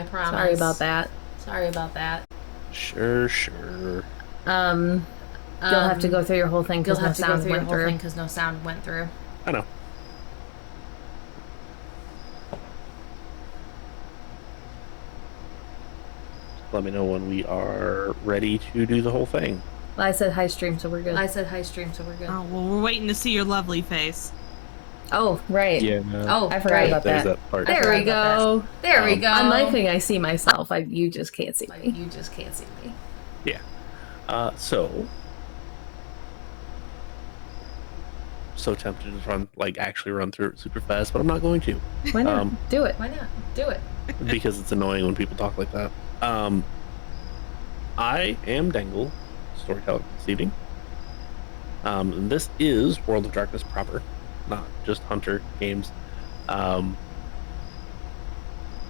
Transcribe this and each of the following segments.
I promise. Sorry about that. Sorry about that. Sure. You'll have to go through your whole thing because no sound went through. I know. Let me know when we are ready to do the whole thing. Well, I said hi stream, so we're good. Oh, well, we're waiting to see your lovely face. Oh, right. Yeah. Oh, I forgot about that. That part. There we go. There we go. On my thing, I see myself. You just can't see me. Yeah. So tempted to actually run through it super fast, but I'm not going to. Why not? Do it. Because it's annoying when people talk like that. I am Dengle, Storyteller this evening. This is World of Darkness proper, not just Hunter games.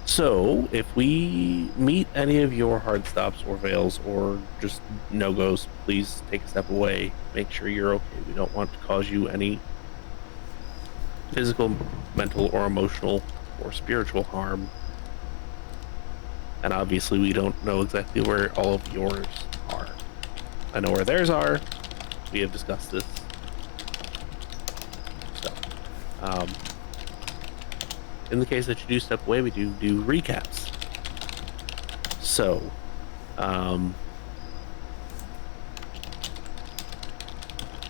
So if we meet any of your hard stops or fails or just no-goes, please take a step away. Make sure you're okay. We don't want to cause you any physical, mental, or emotional or spiritual harm. And obviously we don't know exactly where all of yours are. I know where theirs are. We have discussed this. So, in the case that you do step away, we do recaps. So,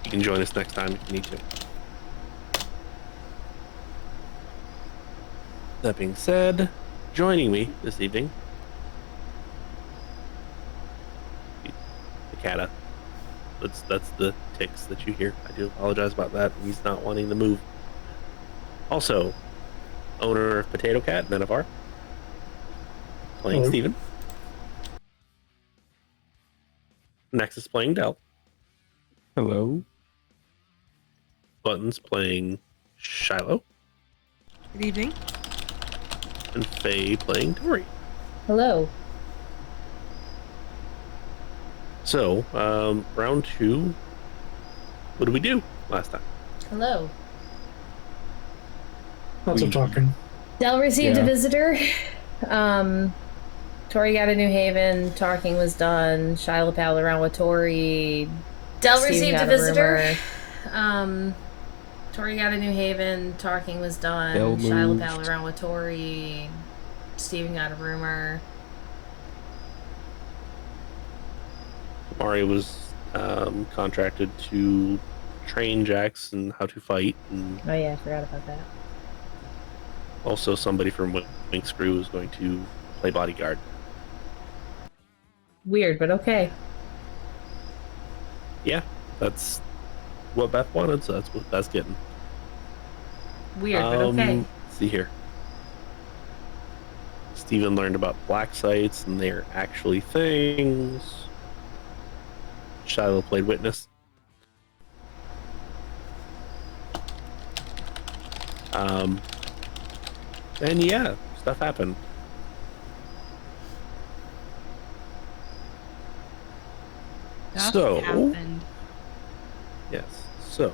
you can join us next time if you need to. That being said, joining me this evening, the cata. That's the ticks that you hear. I do apologize about that. He's not wanting to move. Also, owner of Potato Cat, Nenavar, playing Steven. Nexus playing Dell. Hello. Buttons playing Shiloh. Good evening. And Faye playing Tory. Hello. So, round 2. What did we do last time? Hello. Lots of talking. Dell received a visitor. Tory got a New Haven. Talking was done. Shiloh palled around with Tory. Dell received a visitor. Tory got a New Haven. Talking was done. Dell Shiloh moved. palled around with Tory. Steven got a rumor. Mario was contracted to train Jax and how to fight, and Oh yeah, I forgot about that. also somebody from Wink's crew was going to play bodyguard. Weird, but okay. Yeah, that's what Beth wanted, so that's what Beth's getting. Weird, but okay. Let's see here. Steven learned about black sites, and they're actually things. Shiloh played witness. And yeah, stuff happened. Stuff So, happened. yes, so,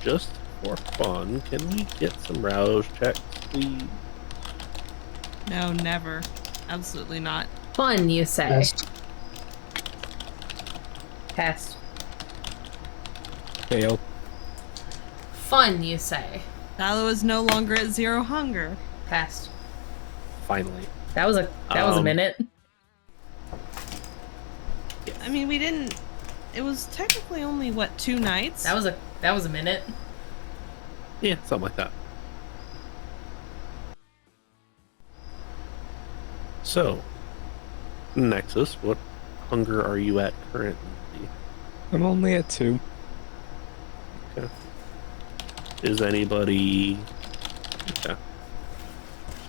just for fun, can we get some rouse checks, please? No, never. Absolutely not. Fun, you say. Best. Passed. Fail. Fun, you say. Shiloh is no longer at 0 hunger. Passed. Finally. That was a minute. I mean, we didn't... It was technically only, what, 2 nights? That was a minute. Yeah, something like that. So, Nexus, what hunger are you at currently? I'm only at 2. Okay. Is anybody... Okay.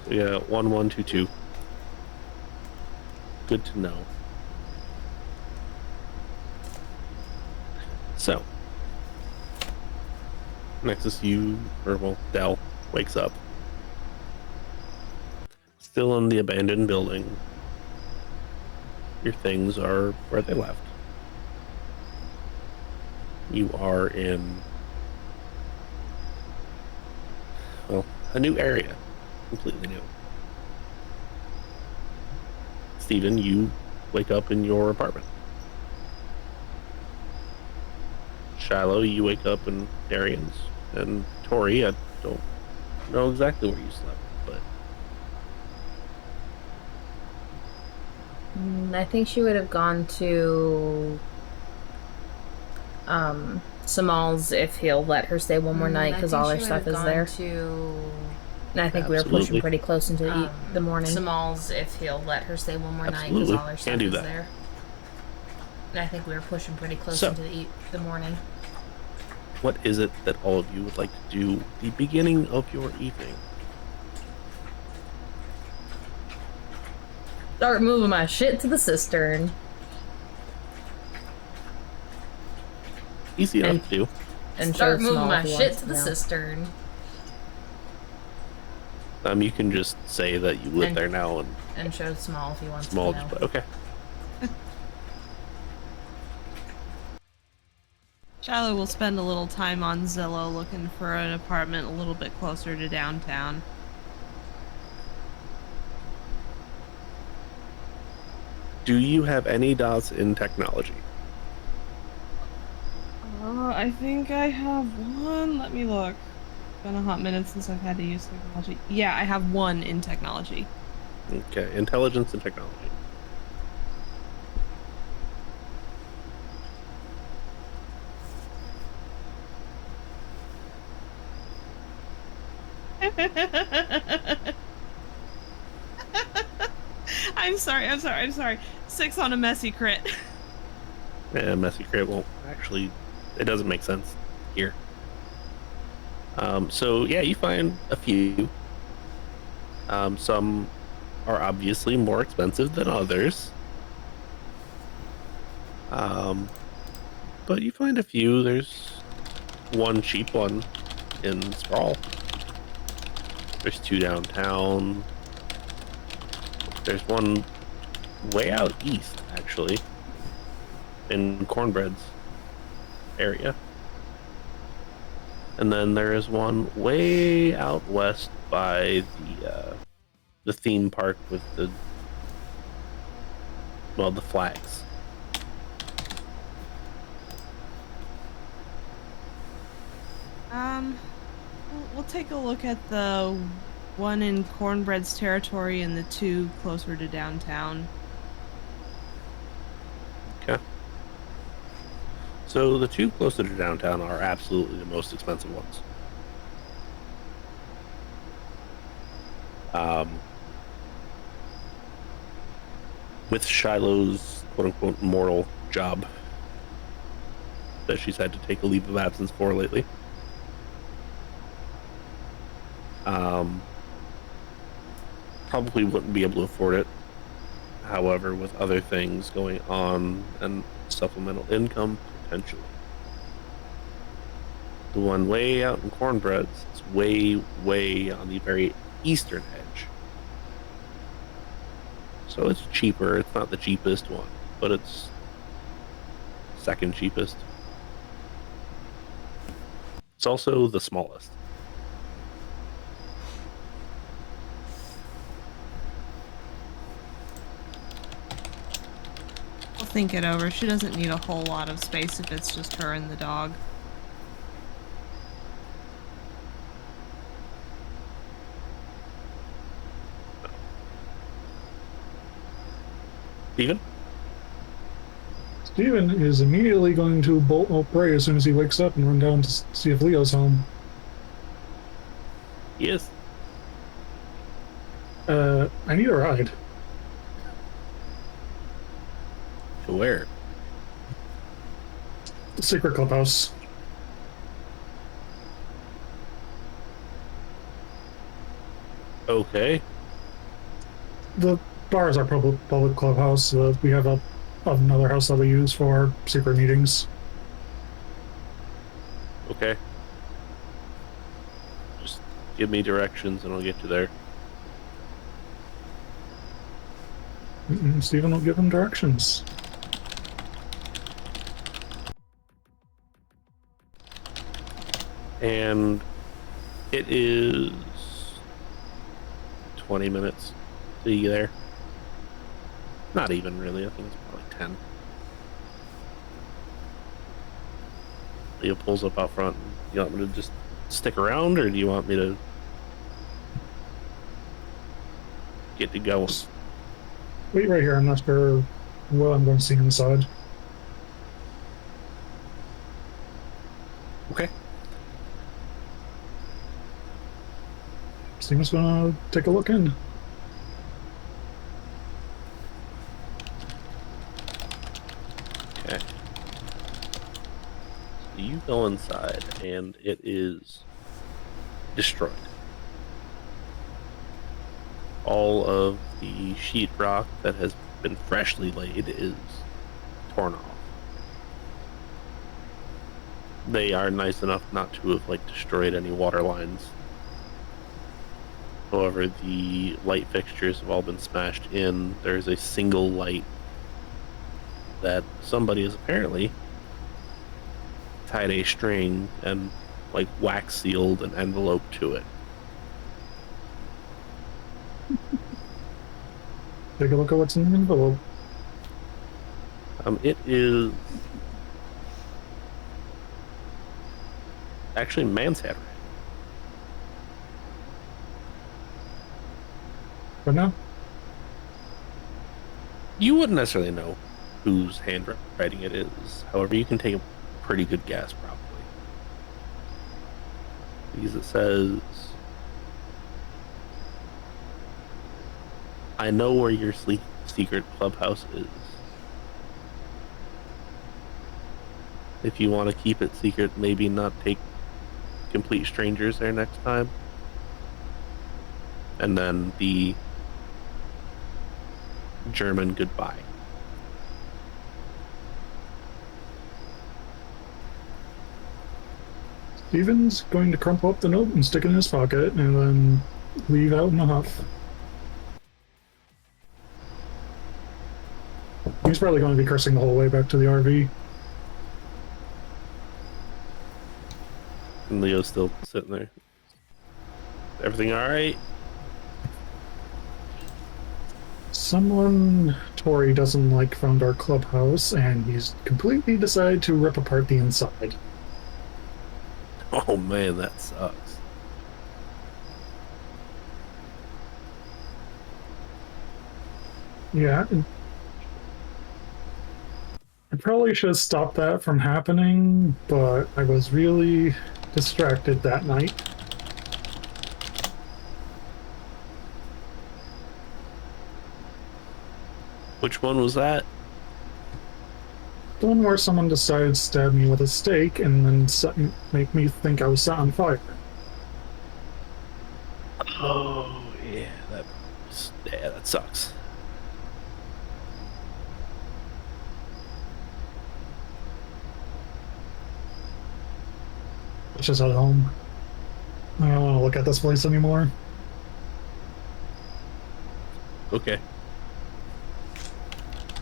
We got 1, 1, 2, 2. Good to know. So, Nexus, Dell wakes up. Still in the abandoned building. Your things are where they left. You are in, well, a new area. Completely new. Steven, you wake up in your apartment. Shiloh, you wake up in Darian's. And Tory, I don't know exactly where you slept, but... I think she would have gone to Samal's if he'll let her stay one more night, because all her stuff is there. And I think we were pushing pretty close into the morning. Samal's if he'll let her stay one more night, because all her stuff is there. And I think we were pushing pretty close into the morning. What is it that all of you would like to do at the beginning of your evening? Start moving my shit to the cistern. Easy enough to do. And start moving my shit to the cistern. You can just say that you live there now and show Small if he wants Small, to know. But okay. Shiloh will spend a little time on Zillow looking for an apartment a little bit closer to downtown. Do you have any dots in technology? I think I have one. Let me look. It's been a hot minute since I've had to use technology. Yeah, I have one in technology. Okay, intelligence and technology. I'm sorry. 6 on a messy crit. Yeah, messy crit won't actually... It doesn't make sense here. So yeah, you find a few. Some are obviously more expensive than others. But you find a few. There's one cheap one in Sprawl. There's 2 downtown. There's one way out east, actually, in Cornbread's area. And then there is one way out west by the theme park with the flags. We'll take a look at the one in Cornbread's territory and the 2 closer to downtown. Okay. So the 2 closer to downtown are absolutely the most expensive ones. With Shiloh's quote-unquote mortal job that she's had to take a leave of absence for lately. Probably wouldn't be able to afford it. However, with other things going on and supplemental income, potentially. The one way out in Cornbread's is way, way on the very eastern edge. So it's cheaper. It's not the cheapest one, but it's second cheapest. It's also the smallest. We'll think it over. She doesn't need a whole lot of space if it's just her and the dog. Steven? Steven is immediately going to bolt out pray as soon as he wakes up and run down to see if Leo's home. Yes. I need a ride. To where? The Secret Clubhouse. Okay. The bar is our public clubhouse. We have another house that we use for secret meetings. Okay. Just give me directions and I'll get you there. Steven will give him directions. And it is 20 minutes to you there. Not even really. I think it's probably 10. Leah pulls up out front. You want me to just stick around, or do you want me to get to go? Wait right here. I'm not sure what I'm going to see inside. Okay. Steven's gonna take a look in. Okay. You go inside, and it is destroyed. All of the sheetrock that has been freshly laid is torn off. They are nice enough not to have destroyed any water lines. However, the light fixtures have all been smashed in. There's a single light that somebody has apparently tied a string and wax sealed an envelope to it. Take a look at what's in the envelope. It is actually man's handwriting. But no, You wouldn't necessarily know whose handwriting it is. However, you can take a pretty good guess, probably. Because it says, I know where your secret clubhouse is. If you want to keep it secret, maybe not take complete strangers there next time. And then the German goodbye. Steven's going to crumple up the note and stick it in his pocket and then leave out in a huff. He's probably going to be cursing the whole way back to the RV. And Leo's still sitting there. Everything alright? Someone Tory doesn't like found our clubhouse, and he's completely decided to rip apart the inside. Oh man, that sucks. Yeah. I probably should have stopped that from happening, but I was really distracted that night. Which one was that? The one where someone decided to stab me with a stake and then make me think I was set on fire. Oh yeah, that sucks. It's just at home. I don't want to look at this place anymore. Okay.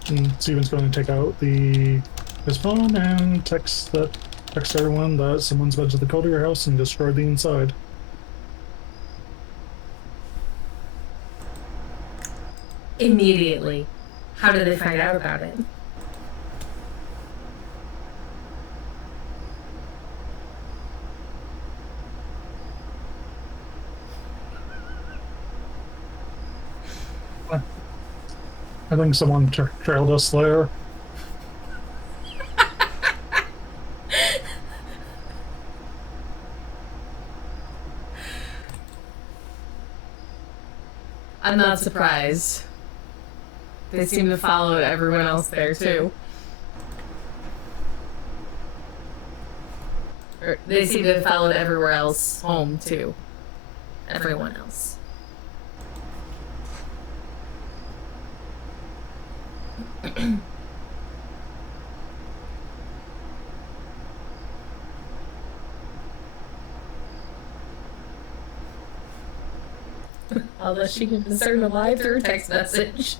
And Steven's going to take out his phone and text everyone that someone's been to the coterie house and destroyed the inside. Immediately. How did they find out about it? I think someone trailed us there. I'm not surprised. They seem to follow everyone else there too. Or they seem to have followed everywhere else home too. Everyone else. Unless she can discern a lie through a text message.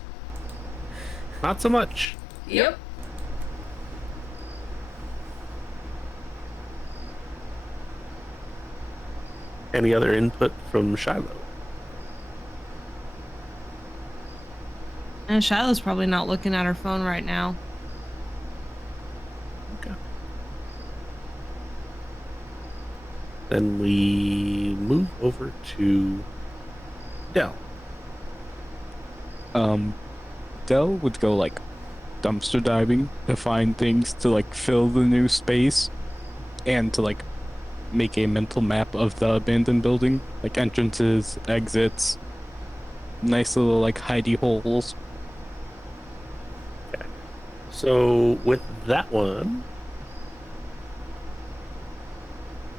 Not so much. Yep. Any other input from Shiloh? And Shiloh's probably not looking at her phone right now. Okay. Then we move over to Dell. Dell would go like dumpster diving to find things to like fill the new space and to like make a mental map of the abandoned building, like entrances, exits, nice little like hidey holes. Okay. So with that one,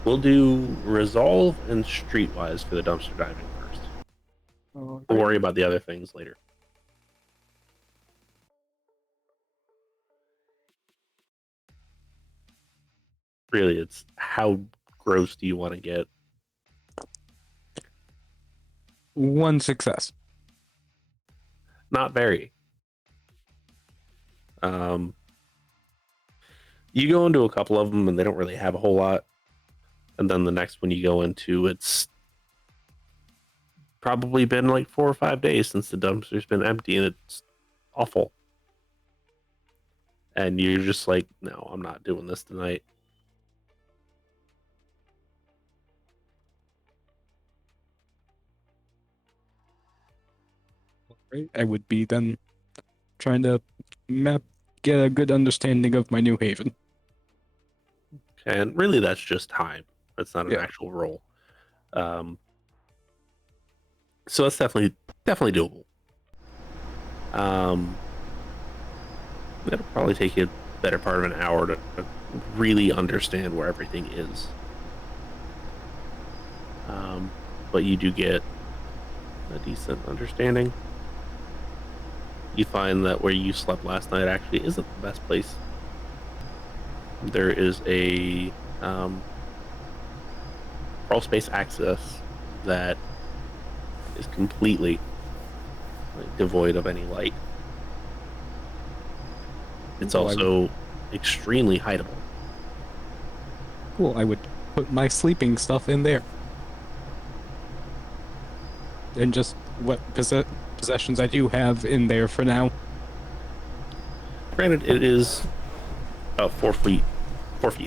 we'll do resolve and streetwise for the dumpster diving first. We'll worry about the other things later. Really, it's how gross do you want to get? 1 success. Not very. You go into a couple of them and they don't really have a whole lot. And then the next one you go into, it's probably been like 4 or 5 days since the dumpster's been empty and it's awful. And you're just like, no, I'm not doing this tonight. Right? I would be then trying to get a good understanding of my new haven. And really, that's just time. That's not an actual roll. So that's definitely doable. It'll probably take you a better part of an hour to really understand where everything is. But you do get a decent understanding. You find that where you slept last night actually isn't the best place. There is a crawl space access that is completely devoid of any light. It's also extremely hideable. Cool, I would put my sleeping stuff in there. And just what possessions I do have in there for now. Granted, it is about 4 feet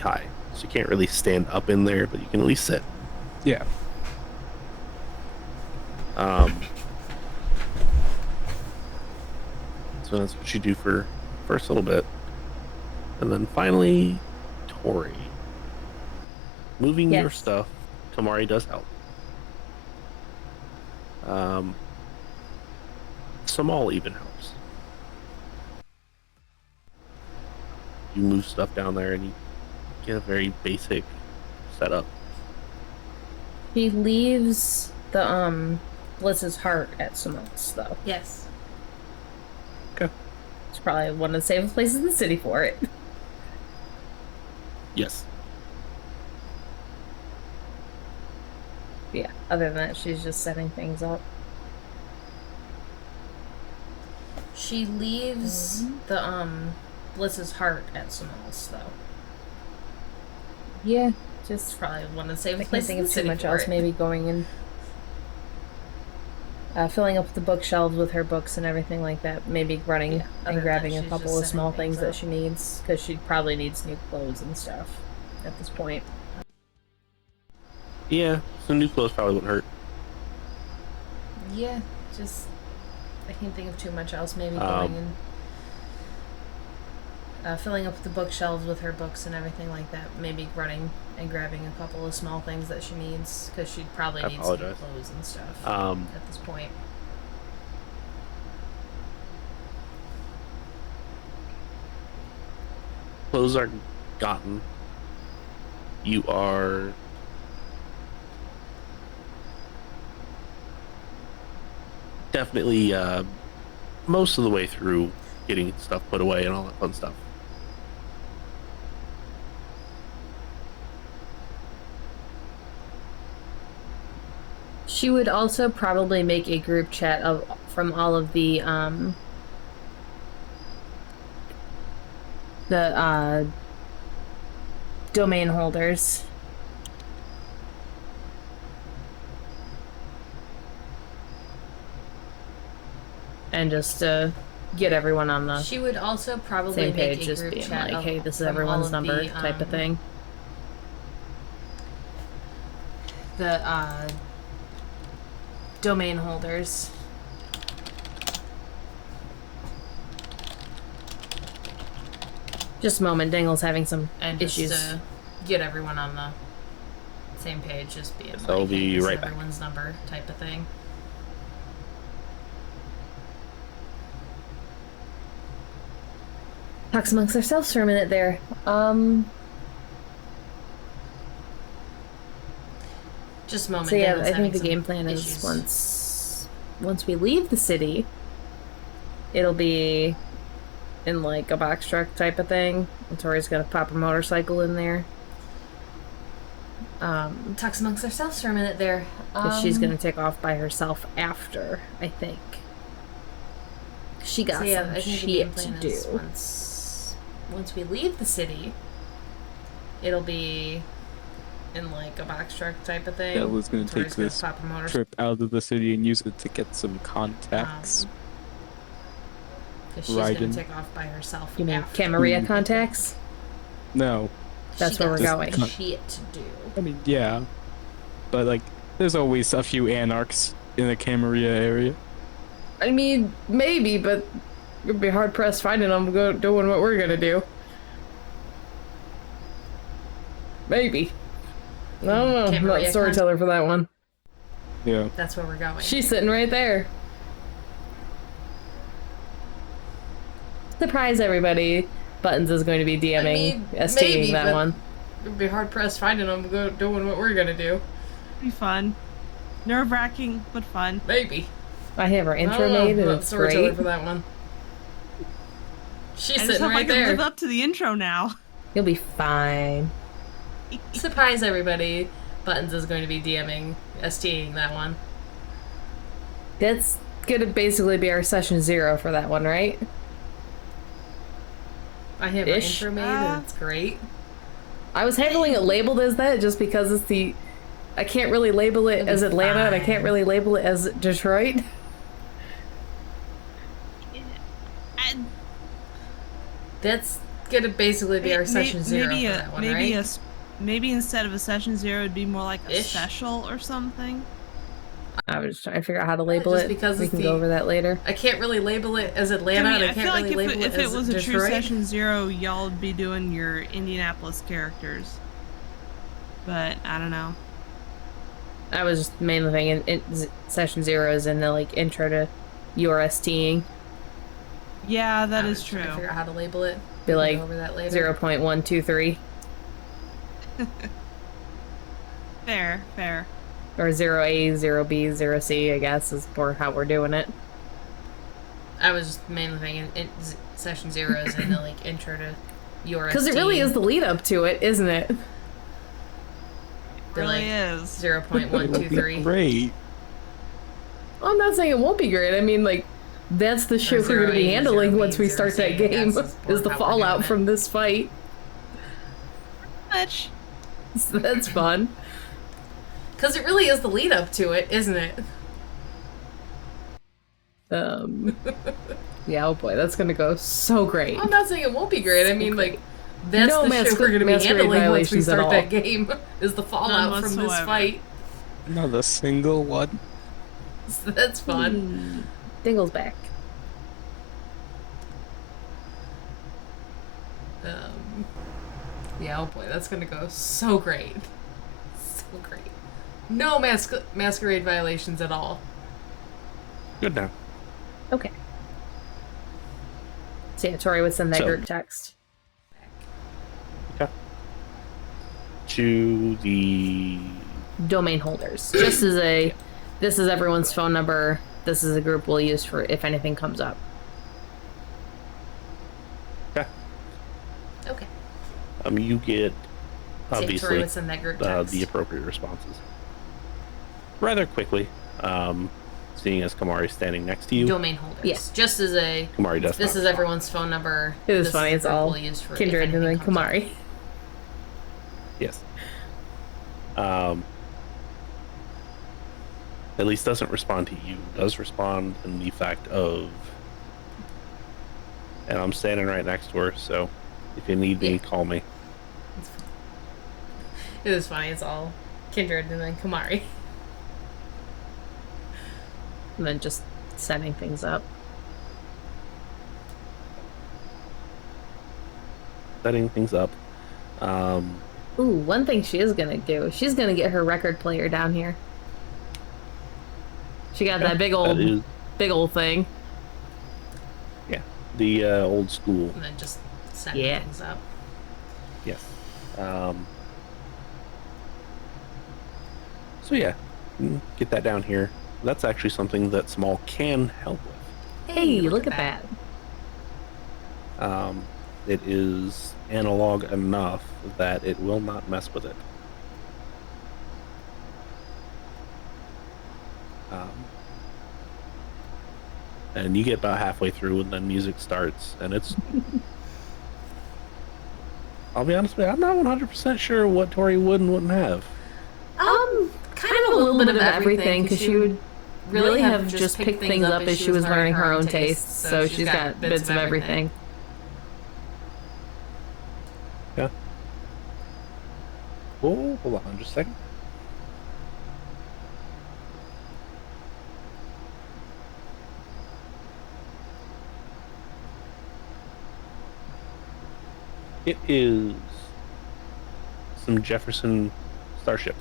high, so you can't really stand up in there, but you can at least sit. Yeah. So that's what you do for first little bit. And then finally, Tory. Moving your stuff, Tamari does help. Small even helps. You move stuff down there and you get a very basic setup. He leaves the Bliss's heart at Simone's though. Yes. Okay. It's probably one of the safest places in the city for it. Yes. Yeah, other than that, she's just setting things up. She leaves the Bliss's heart at Simone's though. Yeah, just probably one of the safest I can't places think in of the too city much for else. it. Maybe going in, filling up the bookshelves with her books and everything like that. Maybe running and grabbing a couple of small things that she needs, because she probably needs new clothes and stuff at this point. Yeah, some new clothes probably wouldn't hurt. Yeah, just I can't think of too much else. Maybe going and filling up the bookshelves with her books and everything like that. Maybe running and grabbing a couple of small things that she needs, because she probably needs new clothes and stuff at this point. Clothes are gotten. You are definitely most of the way through getting stuff put away and all that fun stuff. She would also probably make a group chat from all of the domain holders. And just get everyone on the She would also probably same make page, a just group being chat like, hey, this is from all everyone's of number the, type of thing. The domain holders. Just a moment, Dingle's having some and issues. Just to get everyone on the same page, just being So I'll be this right is back. everyone's number type of thing. Talks amongst ourselves for a minute there. Just a moment. So yeah, Dingle's I think having the some game plan issues. is once we leave the city, it'll be in like a box truck type of thing. And Tori's gonna pop a motorcycle in there. Talks amongst ourselves for a minute there. She's gonna take off by herself after, I think. She got so yeah, some I think shit the game to plan do. is once we leave the city, it'll be in like a box truck type of thing. Dell was gonna Tori's take gonna this pop a motorcycle. trip out of the city and use it to get some contacts. Because she's Riding. gonna take off by herself. You mean after. Camarilla contacts? No, That's She where got we're some going. Shit to do. I mean, yeah. But, like, there's always a few anarchs in the Camarilla area. I mean, maybe, but you'd be hard pressed finding them doing what we're gonna do. Maybe. I don't know. I'm not Camarilla storyteller for that one. Yeah. That's where we're going. She's sitting right there. Surprise, everybody. Buttons is going to be DMing, STing maybe, that but one. It'd be hard pressed finding them doing what we're gonna do. Be fun. Nerve-wracking, but fun. Maybe. I have her I intro don't know. made, I'm and not it's storyteller great. for that one. She's I just sitting hope I right can there. live up to the intro now. You'll be fine. Surprise, everybody. Buttons is going to be DMing, STing that one. That's gonna basically be our session 0 for that one, right? I have an Ish. intro made, and it's great. I was handling it labeled as that just because it's the... I can't really label it as Atlanta, and I can't really label it as Detroit. That's gonna basically be our session 0 maybe for a, that one, maybe right? maybe instead of a session 0, it'd be more like a Ish. special or something. I was just trying to figure out how to label just it. because We it's can the- go over that later. I can't really label it as Atlanta, I and I feel can't like really label if it it as was a true Detroit. session 0, y'all would be doing your Indianapolis characters. But I don't know. I was just mainly thinking session 0 is in the like intro to URSTing. Yeah, that I is was true. trying to figure out how to label it. Be We can like go over that later. 0.123 Fair, fair. or 0A, 0B, 0C, I guess, is for how we're doing it. I was mainly thinking session 0 is in the like intro to URST. Because it really is the lead up to it, isn't it? It They're really like is. 0.123. Great. I'm not saying it won't be great. I mean, like, that's the shit we're going to be 0A, handling 0B, once we start 0C, that game, I guess, is the how we're fallout doing it. from this fight. Much. So that's fun. Because it really is the lead up to it, isn't it? Yeah, oh boy, that's going to go so great. I'm not saying it won't be great. I mean, like, that's No the shit we're going to be masquerade handling once we violations at start all. that game, is the fallout None from this whatsoever. fight. Not a single one. So that's fun. Dingle's back. Yeah, oh boy, that's gonna go so great. So great. No masquerade violations at all. Good now. Okay. So yeah, Tory would send that So- group text. Okay. To the Domain holders. Just as a, this is everyone's phone number. This is a group we'll use for if anything comes up. okay. Okay. You get So Tory obviously would send that group text. the appropriate responses rather quickly. Seeing as Kamari's standing next to you, Domain holders. Yeah. Just as a, Kamari does this not is everyone's phone number. It is This funny, the it's group all we'll use for if Kindred and anything then comes up. Kamari. Yes. At least doesn't respond to you. Does respond in the fact of And I'm standing right next to her, so if you need me, call me. It was funny. It's all Kindred and then Kamari. And then just setting things up. Setting things up. Ooh, one thing she is gonna do. She's gonna get her record player down here. She got that big old thing. Yeah, the old school. And then just setting things up. Yes. So yeah, get that down here. That's actually something that Small can help with. Hey, look at that. It is analog enough that it will not mess with it. And you get about halfway through and then music starts and it's... I'll be honest with you, I'm not 100% sure what Tory would and wouldn't have. Kind of a little bit of everything, because she would really have just picked things up as she was learning her own tastes, so she's got bits of everything. Yeah. Oh, hold on just a second. It is some Jefferson Starship.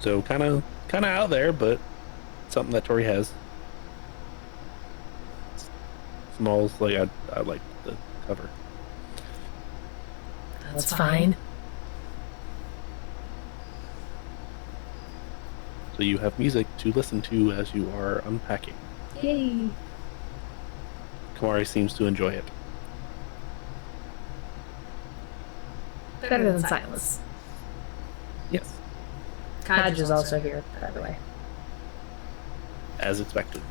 So kind of out there, but something that Tory has. Small's like I like the cover. That's fine. So you have music to listen to as you are unpacking. Yay! Kamari seems to enjoy it. Better than silence. Yes. Kaj is also here, by the way. As expected.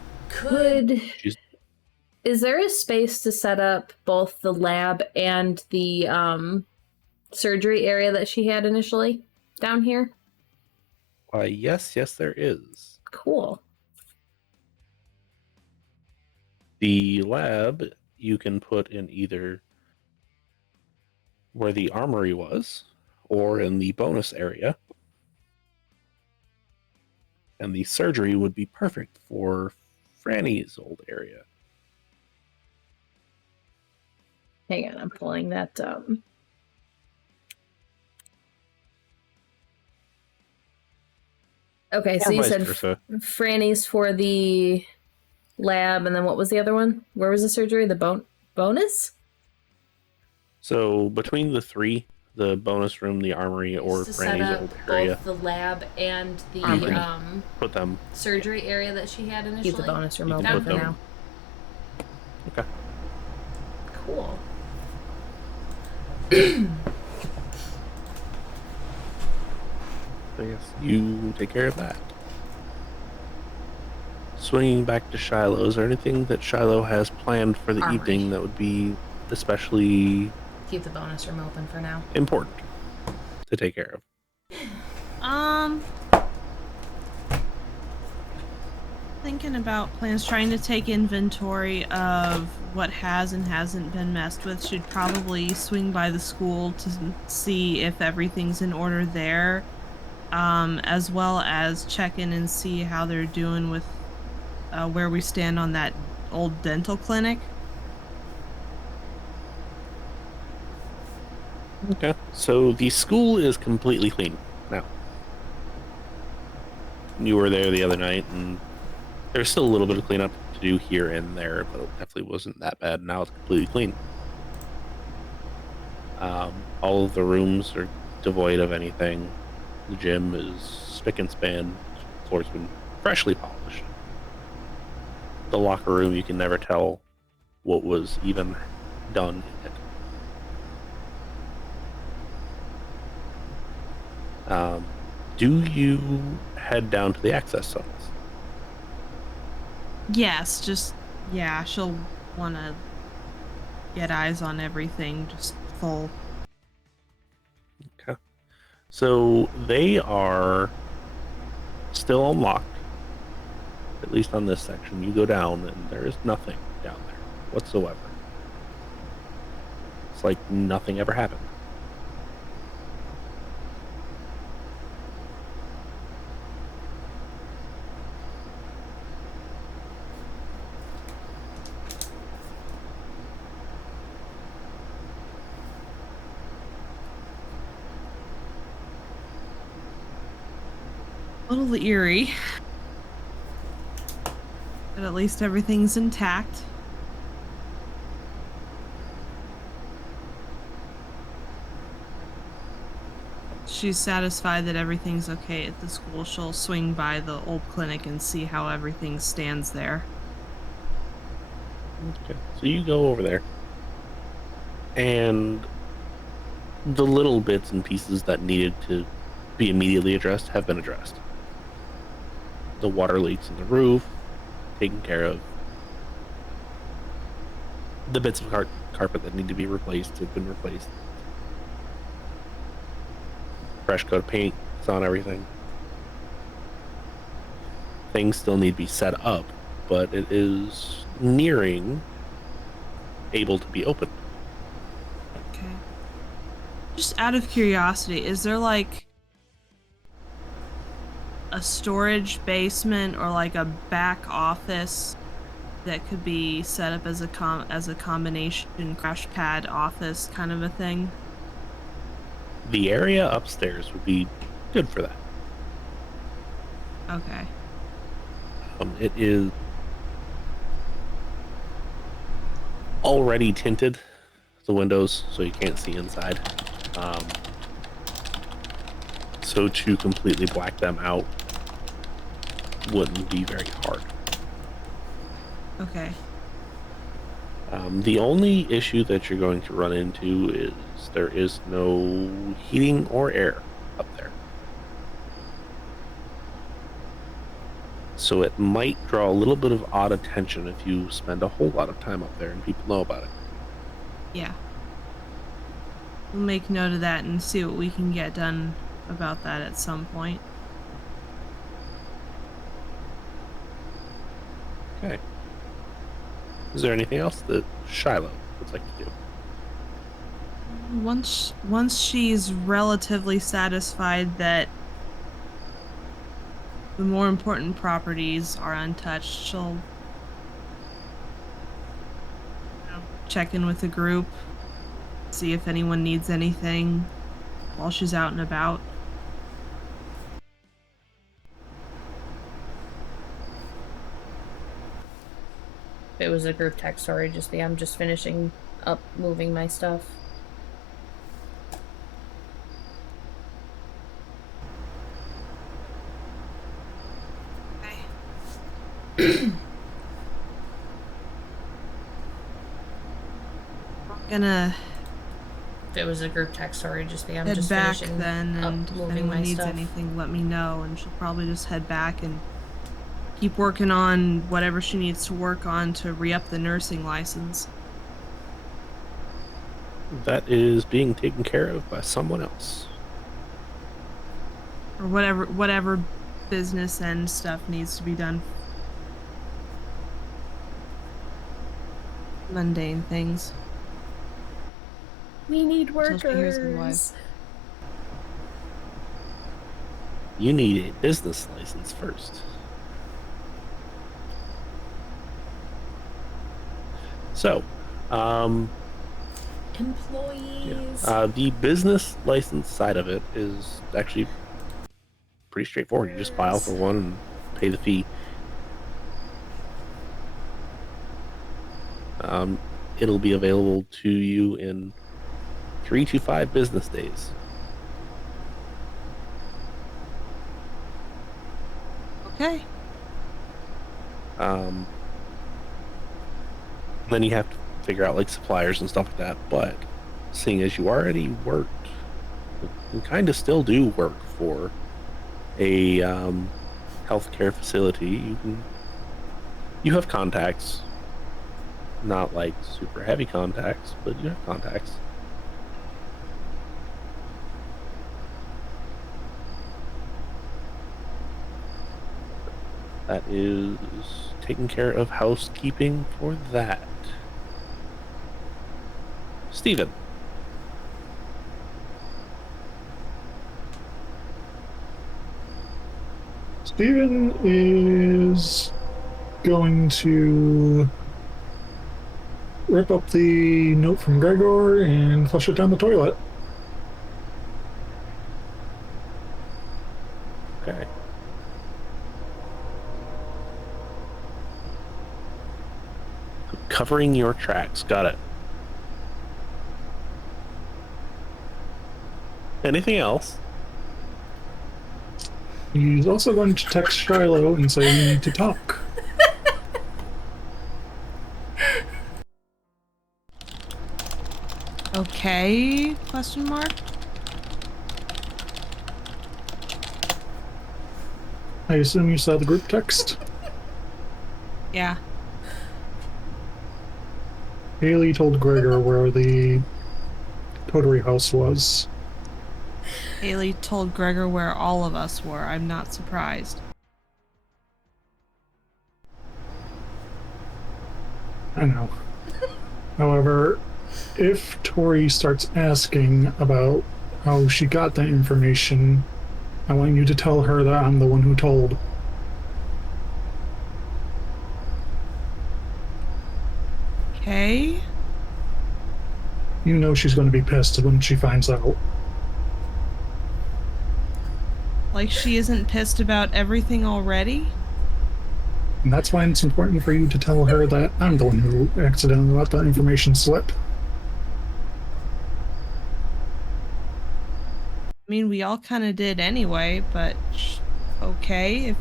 Is there a space to set up both the lab and the surgery area that she had initially down here? Yes, there is. Cool. The lab you can put in either where the armory was or in the bonus area. And the surgery would be perfect for Franny's old area. Hang on, I'm pulling that Okay, so you said Franny's for the lab, and then what was the other one? Where was the surgery? The bonus? So between the three, the bonus room, the armory, or Franny's old area, both the lab and the put them surgery area that she had initially. Keep the bonus room open for now. Okay. Cool. So yes, you take care of that. Swinging back to Shiloh, is there anything that Shiloh has planned for the evening that would be especially... Keep the bonus room open for now. ...important to take care of? Thinking about plans, trying to take inventory of what has and hasn't been messed with. Should probably swing by the school to see if everything's in order there. As well as check in and see how they're doing with where we stand on that old dental clinic. Okay, so the school is completely clean now. You were there the other night, and there's still a little bit of cleanup to do here and there, but it definitely wasn't that bad. Now it's completely clean. All of the rooms are devoid of anything. The gym is spick and span. The floor's been freshly polished. The locker room, you can never tell what was even done in it. Do you head down to the access tunnels? Yes, she'll want to get eyes on everything, just full. Okay. So they are still unlocked. at least on this section. You go down, and there is nothing down there whatsoever. It's like nothing ever happened. A little eerie. But at least everything's intact. She's satisfied that everything's okay at the school. She'll swing by the old clinic and see how everything stands there. Okay, so you go over there, and the little bits and pieces that needed to be immediately addressed have been addressed. The water leaks in the roof, taken care of. The bits of carpet that need to be replaced have been replaced. Fresh coat of paint is on everything. Things still need to be set up, but it is nearing able to be opened. Okay. Just out of curiosity, is there like a storage basement or like a back office that could be set up as a combination crash pad office kind of a thing? The area upstairs would be good for that. Okay. It is already tinted, the windows, so you can't see inside. So to completely black them out wouldn't be very hard. Okay. The only issue that you're going to run into is there is no heating or air up there. So it might draw a little bit of odd attention if you spend a whole lot of time up there and people know about it. Yeah. We'll make note of that and see what we can get done about that at some point. Okay. Is there anything else that Shiloh would like to do? Once she's relatively satisfied that the more important properties are untouched, she'll check in with the group, see if anyone needs anything while she's out and about. It was a group text, sorry, I'm just finishing up moving my stuff. Gonna If it was a group text, sorry, I'm head just back finishing then, and up if moving anyone my needs stuff. anything, let me know, and she'll probably just head back and keep working on whatever she needs to work on to re-up the nursing license. That is being taken care of by someone else. Or whatever business end stuff needs to be done. Mundane things. We need Until she hears workers. otherwise. You need a business license first. So, Employees. the business license side of it is actually pretty straightforward. You just file for one and pay the fee. It'll be available to you in 3 to 5 business days. Okay. Then you have to figure out like suppliers and stuff like that. But seeing as you already worked, and kind of still do work for a healthcare facility, you have contacts. Not like super heavy contacts, but you have contacts. That is taking care of housekeeping for that. Steven. Steven is going to rip up the note from Gregor and flush it down the toilet. Okay. Covering your tracks. Got it. Anything else? He's also going to text Shiloh and say we need to talk. Okay, question mark? I assume you saw the group text? Yeah. Haley told Gregor where the coterie house was. Haley told Gregor where all of us were. I'm not surprised. I know. However, if Tory starts asking about how she got that information, I want you to tell her that I'm the one who told. Okay. You know she's going to be pissed when she finds out. Like she isn't pissed about everything already? And that's why it's important for you to tell her that I'm the one who accidentally let that information slip. I mean, we all kind of did anyway, but okay, if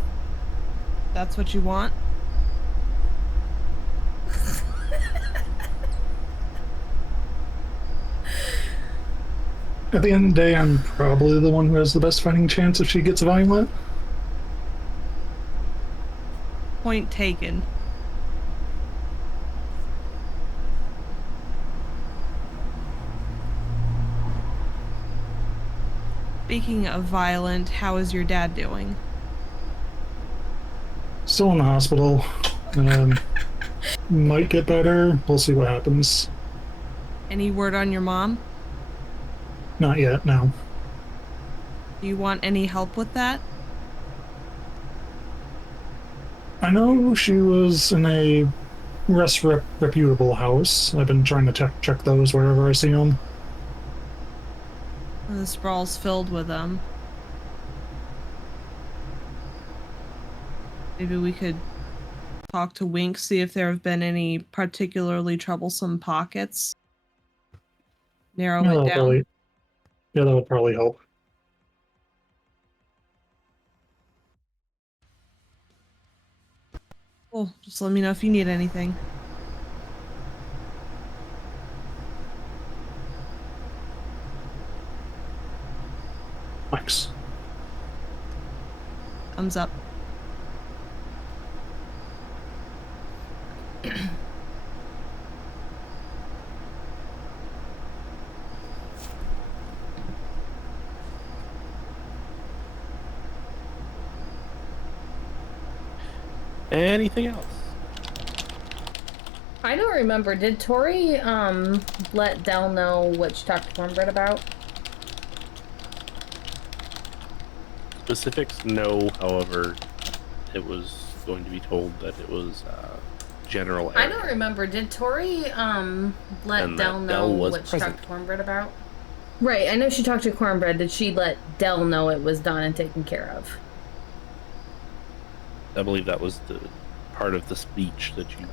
that's what you want. At the end of the day, I'm probably the one who has the best fighting chance if she gets violent. Point taken. Speaking of violent, how is your dad doing? Still in the hospital. Might get better. We'll see what happens. Any word on your mom? Not yet, no. Do you want any help with that? I know she was in a reputable house. I've been trying to check those wherever I see them. The sprawl's filled with them. Maybe we could talk to Wink, see if there have been any particularly troublesome pockets. Narrow it down. Yeah, that would probably help. Cool. Just let me know if you need anything. Thanks. Thumbs up. Anything else? I don't remember. Did Tory let Dell know what she talked to Cornbread about? Specifics, no. However, it was going to be told that it was general area. I don't remember. Did Tory let Dell know what she talked to Cornbread about? Right. I know she talked to Cornbread. Did she let Dell know it was done and taken care of? I believe that was the part of the speech that you,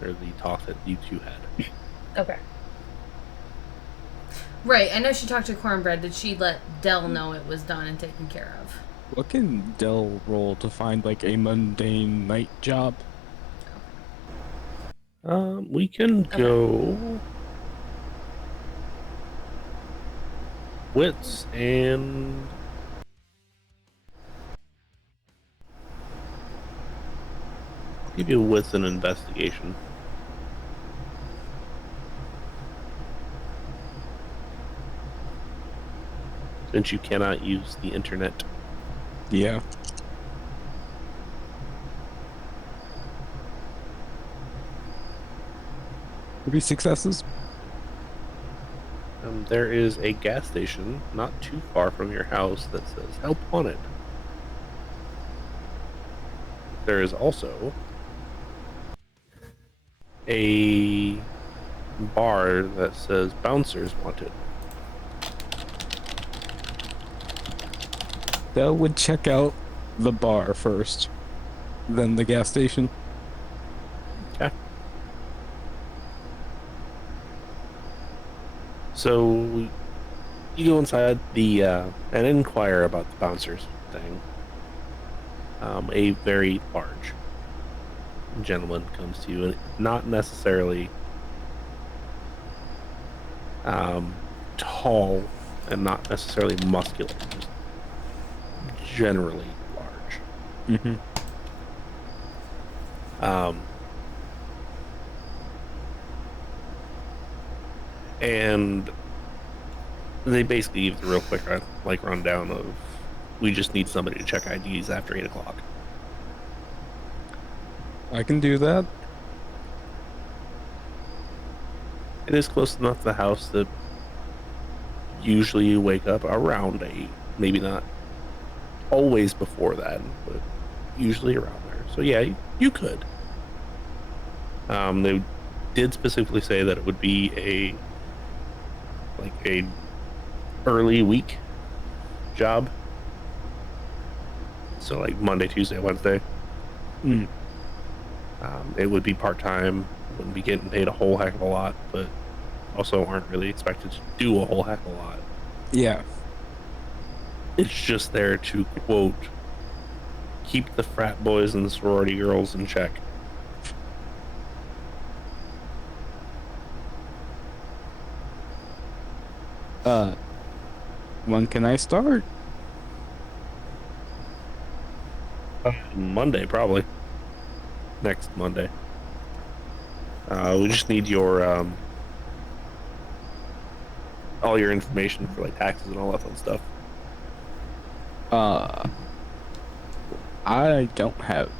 or the talk that you two had. Okay. Right, I know she talked to Cornbread. Did she let Dell know it was done and taken care of? What can Dell roll to find like a mundane night job? We can go wits and give you wits and investigation. Since you cannot use the internet. Yeah. 3 successes. There is a gas station not too far from your house that says help wanted. There is also a bar that says bouncers wanted. Dell would check out the bar first, then the gas station. Okay. So you go inside the and inquire about the bouncers thing. A very large gentleman comes to you, and not necessarily tall and not necessarily muscular, just generally large. Mm-hmm. And they basically give the real quick rundown of, we just need somebody to check IDs after 8 o'clock. I can do that. It is close enough to the house that usually you wake up around 8, maybe not always before that, but usually around there. So yeah, you could. They did specifically say that it would be a early week job. So like Monday, Tuesday, Wednesday. Mm. It would be part-time, wouldn't be getting paid a whole heck of a lot, but also aren't really expected to do a whole heck of a lot. Yeah. It's just there to, quote, keep the frat boys and the sorority girls in check. When can I start? Monday, probably. Next Monday. We just need your, all your information for, like, taxes and all that fun stuff. I don't have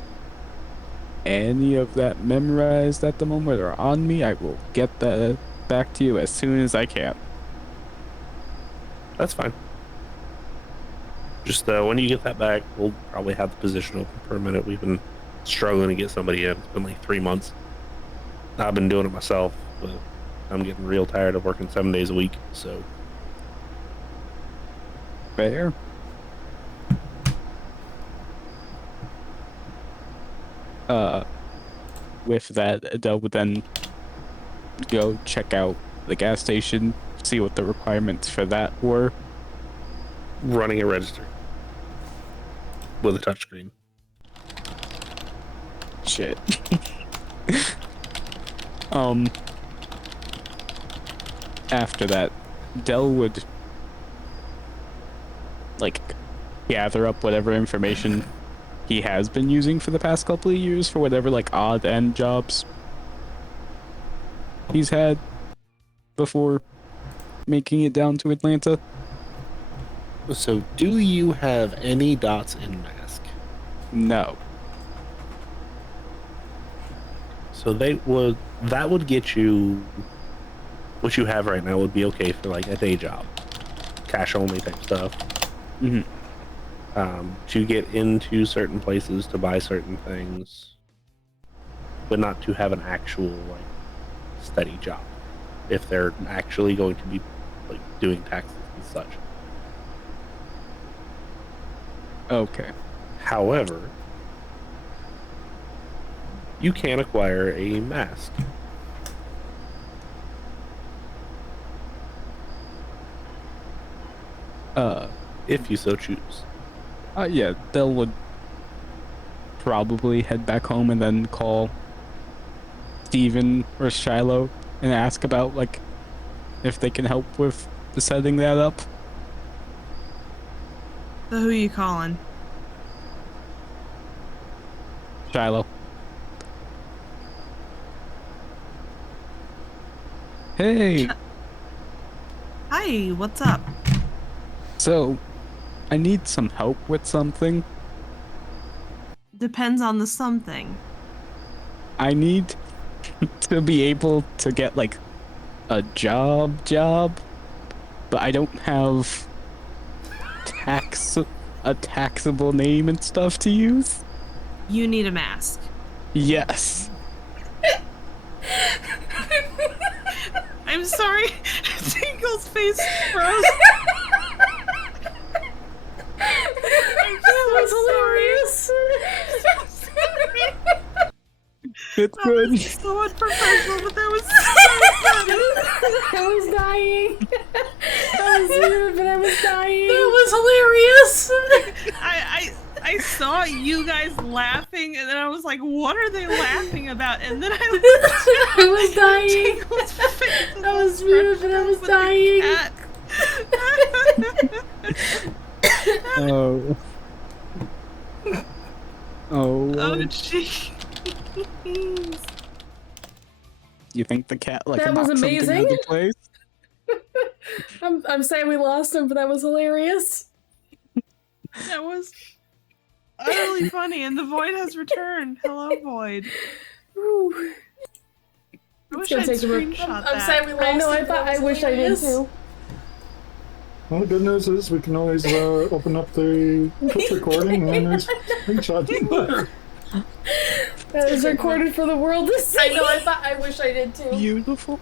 any of that memorized at the moment or on me. I will get that back to you as soon as I can. That's fine. Just when you get that back, we'll probably have the position open for a minute. We've been struggling to get somebody in. It's been like 3 months. I've been doing it myself, but I'm getting real tired of working 7 days a week, so. Fair. With that, Adele would then go check out the gas station, see what the requirements for that were. Running a register with a touchscreen. Shit. After that, Dell would like gather up whatever information he has been using for the past couple of years for whatever like odd end jobs he's had before making it down to Atlanta. So, do you have any dots in mask? No. So that would get you, what you have right now would be okay for like a day job, cash only type stuff. Mm-hmm. To get into certain places to buy certain things, but not to have an actual like steady job. If they're actually going to be like doing taxes and such. Okay. However, you can acquire a mask. If you so choose. Yeah, Dell would probably head back home and then call Steven or Shiloh and ask about like if they can help with setting that up. So who are you calling? Shiloh. Hey. Hi, what's up? So, I need some help with something. Depends on the something. I need to be able to get like a job, but I don't have a taxable name and stuff to use. You need a mask. Yes. I'm sorry. Dingle's face froze. That was hilarious. It's That good. was so unprofessional, but that was so funny. I was dying. That was weird, but I was dying. That was hilarious. I saw you guys laughing, and then I was like, "What are they laughing about?" And then I was dying. That was weird, but I was dying. Oh. Oh, jeez. You think the cat like That was knocked something amazing. out of place? I'm saying we lost him, but that was hilarious. That was utterly funny, and the void has returned. Hello, void. Whew. I wish gonna I'd take a break. screenshot I'm that. saying we lost I know. him, but I that was wish I did hilarious. too. Well, the good news is we can always open up the Twitch recording and there's screenshots there. That is recorded for the world to see. I know. I wish I did too. Beautiful.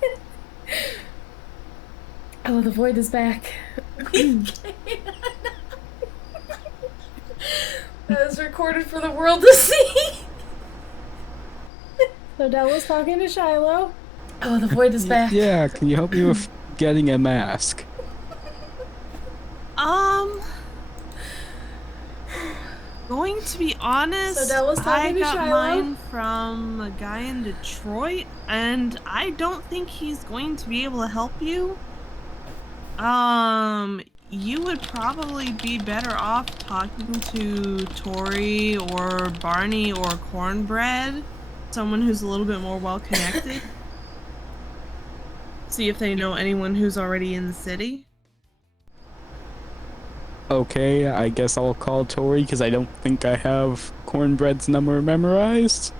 Oh, the void is back. That is recorded for the world to see. So Dell was talking to Shiloh. Oh, the void is back. Yeah, can you help me with getting a mask? Going to be honest, So Dell was I talking to got Shiloh. mine from a guy in Detroit, and I don't think he's going to be able to help you. You would probably be better off talking to Tory or Barney or Cornbread, someone who's a little bit more well connected. See if they know anyone who's already in the city. Okay, I guess I'll call Tory because I don't think I have Cornbread's number memorized.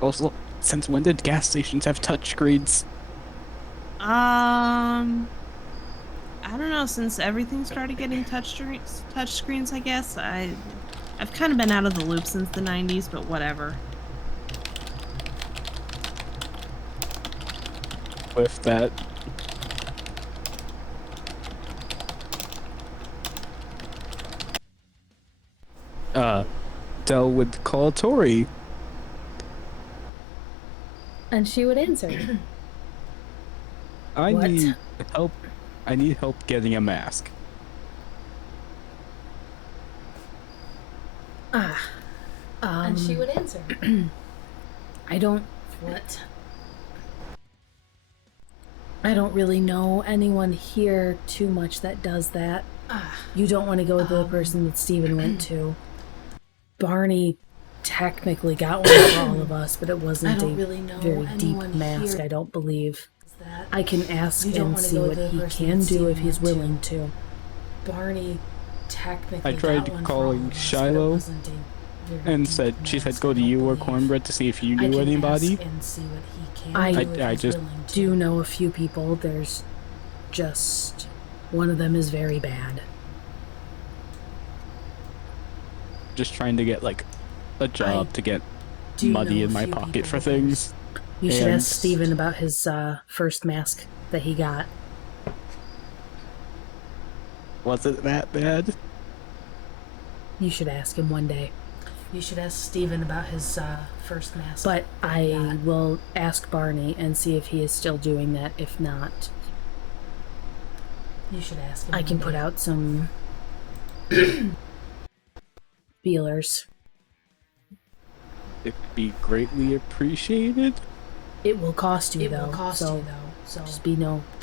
Also, since when did gas stations have touchscreens? I don't know, since everything started getting touch screens, I guess. I've kind of been out of the loop since the 90s, but whatever. With that. Dell would call Tory. And she would answer. I What? need help. I need help getting a mask. And she would answer. I don't really know anyone here too much that does that. You don't want to go with the person that Steven went to. Barney technically got one for all of us, but it wasn't a very deep mask, I don't believe. I can ask and see what he can do if he's willing to. Barney technically I tried calling Shiloh and she said go to you or Cornbread to see if you knew anybody. I just do know a few people. There's just one of them is very bad. just trying to get like a job to get money in my pocket for things. You should ask Steven about his first mask that he got. Was it that bad? You should ask him one day. You should ask Steven about his first mask. But I will ask Barney and see if he is still doing that. If not, you should ask him. I can put out some feelers. It'd be greatly appreciated. It will cost you, It though. will cost you, though. So just be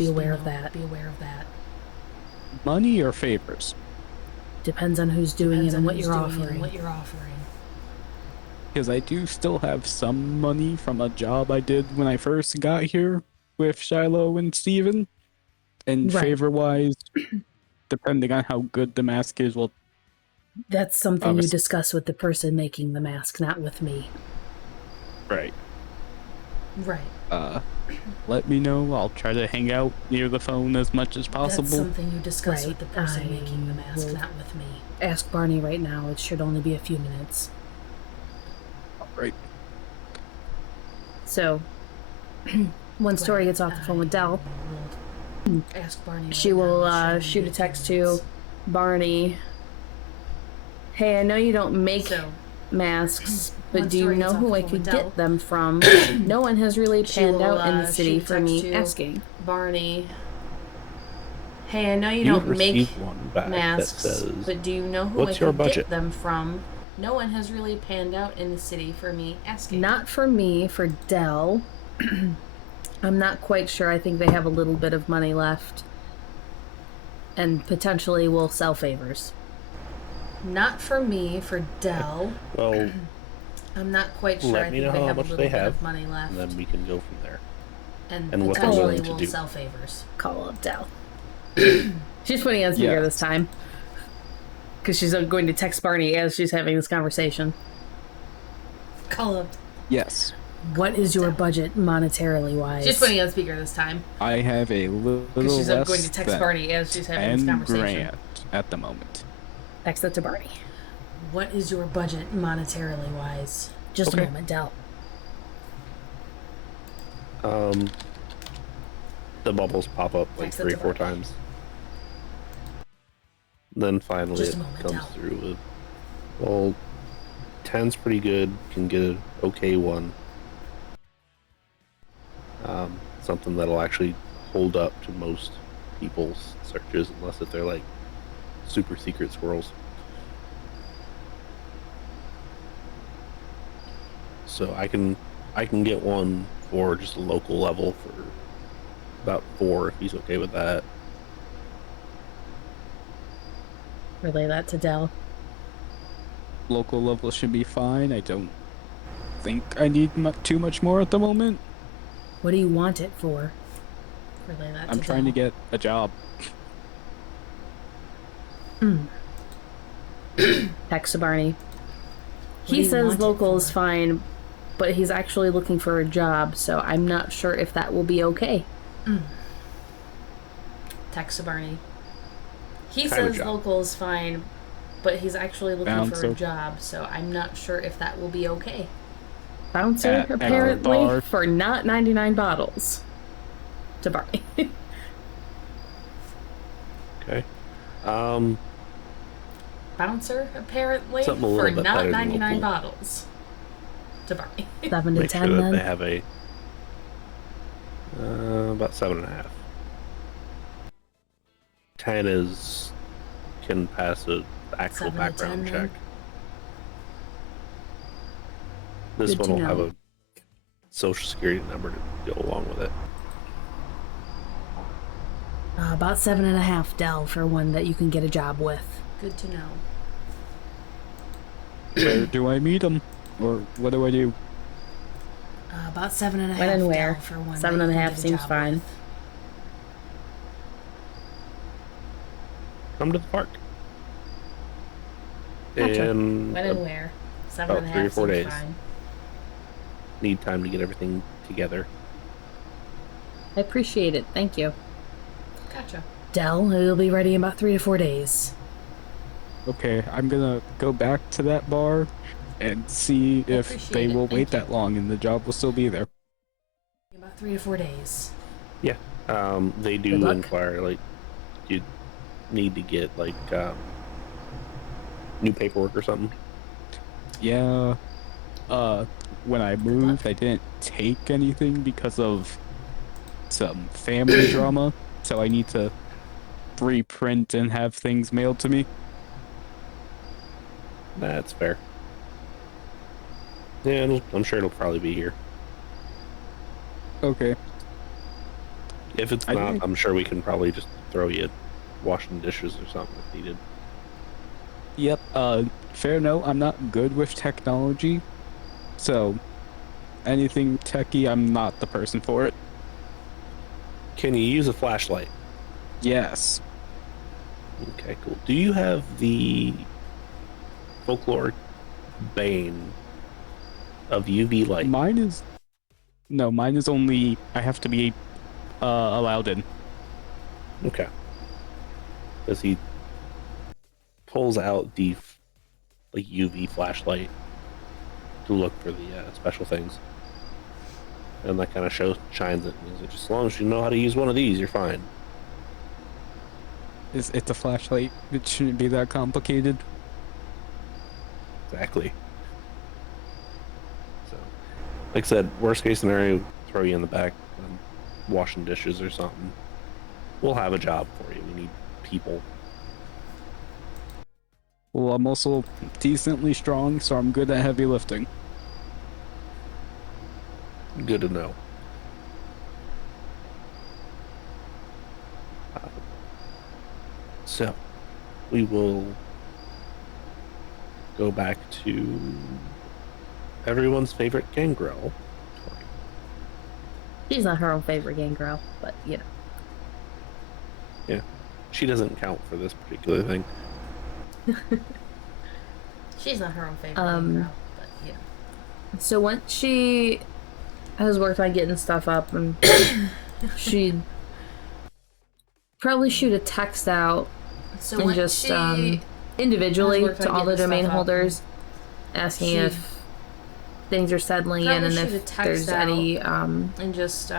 aware of that. Be aware of that. Money or favors? Depends on who's doing it and what you're offering. Because I do still have some money from a job I did when I first got here with Shiloh and Steven. And Right. favor-wise, depending on how good the mask is, will That's something you discuss with the person making the mask, not with me. Right. Right. Let me know. I'll try to hang out near the phone as much as possible. That's something you discuss with the person making the mask, not with me. Ask Barney right now. It should only be a few minutes. All right. So, when Story gets off the phone with Dell, ask Barney. She will shoot a text to Barney. Hey, I know you don't make masks, but do you know who I could get them from? No one has really panned out in the city for me asking. Barney. Hey, I know you don't make masks, but do you know who I could get them from? No one has really panned out in the city for me asking. Not for me, for Dell. I'm not quite sure. I think they have a little bit of money left. And potentially will sell favors. Not for me, for Dell. Well, I'm not quite sure. Let me know how much they have, of money left. and then we can go from there. And what they're willing to do. Sell favors. Call up Dell. She's putting on speaker this time. Because she's going to text Barney as she's having this conversation. Call up. Yes. What is your budget monetarily wise? She's putting on speaker this time. I have a little she's less going to text than Barney as she's having this conversation. $10,000 at the moment. Text that to Barney. What is your budget monetarily wise? Just a moment, Dell. The bubbles pop up like 3 or 4 times. Then finally it comes through with, well, 10's pretty good, can get an okay one. Something that'll actually hold up to most people's searches, unless if they're like super secret squirrels. So I can get one for just a local level for about 4 if he's okay with that. Relay that to Dell. Local level should be fine. I don't think I need too much more at the moment. What do you want it for? Relay that I'm trying to get a job. Text to Barney. He says local is fine, but he's actually looking for a job, so I'm not sure if that will be okay. Text to Barney. He says local is fine, but he's actually looking for a job, so I'm not sure if that will be okay. Bouncer, apparently, for not 99 bottles. To Barney. Okay. Bouncer, apparently, something for not 99 bottles. To Barney. 7 to Make 10 sure then? that they have a about 7.5. 10 can pass an actual background check. This one will have a social security number to go along with it. About 7.5, Dell, for one that you can get a job with. Good to know. Where do I meet him? Or what do I do? About 7.5. When and where? For one 7.5 seems fine. With. Come to the park. Gotcha. In when and where? 7.5 about 3 or 4 days. Fine. Need time to get everything together. I appreciate it. Thank you. Gotcha. Dell, it'll be ready in about 3 to 4 days. Okay, I'm gonna go back to that bar and see if they will wait that long and the job will still be there. About 3 to 4 days. Yeah. They do inquire, like, you need to get, like, new paperwork or something. Yeah. When I moved, I didn't take anything because of some family drama, so I need to reprint and have things mailed to me. That's fair. Yeah, I'm sure it'll probably be here. Okay. If it's not, I'm sure we can probably just throw you washing dishes or something if needed. Yep, fair note, I'm not good with technology, so anything techie, I'm not the person for it. Can you use a flashlight? Yes. Okay, cool. Do you have the folklore bane of UV light. Mine is only I have to be allowed in. Okay. As he pulls out the UV flashlight to look for the special things, and that kind of shines it. And he's like, just as long as you know how to use one of these, you're fine. It's a flashlight. It shouldn't be that complicated. Exactly. So, like I said, worst case scenario, throw you in the back, washing dishes or something. We'll have a job for you. We need people. Well, I'm also decently strong, so I'm good at heavy lifting. Good to know. So, we will go back to everyone's favorite gangrel. She's not her own favorite gangrel, but you know. Yeah, she doesn't count for this particular thing. She's not her own favorite gangrel, but you know. So once she has worked on getting stuff up, and she'd probably shoot a text out and just individually to all the domain holders, asking if things are settling in and if there's any and just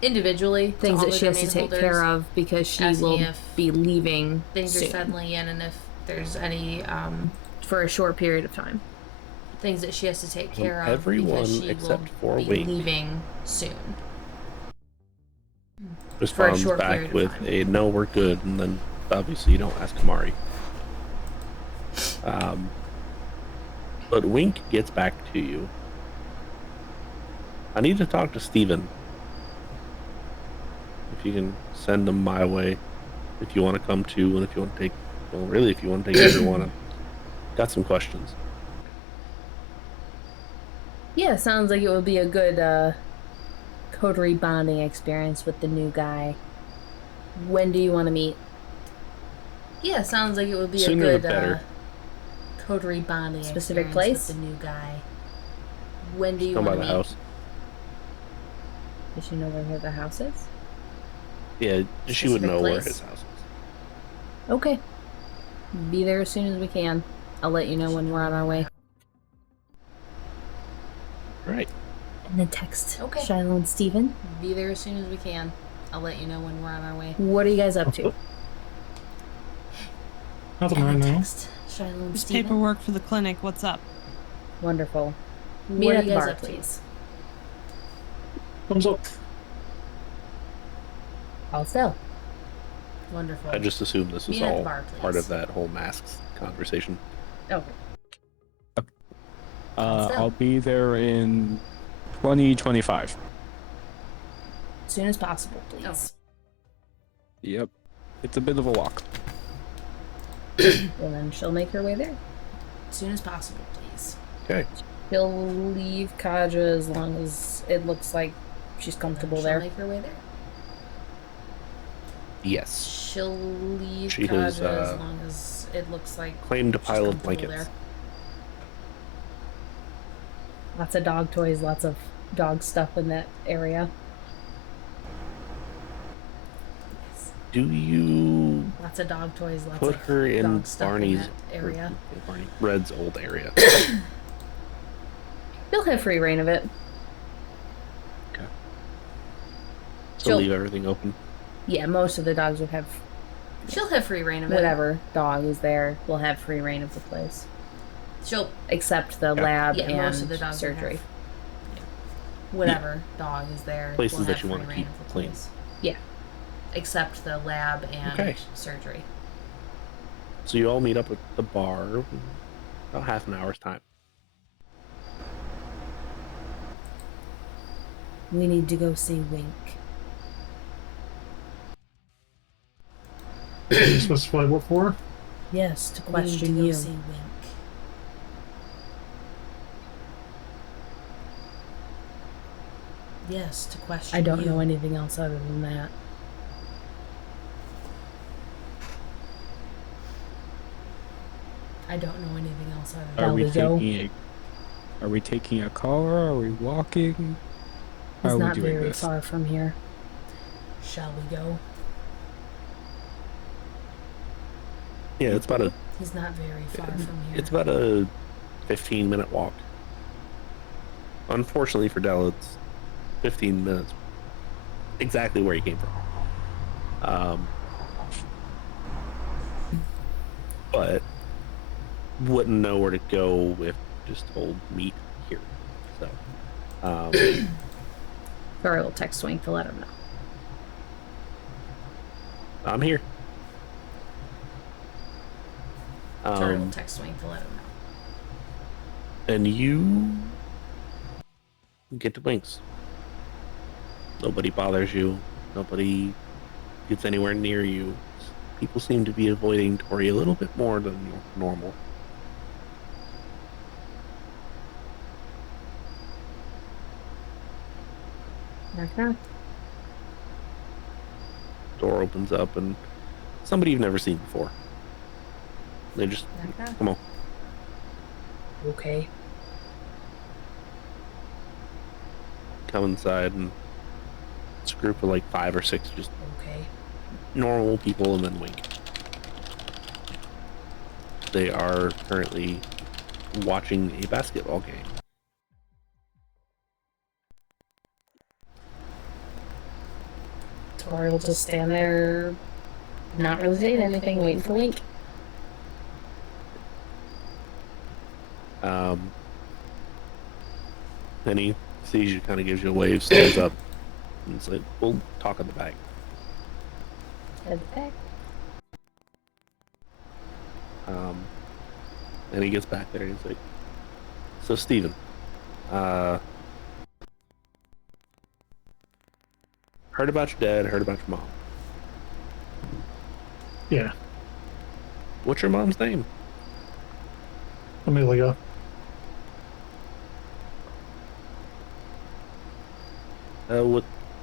individually things that she has to take care of, because she will be leaving things soon. Are settling in, and if there's any for a short period of time. Things that she has to take care of, everyone because she except will for be Wink leaving soon. Responds back with a no, we're good, and then obviously you don't ask Kamari. But Wink gets back to you. I need to talk to Steven. If you can send him my way, if you want to come too, and if you want to take, well, really, if you want to take everyone, I've got some questions. Yeah, sounds like it would be a good coterie bonding experience with the new guy. When do you want to meet? Yeah, sounds like it would be Sooner a the better. coterie bonding Specific experience place? with the new guy. When do you Come want by to the meet? house. Does she know where the house is? Yeah, she would Specific know where place? his house is. Okay. Be there as soon as we can. I'll let you know when we're on our way. Right. And then text Okay. Shiloh and Steven. Be there as soon as we can. I'll let you know when we're on our way. What are you guys up to? Nothing right now. Text Shiloh and There's Steven. paperwork for the clinic. What's up? Wonderful. Meet What are at you the guys bar, up to? please. Thumbs up. I'll sell. Wonderful. I just assumed this was Meet at the all bar, part please. of that whole masks conversation. Okay. I'll be there in 2025. As soon as possible, please. Yep. It's a bit of a walk. And then she'll make her way there. As soon as possible, please. Okay. She'll leave Kaja as long as it looks like she's comfortable She'll there. make her way there. Yes. She'll leave She Kaja has, as long as it looks like Claimed a she's pile of comfortable blankets. there. Lots of dog toys, lots of dog stuff in that area. Do you Lots of dog toys, lots put of her in dog stuff Barney's in that area. Red's old area? She'll have free reign of it. Okay. So She'll- leave everything open. Yeah, most of the dogs would have She'll have free reign of it. whatever dog is there will have free reign of the place. She'll Except the Yeah. lab Yeah, and most of the dogs would surgery. have- whatever dog is there. Places will that have you wanna free reign keep of the clean. place. Yeah. Except the lab and Okay. surgery. So you all meet up at the bar in about half an hour's time. We need to go see Wink. Can you specify what for? Yes, to We need to question go you. see Wink. Yes, to question I don't you. know anything else other than that. I don't know anything else So Are we go? taking a car? Are we walking? How He's are we not doing very this? far from here. Shall we go? Yeah, it's about a. He's not very far from here. It's about a 15-minute walk. Unfortunately for Dell, it's 15 minutes. Exactly where he came from. But wouldn't know where to go if just told meet here. So, Tory will text Swing to let him know. I'm here. Tory will text Swing to let him know. And you get to Winks. Nobody bothers you. Nobody gets anywhere near you. People seem to be avoiding Tory a little bit more than normal. Knock, knock. Door opens up and somebody you've never seen before. They just, knock, knock. come on. Okay. Come inside, and it's a group of like 5 or 6 just Okay. normal people, and then Wink. They are currently watching a basketball game. Tory will just stand there, not really saying anything, waiting for Wink. Then he sees you, kind of gives you a wave, stands up, and it's like, we'll talk in the back. Head back. And he gets back there and he's like, so Steven, heard about your dad, heard about your mom. Yeah, What's your mom's name? Amelia.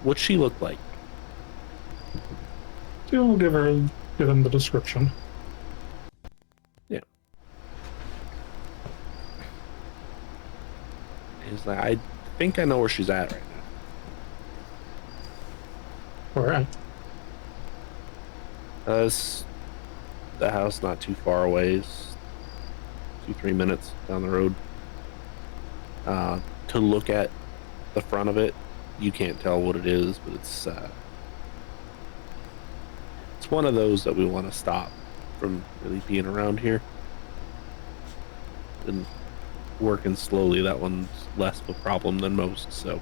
What's she look like? You'll give him the description. Yeah. He's like, I think I know where she's at right now. All right. It's the house not too far away. It's 2-3 minutes down the road. To look at the front of it, you can't tell what it is, but it's one of those that we want to stop from really being around here. And working slowly, that one's less of a problem than most, so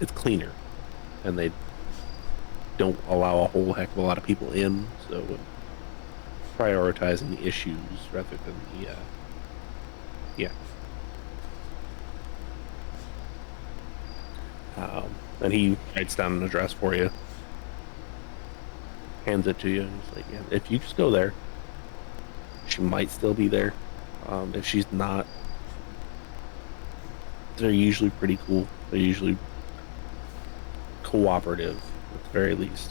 it's cleaner, and they don't allow a whole heck of a lot of people in, so prioritizing the issues rather than the and he writes down an address for you, hands it to you, and he's like, yeah, if you just go there, she might still be there. If she's not, they're usually pretty cool. They're usually cooperative, at the very least.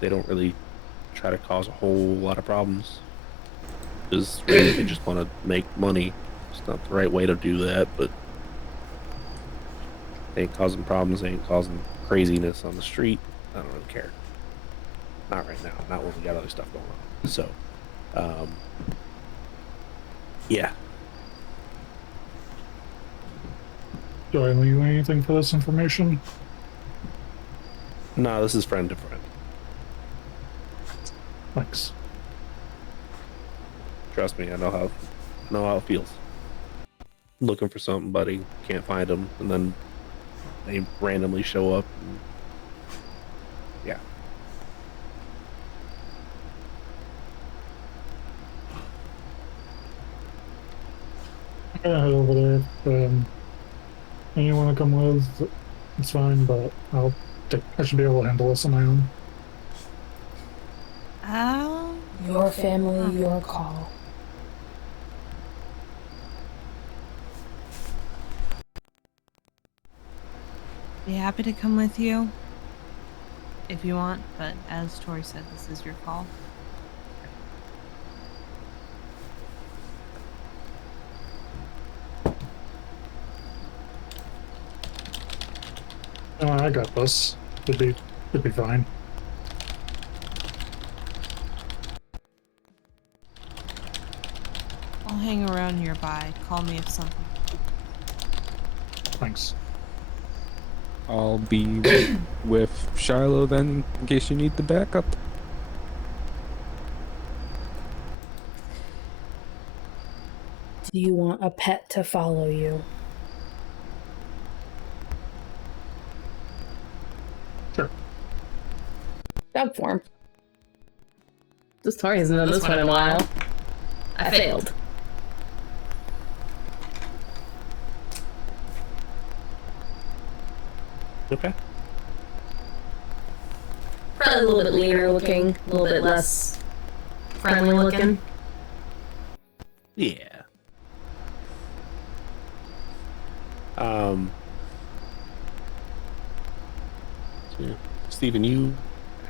They don't really try to cause a whole lot of problems, because they just want to make money. It's not the right way to do that, but they ain't causing problems. They ain't causing craziness on the street. I don't really care. Not right now. Not when we got other stuff going on. So, yeah. Do I owe you anything for this information? No, this is friend to friend. Thanks. Trust me, I know how it feels. Looking for somebody, can't find them, and then they randomly show up. And, yeah. I'm gonna head over there. If you want to come with, it's fine, but I should be able to handle this on my own. Your family, your call. Be happy to come with you if you want, but as Tory said, this is your call. Oh, I got this. Should be fine. I'll hang around nearby. Call me if something. Thanks. I'll be with Shiloh then, in case you need the backup. Do you want a pet to follow you? Sure. Dog form. This Tory hasn't done this one in a while. I failed. Okay. Probably a little bit leaner looking, a little bit less friendly looking. Yeah. So, Steven, you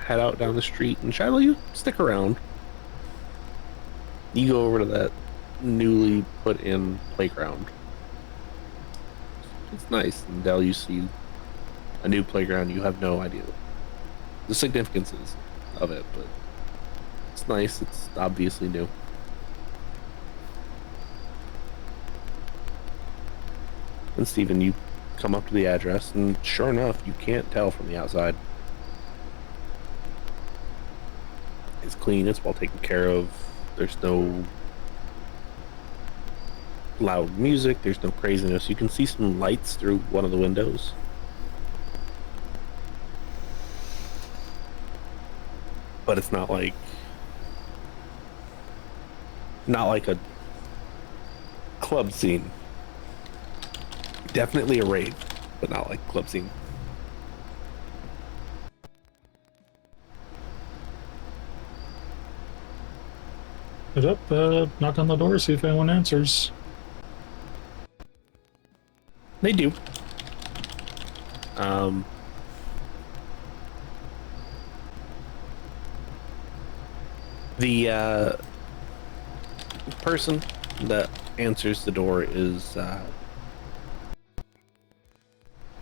head out down the street, and Shiloh, you stick around. You go over to that newly put in playground. It's nice. And Dell, you see a new playground. You have no idea the significance is of it, but it's nice. It's obviously new. And Steven, you come up to the address, and sure enough, you can't tell from the outside. It's clean, it's well taken care of. There's no loud music, there's no craziness. You can see some lights through one of the windows. But it's not like a club scene. Definitely a rave, but not like club scene. Head up, knock on the door, see if anyone answers. They do. The person that answers the door is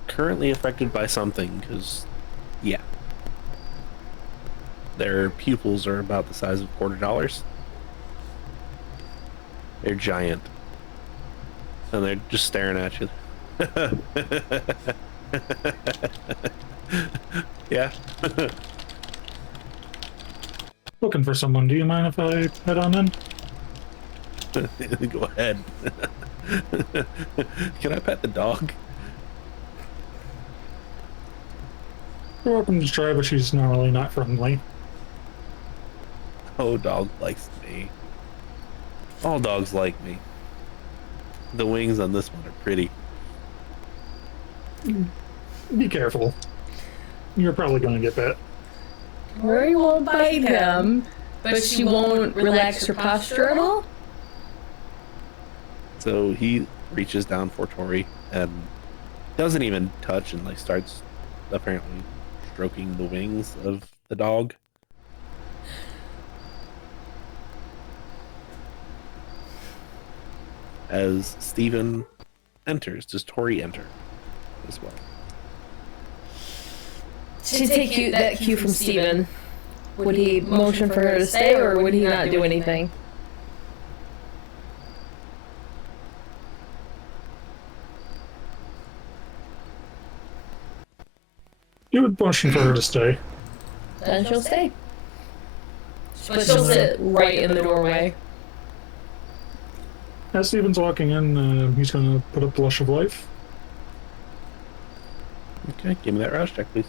currently affected by something, because, yeah. Their pupils are about the size of $quarter. They're giant. And they're just staring at you. Yeah. Looking for someone. Do you mind if I head on in? Go ahead. Can I pet the dog? You're welcome to try, but she's normally not friendly. Oh, dog likes me. All dogs like me. The wings on this one are pretty. Be careful. You're probably gonna get bit. Tory won't bite him, but she won't relax her posture at all? So he reaches down for Tory and doesn't even touch, and like starts apparently stroking the wings of the dog. As Steven enters, does Tory enter as well? To take that cue from Steven, would he motion for her to stay, or would he not do anything? You would motion for her to stay. Then she'll stay. But she'll sit right in the doorway. As Steven's walking in, he's gonna put up Blush of Life. Okay, give me that rouse check, please.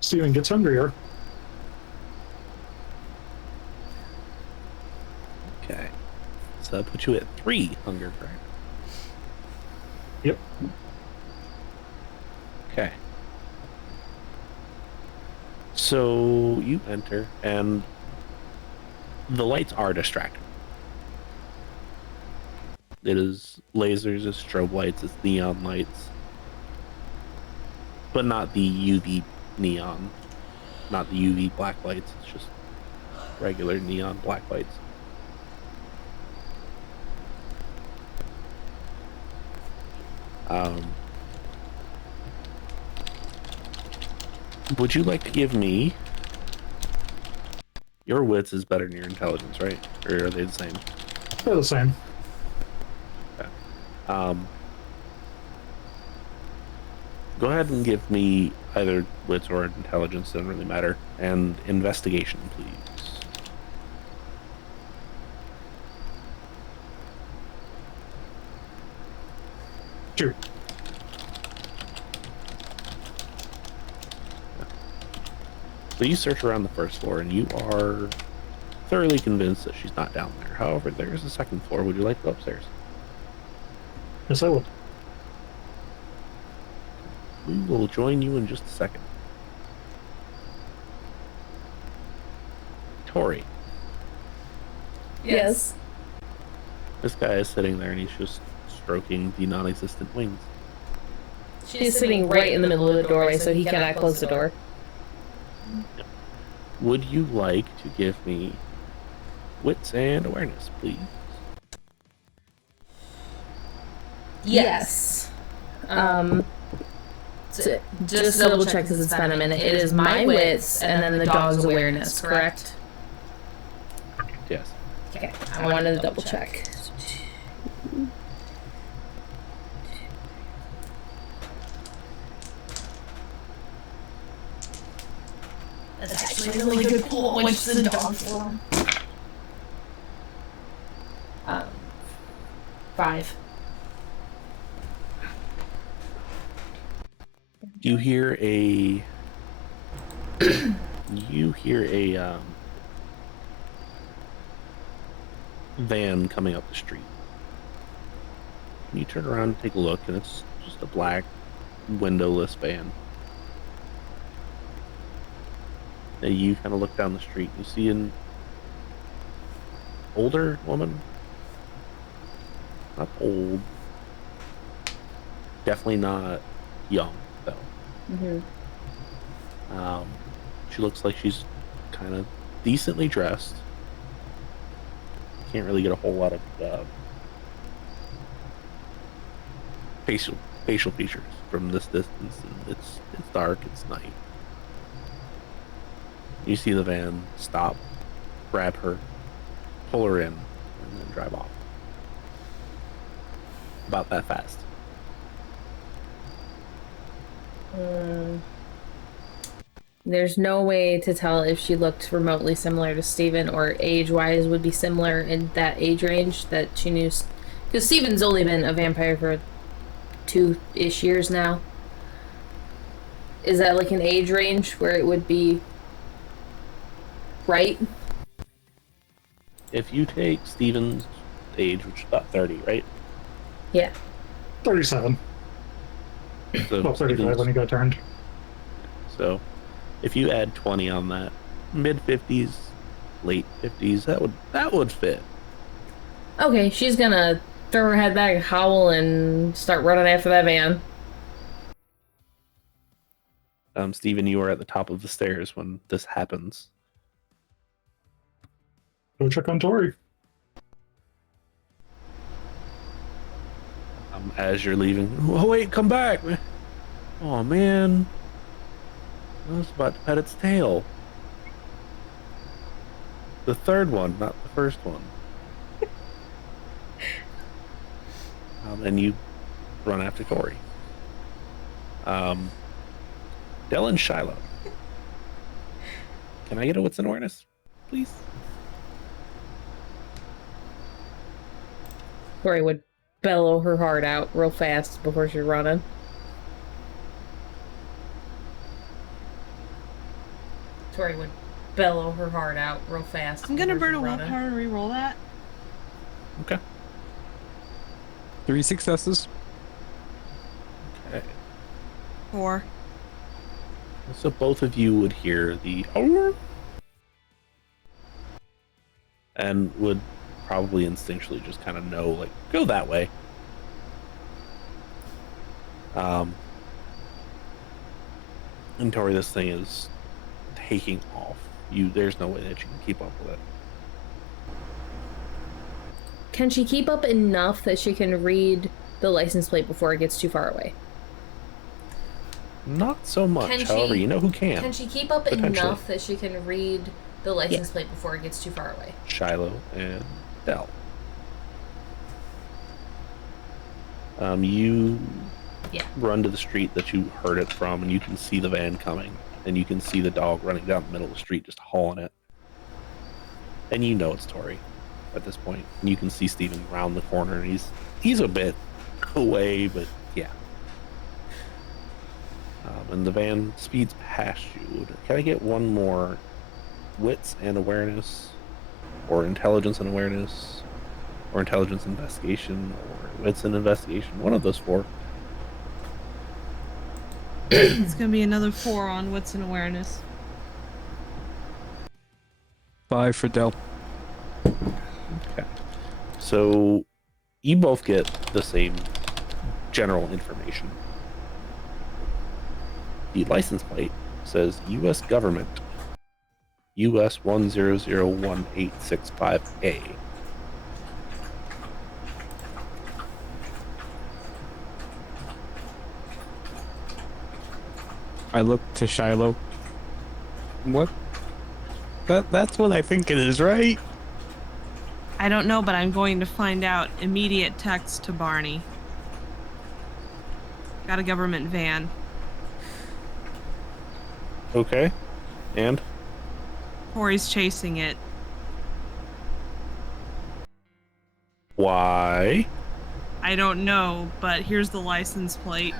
Steven gets hungrier. Okay. So that puts you at 3 hunger, correct? Yep. Okay. So you enter, and the lights are distracting. It is lasers, it's strobe lights, it's neon lights. But not the UV neon. Not the UV black lights, it's just regular neon black lights. Would you like to give me... Your wits is better than your intelligence, right? Or are they the same? They're the same. Okay. Go ahead and give me either wits or intelligence, doesn't really matter. And investigation, please. Sure. So you search around the first floor, and you are thoroughly convinced that she's not down there. However, there is a second floor. Would you like to go upstairs? Yes, I will. We will join you in just a second. Tory. Yes. This guy is sitting there, and he's just stroking the non-existent wings. She's sitting right in the middle of the doorway, so he cannot close the door. Would you like to give me wits and awareness, please? Yes. Just double check because it's been a minute. It is my wits and then the dog's awareness, correct? Yes. Okay, I wanted to double check. That's actually a really good pull, which is the dog form. 5. You hear a van coming up the street. You turn around and take a look, and it's just a black windowless van. And you kind of look down the street, and you see an older woman. Not old. Definitely not young, though. Mm-hmm. She looks like she's kind of decently dressed. Can't really get a whole lot of facial features from this distance. And it's dark. It's night. You see the van stop, grab her, pull her in, and then drive off. About that fast. There's no way to tell if she looked remotely similar to Steven or age-wise would be similar in that age range that she knew. Because Steven's only been a vampire for 2-ish years now. Is that like an age range where it would be right? If you take Steven's age, which is about 30, right? Yeah. 37. So Well, 35 when he got turned. So if you add 20 on that, mid-50s, late 50s, that would fit. Okay, she's gonna throw her head back, howl, and start running after that van. Steven, you are at the top of the stairs when this happens. Go check on Tory. As you're leaving, oh wait, come back! Oh man, I was about to pet its tail. The third one, not the first one. And you run after Tory. Dell and Shiloh. Can I get a wits and awareness, please? Tory would bellow her heart out real fast before she's running. Tory would bellow her heart out real fast. I'm gonna burn a willpower and re-roll that. Okay. 3 successes. Okay. 4. So both of you would hear the "oh," and would probably instinctually just kind of know, like, go that way. And Tory, this thing is taking off. There's no way that you can keep up with it. Can she keep up enough that she can read the license plate before it gets too far away? Not so much. Can However, she- you know who can. Can she keep up Potentially. enough that she can read the license plate before it gets too far away? Shiloh and Dell. You Yeah. run to the street that you heard it from, and you can see the van coming, and you can see the dog running down the middle of the street, just hauling it. And you know it's Tory at this point. And you can see Steven around the corner, and he's a bit away, but yeah. And the van speeds past you. Can I get one more wits and awareness, or intelligence and awareness, or intelligence investigation, or wits and investigation? One of those four. It's gonna be another 4 on wits and awareness. 5 for Dell. Okay. So you both get the same general information. The license plate says U.S. government, US 1001865A. I look to Shiloh. What? That's what I think it is, right? I don't know, but I'm going to find out. Immediate text to Barney. Got a government van. Okay. And? Tory's chasing it. Why? I don't know, but here's the license plate.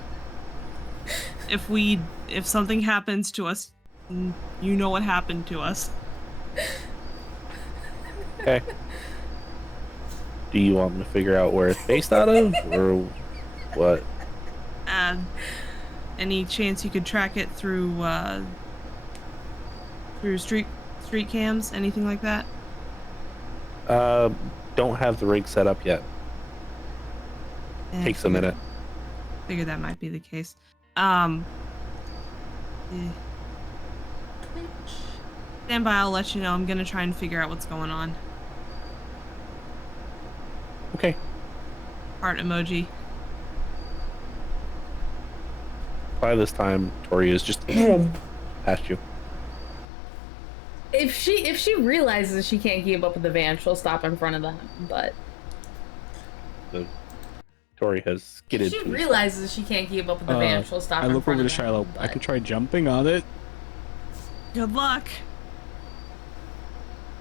If something happens to us, you know what happened to us. Okay. Do you want me to figure out where it's based out of, or what? Any chance you could track it through street cams, anything like that? Don't have the rig set up yet. Takes a minute. Figure that might be the case. Stand by, I'll let you know. I'm gonna try and figure out what's going on. Okay. Heart emoji. By this time, Tory is just past you. If she realizes she can't keep up with the van, she'll stop in front of them. But Tory has skidded. if she realizes she can't keep up with the van, she'll stop I in look front over of to them. Shiloh. I but- could try jumping on it. Good luck.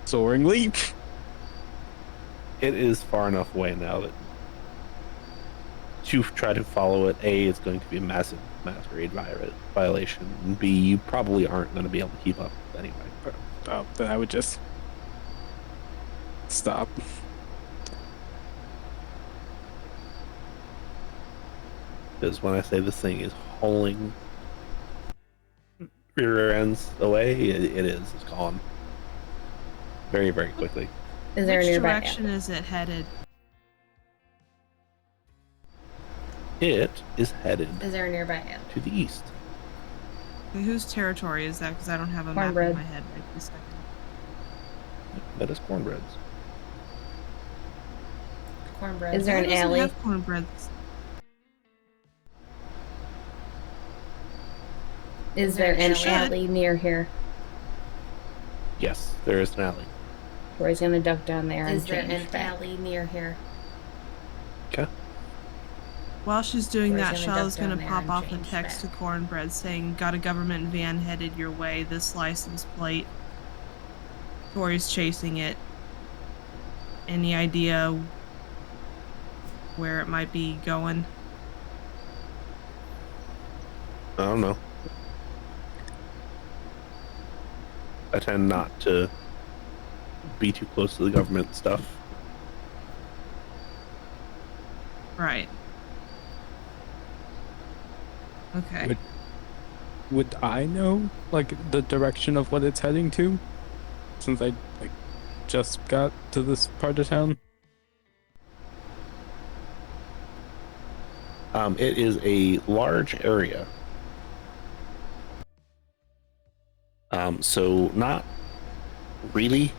Soaring leap. It is far enough away now that you try to follow it. A, it's going to be a massive masquerade violation. And B, you probably aren't going to be able to keep up anyway. Oh, then I would just stop. Because when I say this thing is hauling rear ends away, it is. It's gone. Very, very quickly. Is there a Which nearby direction is it headed? It is headed Is there a nearby ant? to the east. Okay, whose territory is that? Because I don't have a map Cornbread. in my head right this second. That is cornbreads. Cornbread. Is there an Why doesn't it alley? have cornbreads? Is there an Should. alley near here? Yes, there is an alley. Where he's gonna duck down there and Is there change an back. alley near here? Okay. While she's doing Or is that, gonna duck Shiloh's down gonna there pop and off a change text back. to Cornbread saying, "Got a government van headed your way. This license plate. Tory's chasing it. Any idea where it might be going?" I don't know. I tend not to be too close to the government stuff. Right. Okay. Would I know, like, the direction of what it's heading to? Since I, like, just got to this part of town? It is a large area. So not really.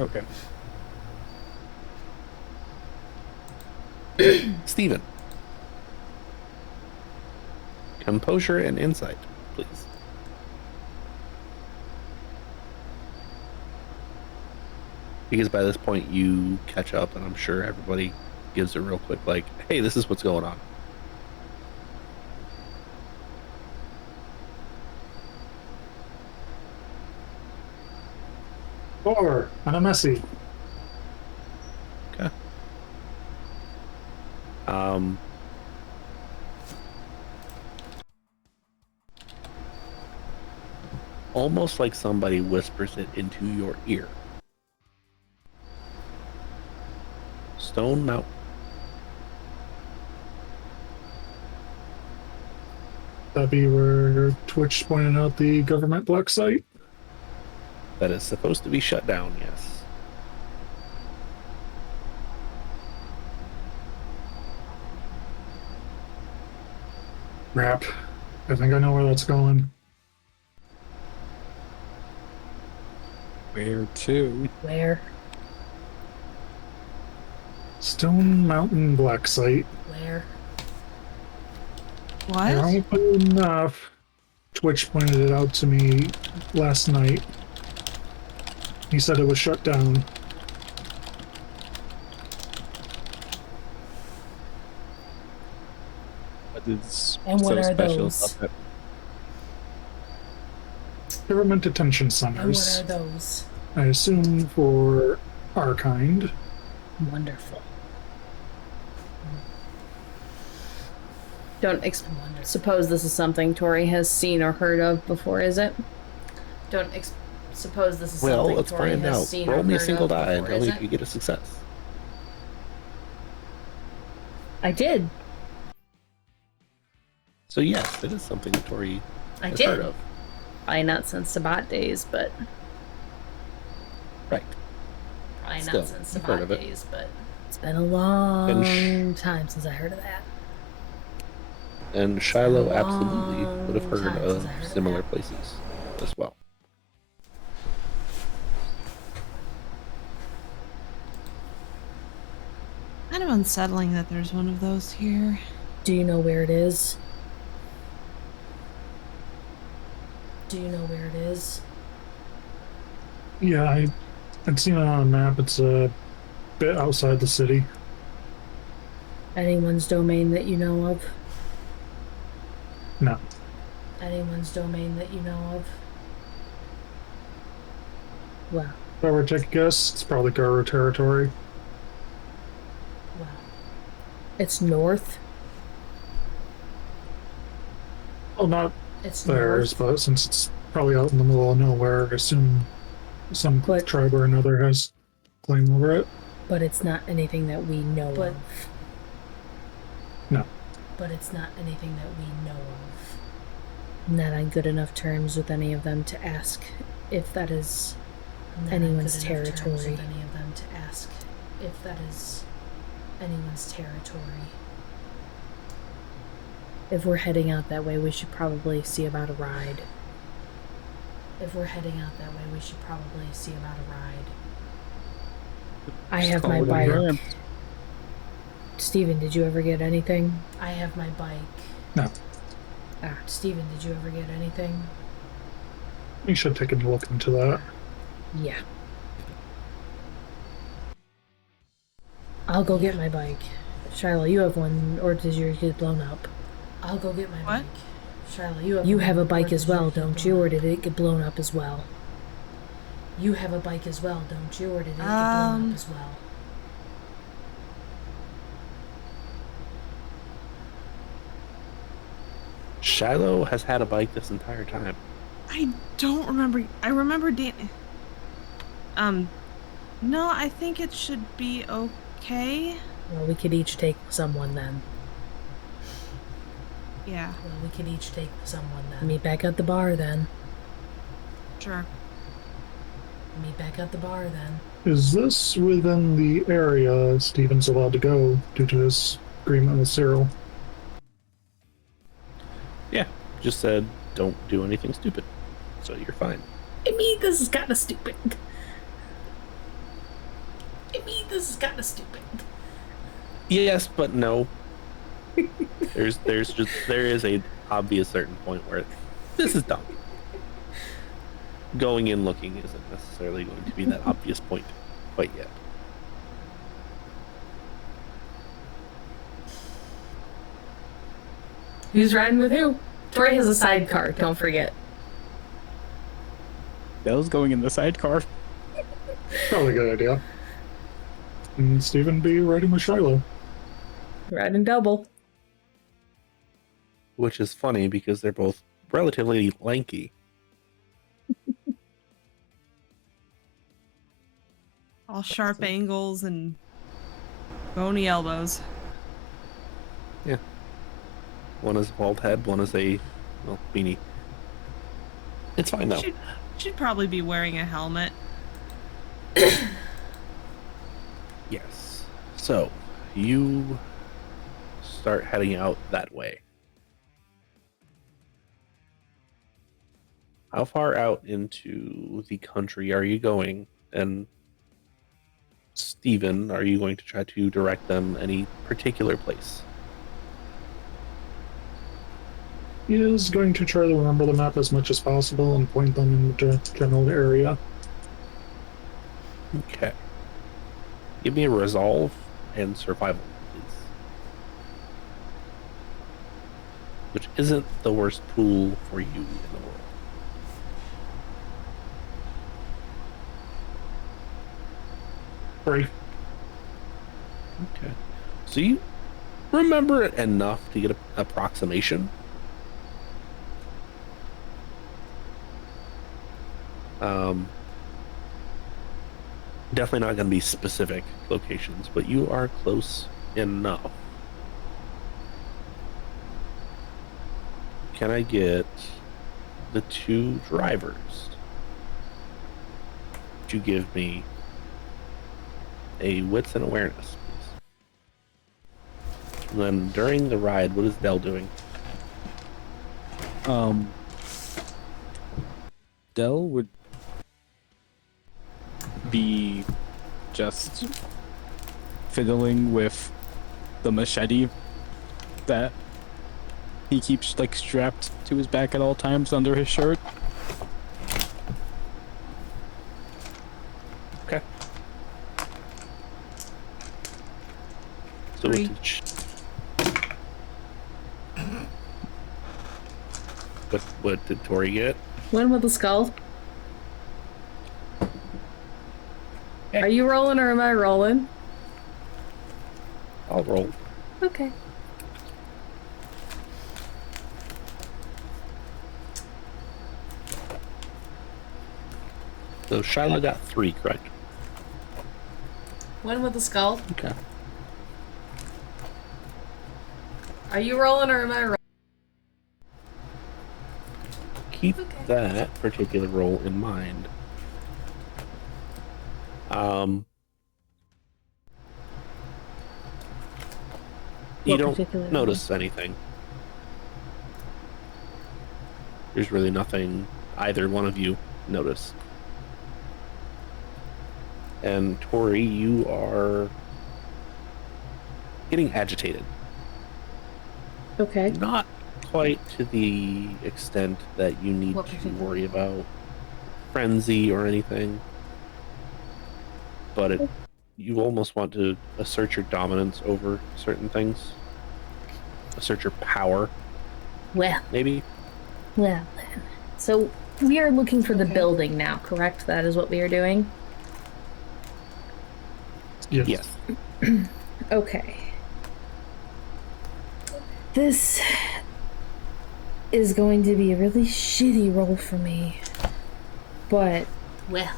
Okay. Steven. Composure and insight, please. Because by this point you catch up, and I'm sure everybody gives a real quick, like, hey, this is what's going on. Four on a messy. Okay. Almost like somebody whispers it into your ear. Stone Mountain. That'd be where Twitch pointed out the government black site. That is supposed to be shut down, yes. Crap. I think I know where that's going. Where to? Where? Stone Mountain black site. Where? What? Open enough. Twitch pointed it out to me last night. He said it was shut down. What is And what so are special those? about Government detention And centers. what are those? I assume for our kind. Wonderful. Don't suppose this is something Tory has seen or heard of before, is it? Don't suppose this is Well, something let's Tory find has out. seen Roll or me a heard single of die and before, tell is me it? if you get a success. I did. So yes, it is something that Tory I has did. heard of. Probably not since Sabat days, but Right. probably Still, not since you've heard Sabat of it. days, but It's been a long And time since I heard of that. And Shiloh a absolutely would have long heard time of since I heard of similar that. places as well. Kind of unsettling that there's one of those here. Do you know where it is? Do you know where it is? Yeah, I'd seen it on a map. It's a bit outside the city. Anyone's domain that you know of? No. Anyone's domain that you know of? Well, If I were to take a guess, it's probably Garo territory. well. It's north. Well, not It's theirs, north. but since it's probably out in the middle of nowhere, I assume some But- tribe or another has claim over it. But it's not anything that we know of. No. But it's not anything that we know of. I'm not on good enough terms with any of them to ask if that is anyone's territory. Any of them to ask if that is anyone's territory. If we're heading out that way, we should probably see about a ride. If we're heading out that way, we should probably see about a ride. I Just have call my it bike. endurance. Steven, did you ever get anything? I have my bike. No. Ah, Steven, did you ever get anything? We should take a look into that. Yeah. I'll go get my bike. Shiloh, you have one, or does yours get blown up? I'll go get my What? bike. Shiloh, you have a bike as well, don't you? Or did it get blown up as well? You have a bike as well, don't you? Or did it get blown up as well? Shiloh has had a bike this entire time. I don't remember. I remember Dan. No, I think it should be okay. Well, we could each take someone then. Yeah, Well, we could each take someone then. Meet back at the bar then. sure. Meet back at the bar then. Is this within the area Steven's allowed to go due to his agreement with Cyril? Yeah, just said don't do anything stupid. So you're fine. I mean, this is kind of stupid. Yes, but no. There is a obvious certain point where this is dumb. Going in looking isn't necessarily going to be that obvious point quite yet. Who's riding with who? Tory has a sidecar, don't forget. Dell's going in the sidecar. Probably a good idea. And Stephen be riding with Shiloh. Riding double. Which is funny because they're both relatively lanky. All sharp angles and bony elbows. Yeah. One is a bald head, one is a beanie. It's fine though. Should probably be wearing a helmet. Yes. So, you start heading out that way. How far out into the country are you going? And Stephen, are you going to try to direct them any particular place? He is going to try to remember the map as much as possible and point them in the general area. Okay. Give me a resolve and survival, please. Which isn't the worst pool for you in the world. Three. Okay. So you remember it enough to get an approximation. Definitely not going to be specific locations, but you are close enough. Can I get the two drivers to give me a wits and awareness, please? And then during the ride, what is Dell doing? Dell would be just fiddling with the machete that he keeps like strapped to his back at all times under his shirt. Okay. So Three. what did Tory get? One with the skull. Are you rolling or am I rolling? I'll roll. Okay. So Shiloh got 3, correct? One with the skull. Okay. Are you rolling or am I rolling? Keep that particular roll in mind. You What don't particular notice anything. There's really nothing either one of you notice. And Tory, you are getting agitated. Okay. Not quite to the extent that you need What to particular? worry about frenzy or anything. But you almost want to assert your dominance over certain things. Assert your power, Well, maybe. then. So we are looking for the building now, correct? That is what we are doing? Yes. Yes. Okay. This is going to be a really shitty roll for me. But, well,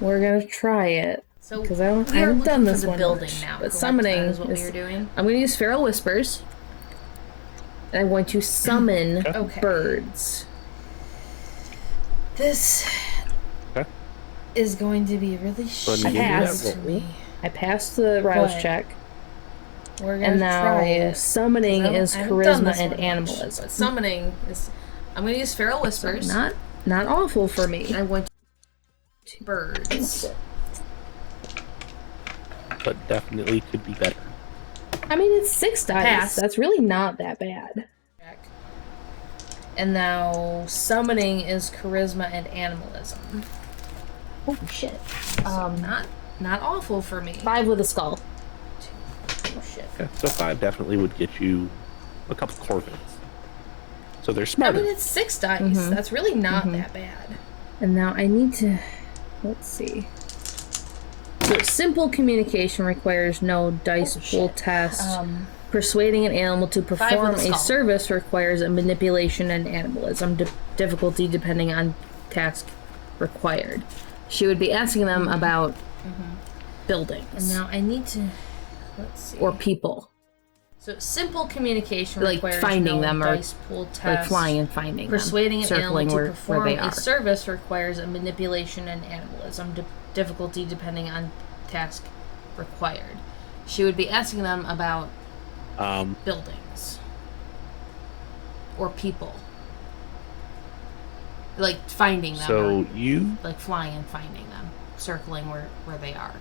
we're gonna try it. So Because I haven't done this one much. But summoning is what we are doing. I'm going to use Feral Whispers. And I'm going to summon birds. This is going to be really shitty for me. I passed the rouse check. We're gonna try summoning is charisma and animalism. Summoning is I'm gonna use Feral Whispers. So not awful for me. I want birds. But definitely could be better. I mean, it's 6 dice. Pass. That's really not that bad. And now summoning is charisma and animalism. Oh shit. Not awful for me. 5 with a skull. Oh shit. Yeah, so 5 definitely would get you a couple corvins. So they're I smarter. mean, it's 6 dice. That's really not that bad. And now I need to... Let's see. So simple communication requires no dice pool test. Persuading an animal to perform a service requires a manipulation and animalism difficulty depending on task required. She would be asking them about buildings. And now I need to... Let's see. Or people. So simple communication Like requires finding no them or dice pool test. like flying and finding Persuading them. an animal to where perform they a are. service requires a manipulation and animalism difficulty depending on task required. She would be asking them about buildings or people, like finding them. So or, you like flying and finding them, circling where they are.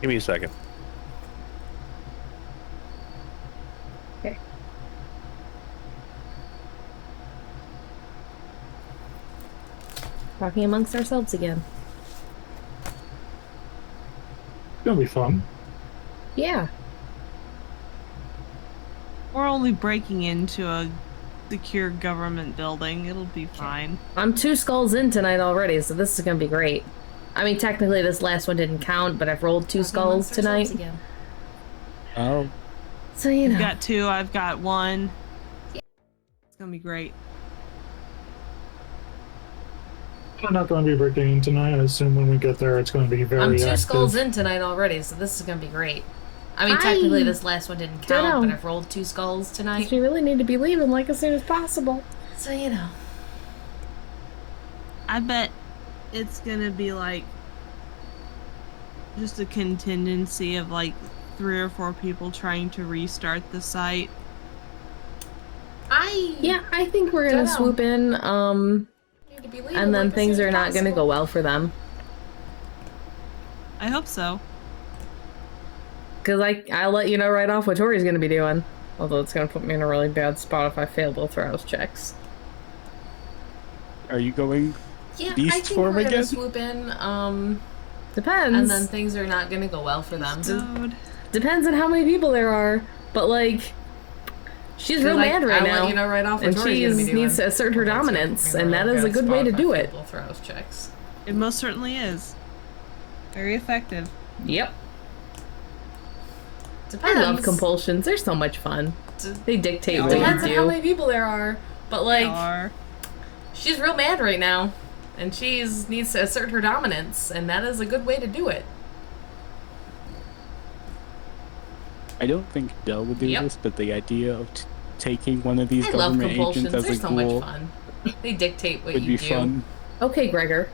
give me a second. Talking amongst ourselves again. It's gonna be fun. Yeah. We're only breaking into a secure government building. It'll be fine. I'm 2 skulls in tonight already, so this is gonna be great. I mean, technically this last one didn't count, but I've rolled 2 skulls tonight. Again. Oh. So, you You've know. got 2, I've got 1. It's gonna be great. I'm not going to be breaking in tonight. I assume when we get there, it's going to be very I'm 2 active. skulls in tonight already, so this is gonna be great. I mean, technically this last one didn't count, Dunno. but I've rolled 2 skulls tonight. We really need to be leaving like as soon as possible. So, you know. I bet it's gonna be like just a contingency of like 3 or 4 people trying to restart the site. Yeah, I think we're gonna Dunno. swoop in, Need to be leaving and then like as things soon are as not gonna go possible. well for them. I hope so. Because I'll let you know right off what Tory's gonna be doing. Although it's gonna put me in a really bad spot if I fail both Rouse checks. Are you going Yeah, beast I think form we're gonna again? swoop in, Depends. and then things are not gonna go well for them. Dude. Depends on how many people there are. But, like, she's real mad right I'll now. let you know right off what And Tory's she gonna be doing. needs to assert her Well, that's dominance, in a and that really is a bad good way spot to if I do fail it. both Rouse checks. It most certainly is. Very effective. Yep. I Depends. love compulsions. They're so much fun. They dictate what Depends you on how do. many people there are. But, They like, are. she's real mad right now. And she needs to assert her dominance, and that is a good way to do it. I don't think Dell would do Yep. this, but the idea of taking one of these I love government compulsions. agents as They're a so much ghoul fun. They dictate what would you be do. fun. Okay, Gregor.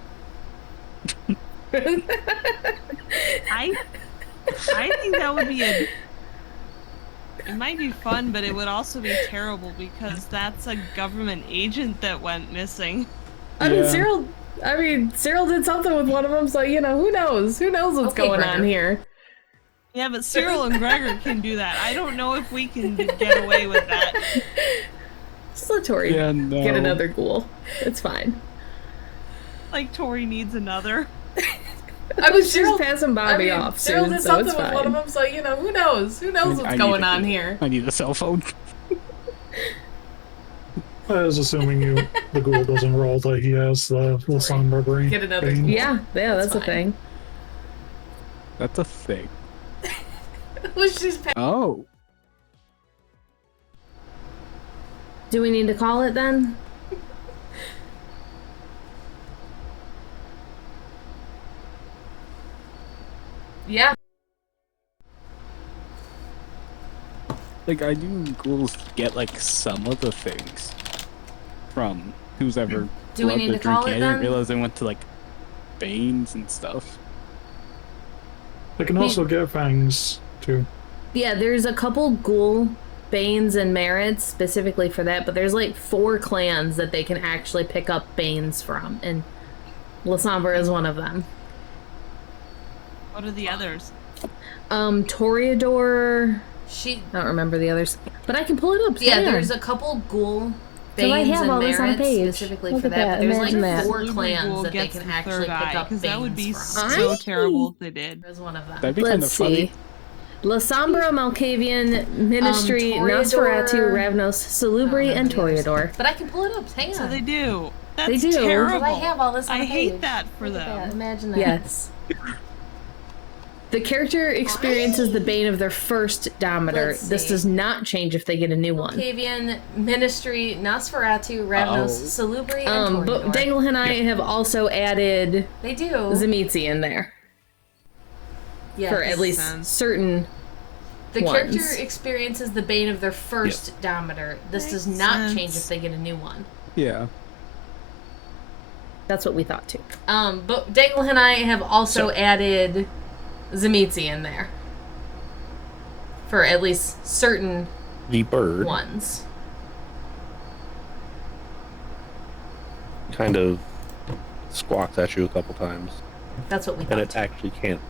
I think that would be a. It might be fun, but it would also be terrible because that's a government agent that went missing. I mean, Yeah. Cyril did something with one of them, so, you know, who knows? Who knows what's Okay, going Gregor. on here? Yeah, but Cyril and Gregor can do that. I don't know if we can get away with that. Just let Tory Yeah, no. get another ghoul. It's fine. Like Tory needs another. I mean, She's Cyril, passing Bobby off Cyril soon, did so something it's with fine. one of them, so, you know, who knows? Who knows I what's need going a- on here? I need a cell phone. I was assuming the ghoul doesn't roll that he has the Lasombra brain. Get another bane. ghoul. Yeah, that's a fine. thing. That's a thing. Well, she's Oh. Do we need to call it then? yeah. Like, I do ghouls get, like, some of the things from who's ever Do we loved need to to drink. call I it didn't then? realize they went to, like, Banes and stuff. They can also get fangs, too. Yeah, there's a couple ghoul banes and merits specifically for that, but there's like 4 clans that they can actually pick up banes from, and Lasombra is one of them. What are the others? Toreador. She. I don't remember the others, but I can pull it up. Yeah, Hang on. there's a couple ghoul So I banes have and all this on a merits page. specifically Look for at that, but there's Imagine like that. 4 Blue clans Ghoul that they gets can the actually third pick eye, up because that would be banes from. so Aye. terrible if they did. There's one of them. That'd be kind Let's of funny. see. Lasombra, Malkavian, Ministry, Toreador. Nosferatu, Ravnos, Salubri, and remember the others. Toreador. But I can pull it up. Hang on. So they do. That's They do. terrible. I have all this on I a page. hate that for Look at that. them. Imagine that. Yes. The character experiences the bane of their first Dometer. Let's This see. does not change if they get a new one. Malkavian, Ministry, Nosferatu, Ravnos, Salubri, and But Toreador. Dengle and I have also added They do. Zamitzi in there Yes. for at least sense. certain. The ones. character experiences the bane of their first Dometer. This does Makes not sense. change if they get a new one. Yeah. That's what we thought too. But Dengle and I have also added Zamitzi in there for at least certain The bird ones. kind of squawks at you a couple times, That's what we and thought. it actually can't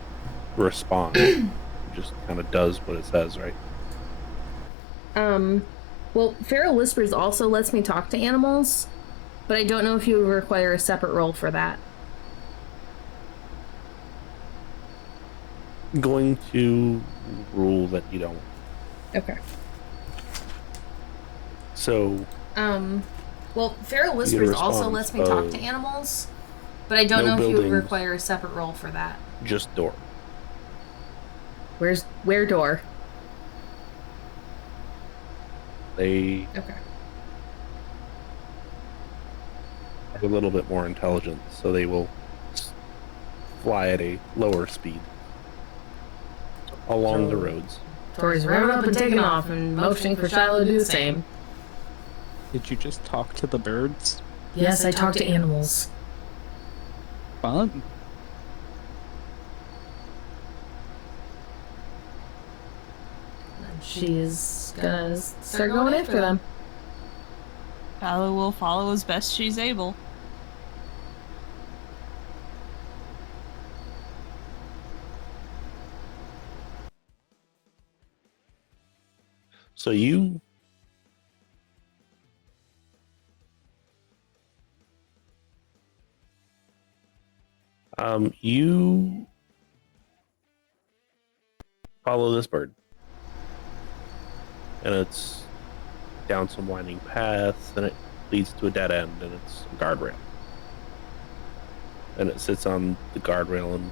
respond. It just kind of does what it says, right? Well, Feral Whispers also lets me talk to animals, but I don't know if you would require a separate role for that. Going to rule that you don't. Okay. So Well, Feral get a Whispers also response lets me talk of to animals, but I don't no know if you would buildings. require a separate role for that. just door. Where door? They Okay. have a little bit more intelligence, so they will fly at a lower speed along the roads. Tory's revving up and taking off and motioning for Shiloh to do the same. Did you just talk to the birds? Yes, I talk to animals. Fun. She's gonna start going after them. Feyla will follow as best she's able. So you you follow this bird, and it's down some winding paths, and it leads to a dead end, and it's a guardrail. And it sits on the guardrail and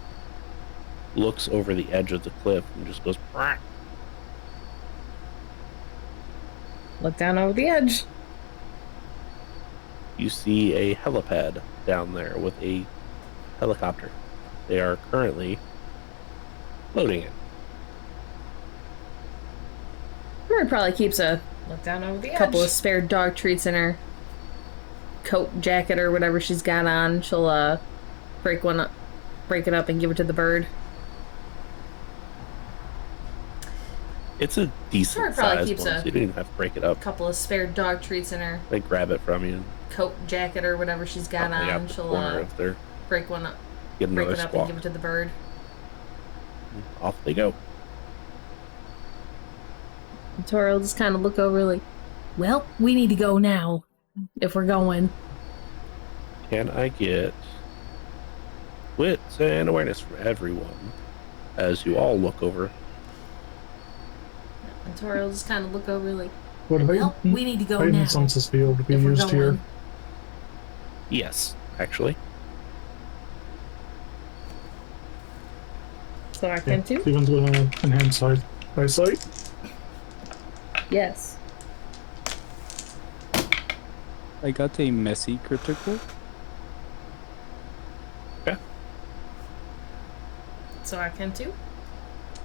looks over the edge of the cliff and just goes. "Quack." Look down over the edge. You see a helipad down there with a helicopter. They are currently loading it. Rory probably keeps a Look down over the edge. couple of spare dog treats in her coat, jacket, or whatever she's got on. She'll break it up, and give it to the bird. It's a decent probably size keeps one, a- so you don't even have to break it up. couple of spare dog treats in her They grab it from you and coat, jacket, or whatever she's got pop it out on. the She'll corner of their break one up, get break another it up, squawk. and give it to the bird. Off they go. And Tori will just kind of look over like, well, we need to go now if we're going. Can I get wits and awareness for everyone as you all look over? And Tori will just kind of look over like, Would well, we need to go heightened now. senses be able to be If we're used here? going. Yes, actually. So I can too? Steven's gonna enhance eyesight. Yes. I got a messy critical. So I can too?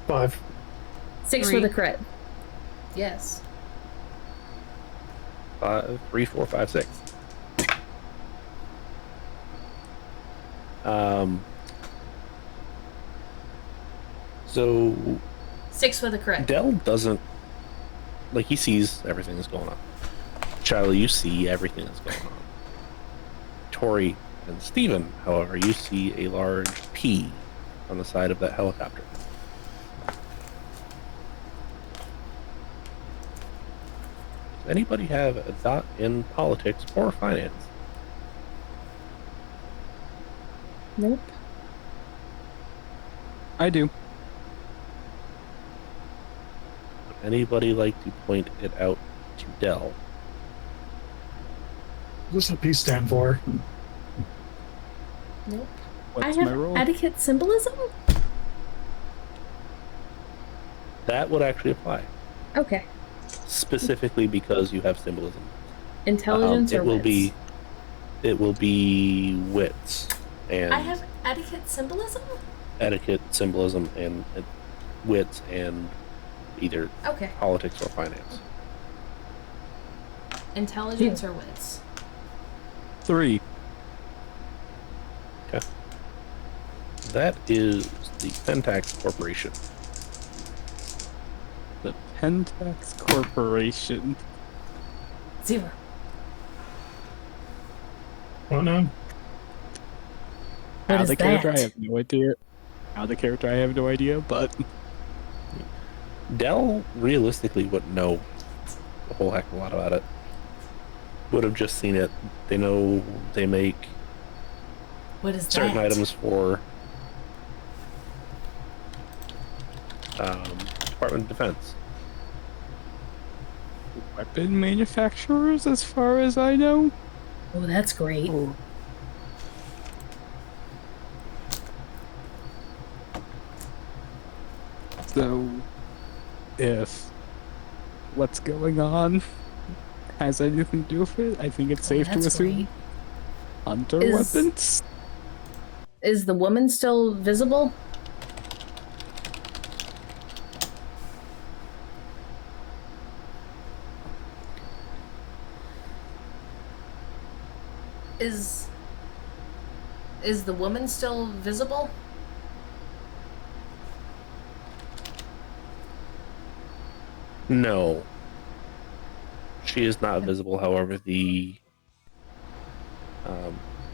5. 6 3. for the crit. Yes. 3, 4, 5, 6. So 6 with a crit. Dell doesn't like he sees everything that's going on. Shiloh, you see everything that's going on. Tory And Steven, however, you see a large P on the side of that helicopter. Does anybody have a dot in politics or finance? Nope. I do. Would anybody like to point it out to Dell? What's the P stand for? Nope. What's I my have role? etiquette symbolism? That would actually apply. Okay. Specifically because you have symbolism. Intelligence or it will wits? be it will be wits and I have etiquette symbolism? etiquette, symbolism, and wits, and either Okay. politics or finance. Intelligence or wits? 3. Okay. That is the Pentax Corporation. The Pentax Corporation. 0. What now? What How is the character, I that? have no idea. How the character, I have no idea, but Dell realistically wouldn't know a whole heck of a lot about it. Would have just seen it. They know they make What is certain that? items for Department of Defense. weapon manufacturers, as far as I know. Oh, that's great. Oh. So, if what's going on has anything to do with it, I think it's safe to that's assume great. hunter Is- weapons. Is the woman still visible? Is the woman still visible? No. She is not visible, however, they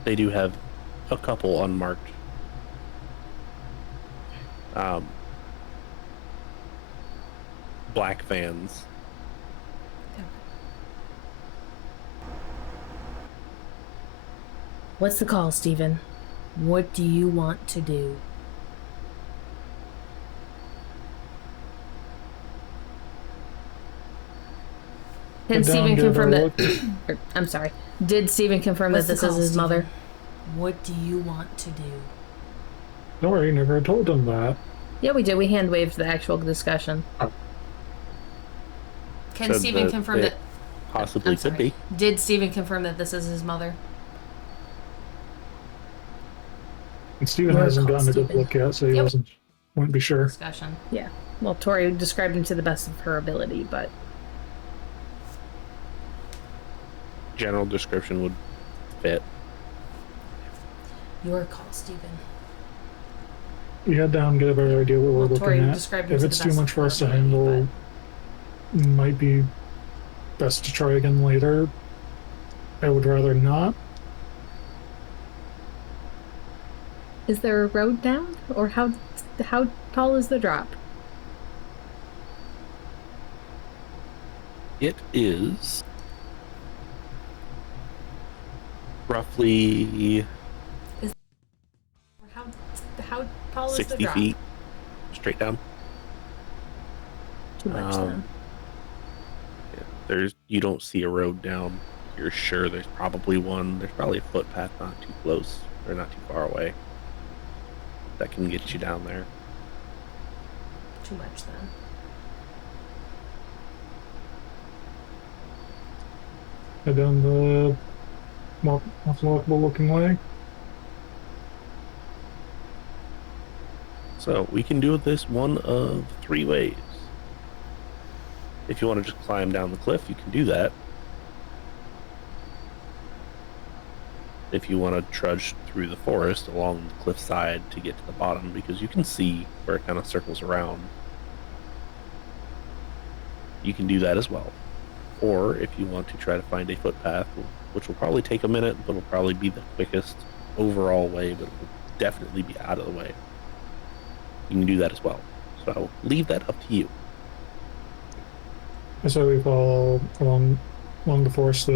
do have a couple unmarked black vans. What's the call, Steven? What do you want to do? Can Sit down, Steven give confirm her a that? I'm sorry. Did Steven confirm What's that the this is call, his Steven? mother? What do you want to do? Tory never told him that. Yeah, we did. We hand waved the actual discussion. Oh. Can Said Steven that confirm it that? Possibly I'm could sorry. be. Did Steven confirm that this is his mother? And Steven Your hasn't call, gotten a good Steven. look yet, so he Yep. wouldn't be sure. Discussion. Yeah. Well, Tori described him to the best of her ability, but General description would fit. Your call, Steven. You head down, get a better idea what Well, we're Tori looking at. described it If to it's the too best much of for her us to ability, handle, might be best to try again later. I would rather not. is there a road down, or how tall is the drop? It is roughly Or how tall is the 60 drop? feet straight down. Too much then. Yeah, you don't see a road down. You're sure there's probably one. There's probably a footpath not too close or not too far away that can get you down there. Too much then. Head down the most walkable looking way. So we can do this one of 3 ways. If you want to just climb down the cliff, you can do that. If you want to trudge through the forest along the cliffside to get to the bottom, because you can see where it kind of circles around, you can do that as well. Or if you want to try to find a footpath, which will probably take a minute, but will probably be the quickest overall way, but it will definitely be out of the way, you can do that as well. So I'll leave that up to you. So we follow along the forest.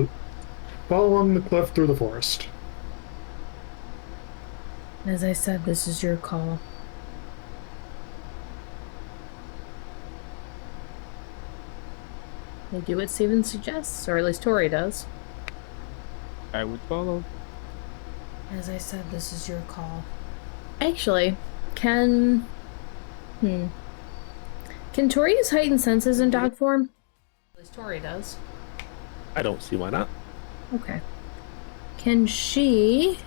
Follow along the cliff through the forest. As I said, this is your call. They do what Steven suggests, or at least Tory does. I would follow. As I said, this is your call. Actually, can Tory use heightened senses in dog form? At least Tory does. I don't see why not. Okay. Can she...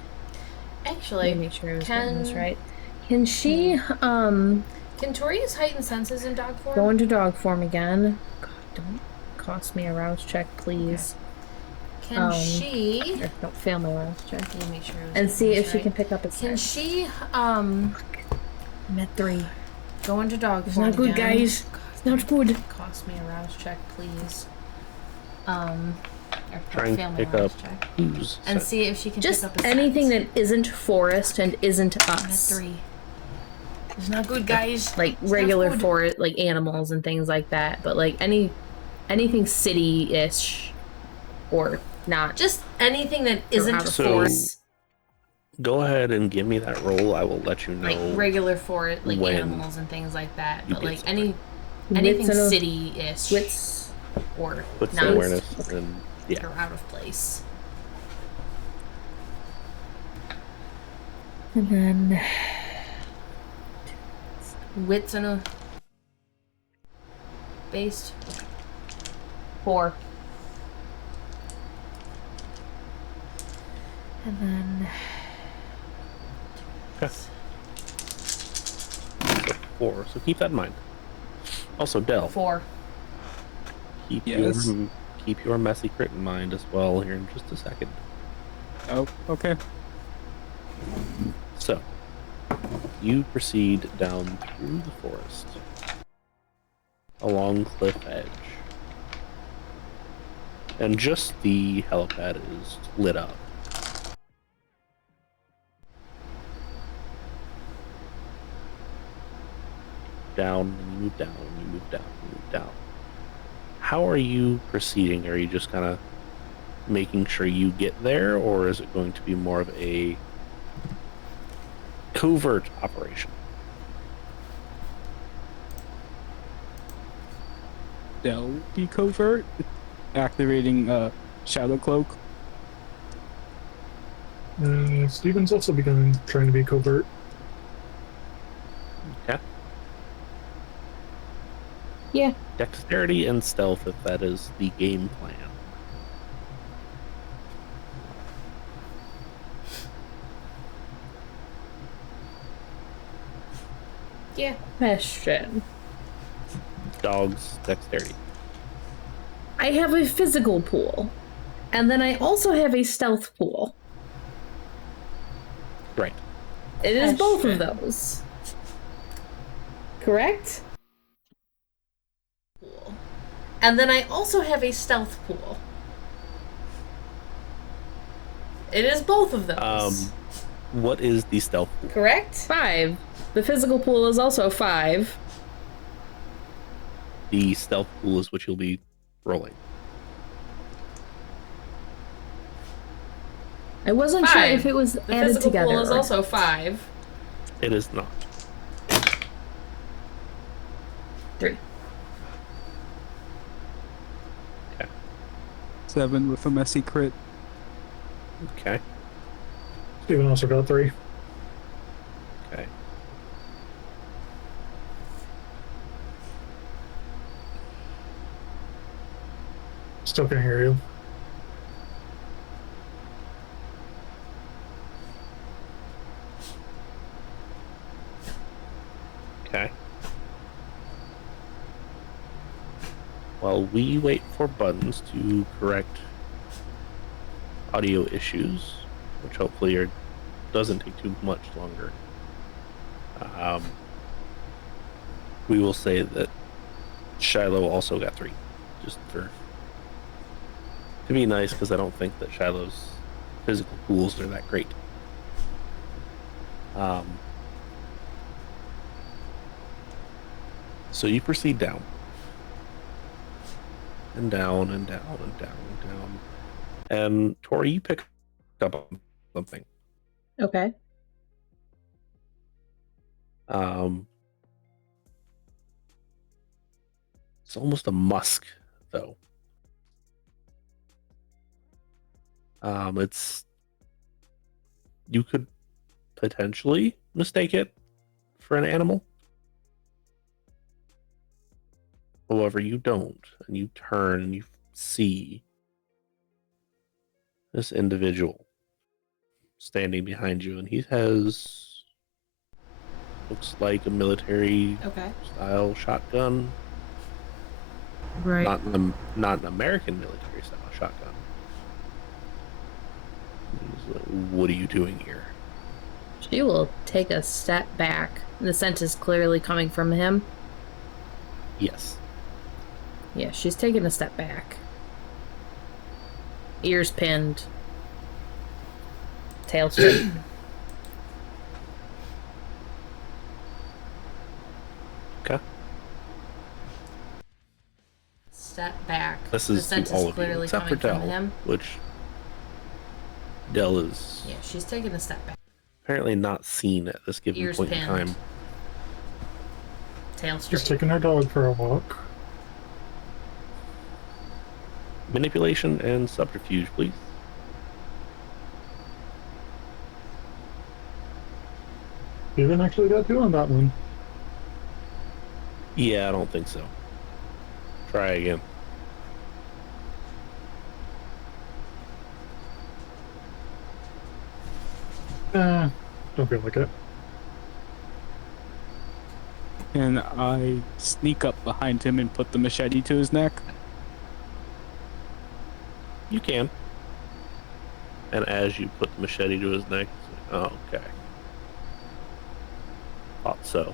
Actually, Let me make sure I was getting this right. Can she, Can Tory use heightened senses in dog form? Go into dog form again. God, don't cost me a rouse check, please. Can she... Or, don't fail my rouse check. Let me make sure I was And getting see this if she right. can pick up a Can sense. she, I'm at 3. go into dog It's form not good, again? guys. It's not good. Cost me a rouse check, please. Or Try and fail my pick rouse up check. who's And set. see if she can Just pick up a anything sense. that isn't forest and isn't I'm at us. 3. It's not good, guys. Like It's not regular good. forest, like animals and things like that. But like anything city-ish or not. Just anything that isn't out of So- forest. Go ahead and give me that roll. I will let you know. Like regular forest, like when animals and things like that. you But get like something. anything Wits and a- city-ish Wits. or What's not the awareness? And yeah. or out of place. And then Wits and a based 4. and then So 4. So keep that in mind. Also, Dell, 4. keep Yes. keep your messy crit in mind as well here in just a second. Oh, okay. So, you proceed down through the forest, along cliff edge, and just the helipad is lit up. Down, and you move down, and you move down, and you move down. How are you proceeding? Are you just kind of making sure you get there, or is it going to be more of a covert operation? Dell be covert, activating shadow cloak. Steven's also begun trying to be covert. Okay. yeah. Dexterity and stealth, if that is the game plan. Yeah. Question. Dogs, dexterity. I have a physical pool, and then I also have a stealth pool. Right. It is both of those. Correct? Pool. And then I also have a stealth pool. It is both of those. What is the stealth pool? Correct? 5. The physical pool is also 5. The stealth pool is what you'll be rolling. I wasn't sure 5. if it was The added physical together. pool is or- also 5. It is not. 3. 7 with a messy crit. Okay. Steven also got 3. Okay. Still can't hear you. Okay. While we wait for buttons to correct audio issues, which hopefully doesn't take too much longer, we will say that Shiloh also got 3, just to be nice, because I don't think that Shiloh's physical pools are that great. Um, so you proceed down. And down and down and down and down. And Tory, you pick up on something. Okay. It's almost a musk, though. It's you could potentially mistake it for an animal. However, you don't, and you turn and you see this individual standing behind you, and he has looks like a military Okay. style shotgun. Right. Not an American military style shotgun. He's like, what are you doing here? She will take a step back. The scent is clearly coming from him. Yes. Yeah, she's taking a step back. Ears pinned. Tail straight. Okay. Step back. This The is scent to all is of you, clearly except for coming Dell, from him. which Dell is Yeah, she's taking a step back. apparently not seen at this given Ears point pinned. in time. Tail Just straight. taking our dog for a walk. Manipulation and subterfuge, please. Steven actually got 2 on that one. Yeah, I don't think so. Try again. Don't feel like it. And I sneak up behind him and put the machete to his neck. You can. And as you put the machete to his neck, it's like, oh, okay. Thought so.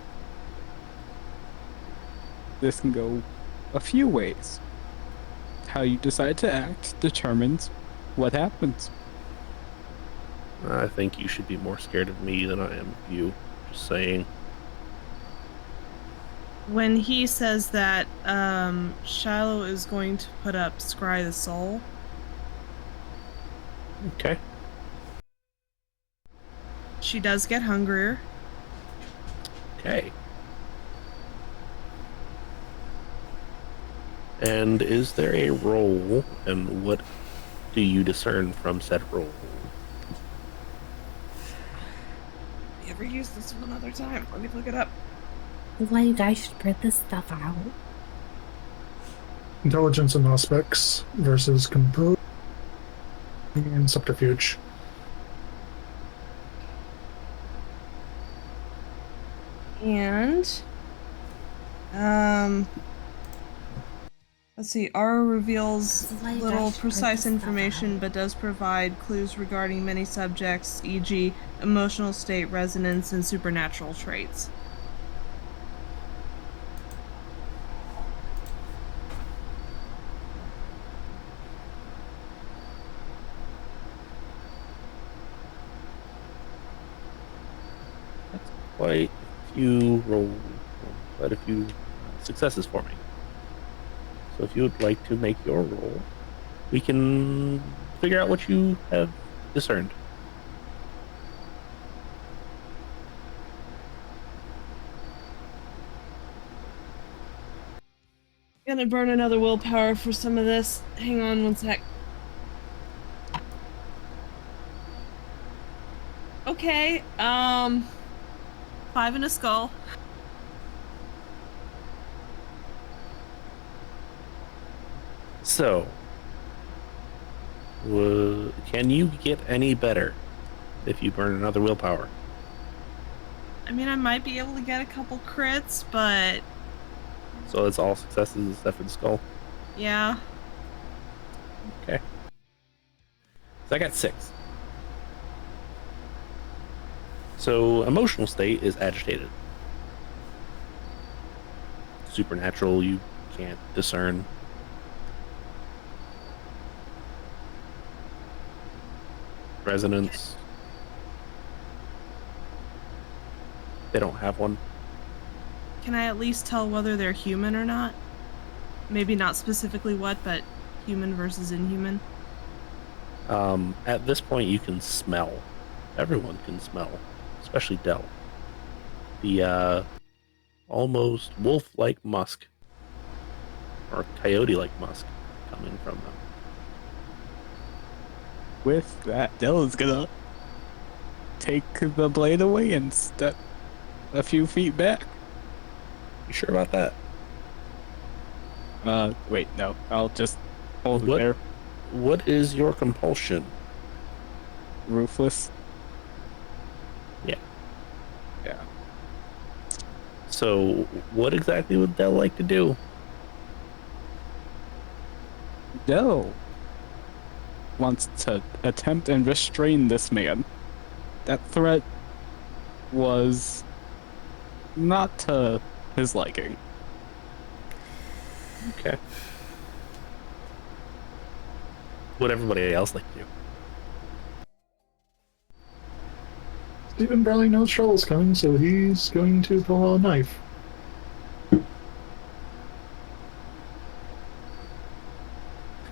This can go a few ways. How you decide to act determines what happens. I think you should be more scared of me than I am of you. Just saying. When he says that, Shiloh is going to put up Scry the Soul. Okay. She does get hungrier. Okay. And is there a roll, and what do you discern from said roll? You ever use this one other time? Let me look it up. That's why you guys should print this stuff out. Intelligence and aspects versus compose and subterfuge. And, let's see. Aura reveals This is why you little guys should print precise this stuff information, out. but does provide clues regarding many subjects, e.g., emotional state, resonance, and supernatural traits. Quite a few successes for me. So if you would like to make your roll, we can figure out what you have discerned. Gonna burn another willpower for some of this. Hang on one sec. Okay, 5 in a skull. So, can you get any better if you burn another willpower? I mean, I might be able to get a couple crits, but So it's all successes except for the skull. yeah. Okay. So I got 6. So emotional state is agitated. Supernatural, you can't discern. Resonance. They don't have one. Can I at least tell whether they're human or not? Maybe not specifically what, but human versus inhuman. At this point, you can smell. Everyone can smell, especially Dell. The almost wolf-like musk, or coyote-like musk, coming from them. With that, Dell is gonna take the blade away and step a few feet back. You sure about that? Wait, no. I'll just hold What? it there. What is your compulsion? Ruthless. Yeah. Yeah. So, what exactly would Dell like to do? Dell wants to attempt and restrain this man. That threat was not to his liking. Okay. What everybody else like to do? Stephen barely knows trouble's coming, so he's going to pull out a knife.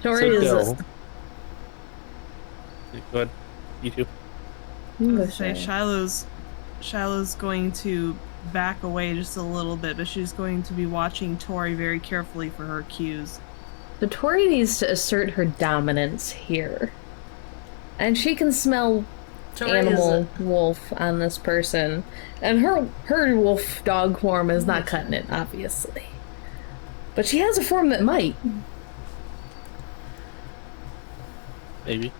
Tory is Dell. Go ahead. You too. I was gonna say Shiloh's going to back away just a little bit, but she's going to be watching Tory very carefully for her cues. So Tory needs to assert her dominance here. And she can smell animal wolf on this person. And her wolf dog form is not cutting it, obviously. But she has a form that might. Maybe.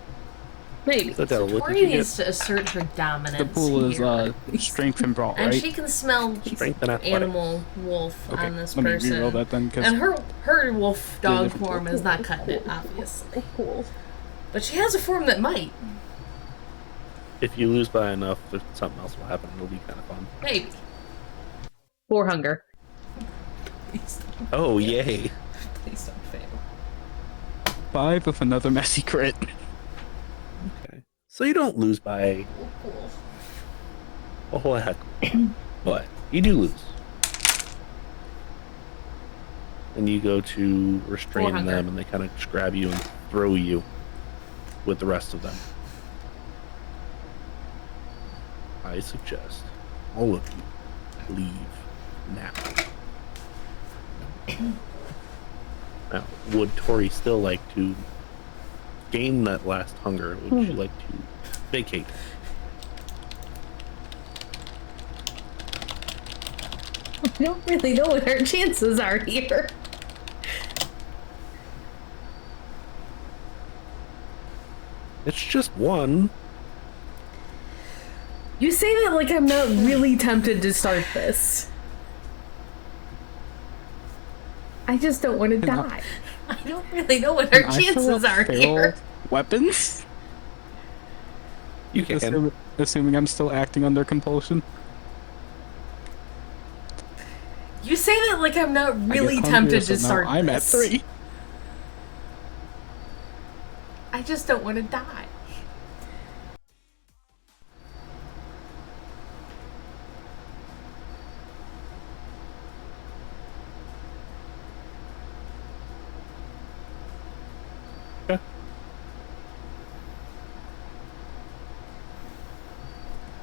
Maybe. So Dell, what Tory did you needs to assert her dominance The pool is here. strength and brawl, And right? she can smell Strength and athletics. animal wolf Okay, on this let me person. reroll that then, 'cause And her wolf dog different form is not cutting it, obviously. But she has a form that might. If you lose by enough, if something else will happen, it'll be kind of fun. Maybe. For hunger. Oh, yay. Please don't fail. 5 with another messy crit. Okay. So you don't lose by a whole heck, but you do lose. And you go to restrain hunger. them, and they kind of just grab you and throw you with the rest of them. I suggest all of you leave now. Now, would Tory still like to gain that last hunger? Would she like to vacate? I don't really know what our chances are here. It's just one. You say that like I'm not really tempted to start this. I just don't want to die. I don't really know what our Can I throw chances up are feral here. Weapons? You can. Assuming I'm still acting under compulsion. You say that like I'm not I get really hungrier, tempted so to now start I'm this. at 3. I just don't want to die.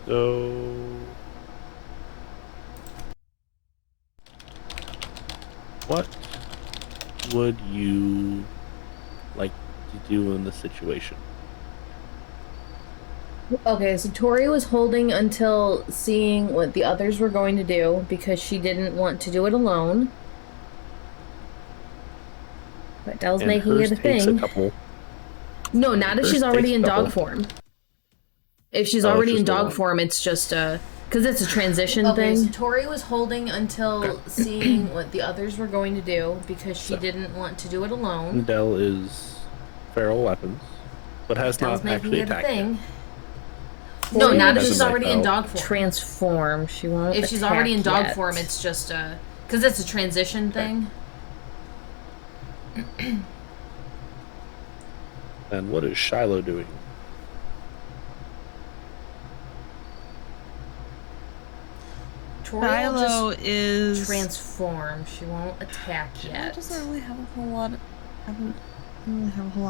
So, what would you like to do in this situation? Okay, so Tori was holding until seeing what the others were going to do because she didn't want to do it alone. But Dell's And making hers it a takes thing. a couple. No, not if hers she's already takes in a couple. dog form. If she's Oh, it's already in just the dog one. form, it's just a... Because it's a transition thing. So Tori was holding until seeing what the others were going to do because she didn't want to do it alone. Dell is feral weapons, but has Dell's not actually making it a attacked thing. yet. No, Tori not if doesn't she's like already in how- dog form. Transform. She won't. If she's already in dog form, it's just a... Because it's a transition thing. And what is Shiloh doing? Tory will Shiloh just is transform. She won't attack Shiloh yet. doesn't really have a whole lot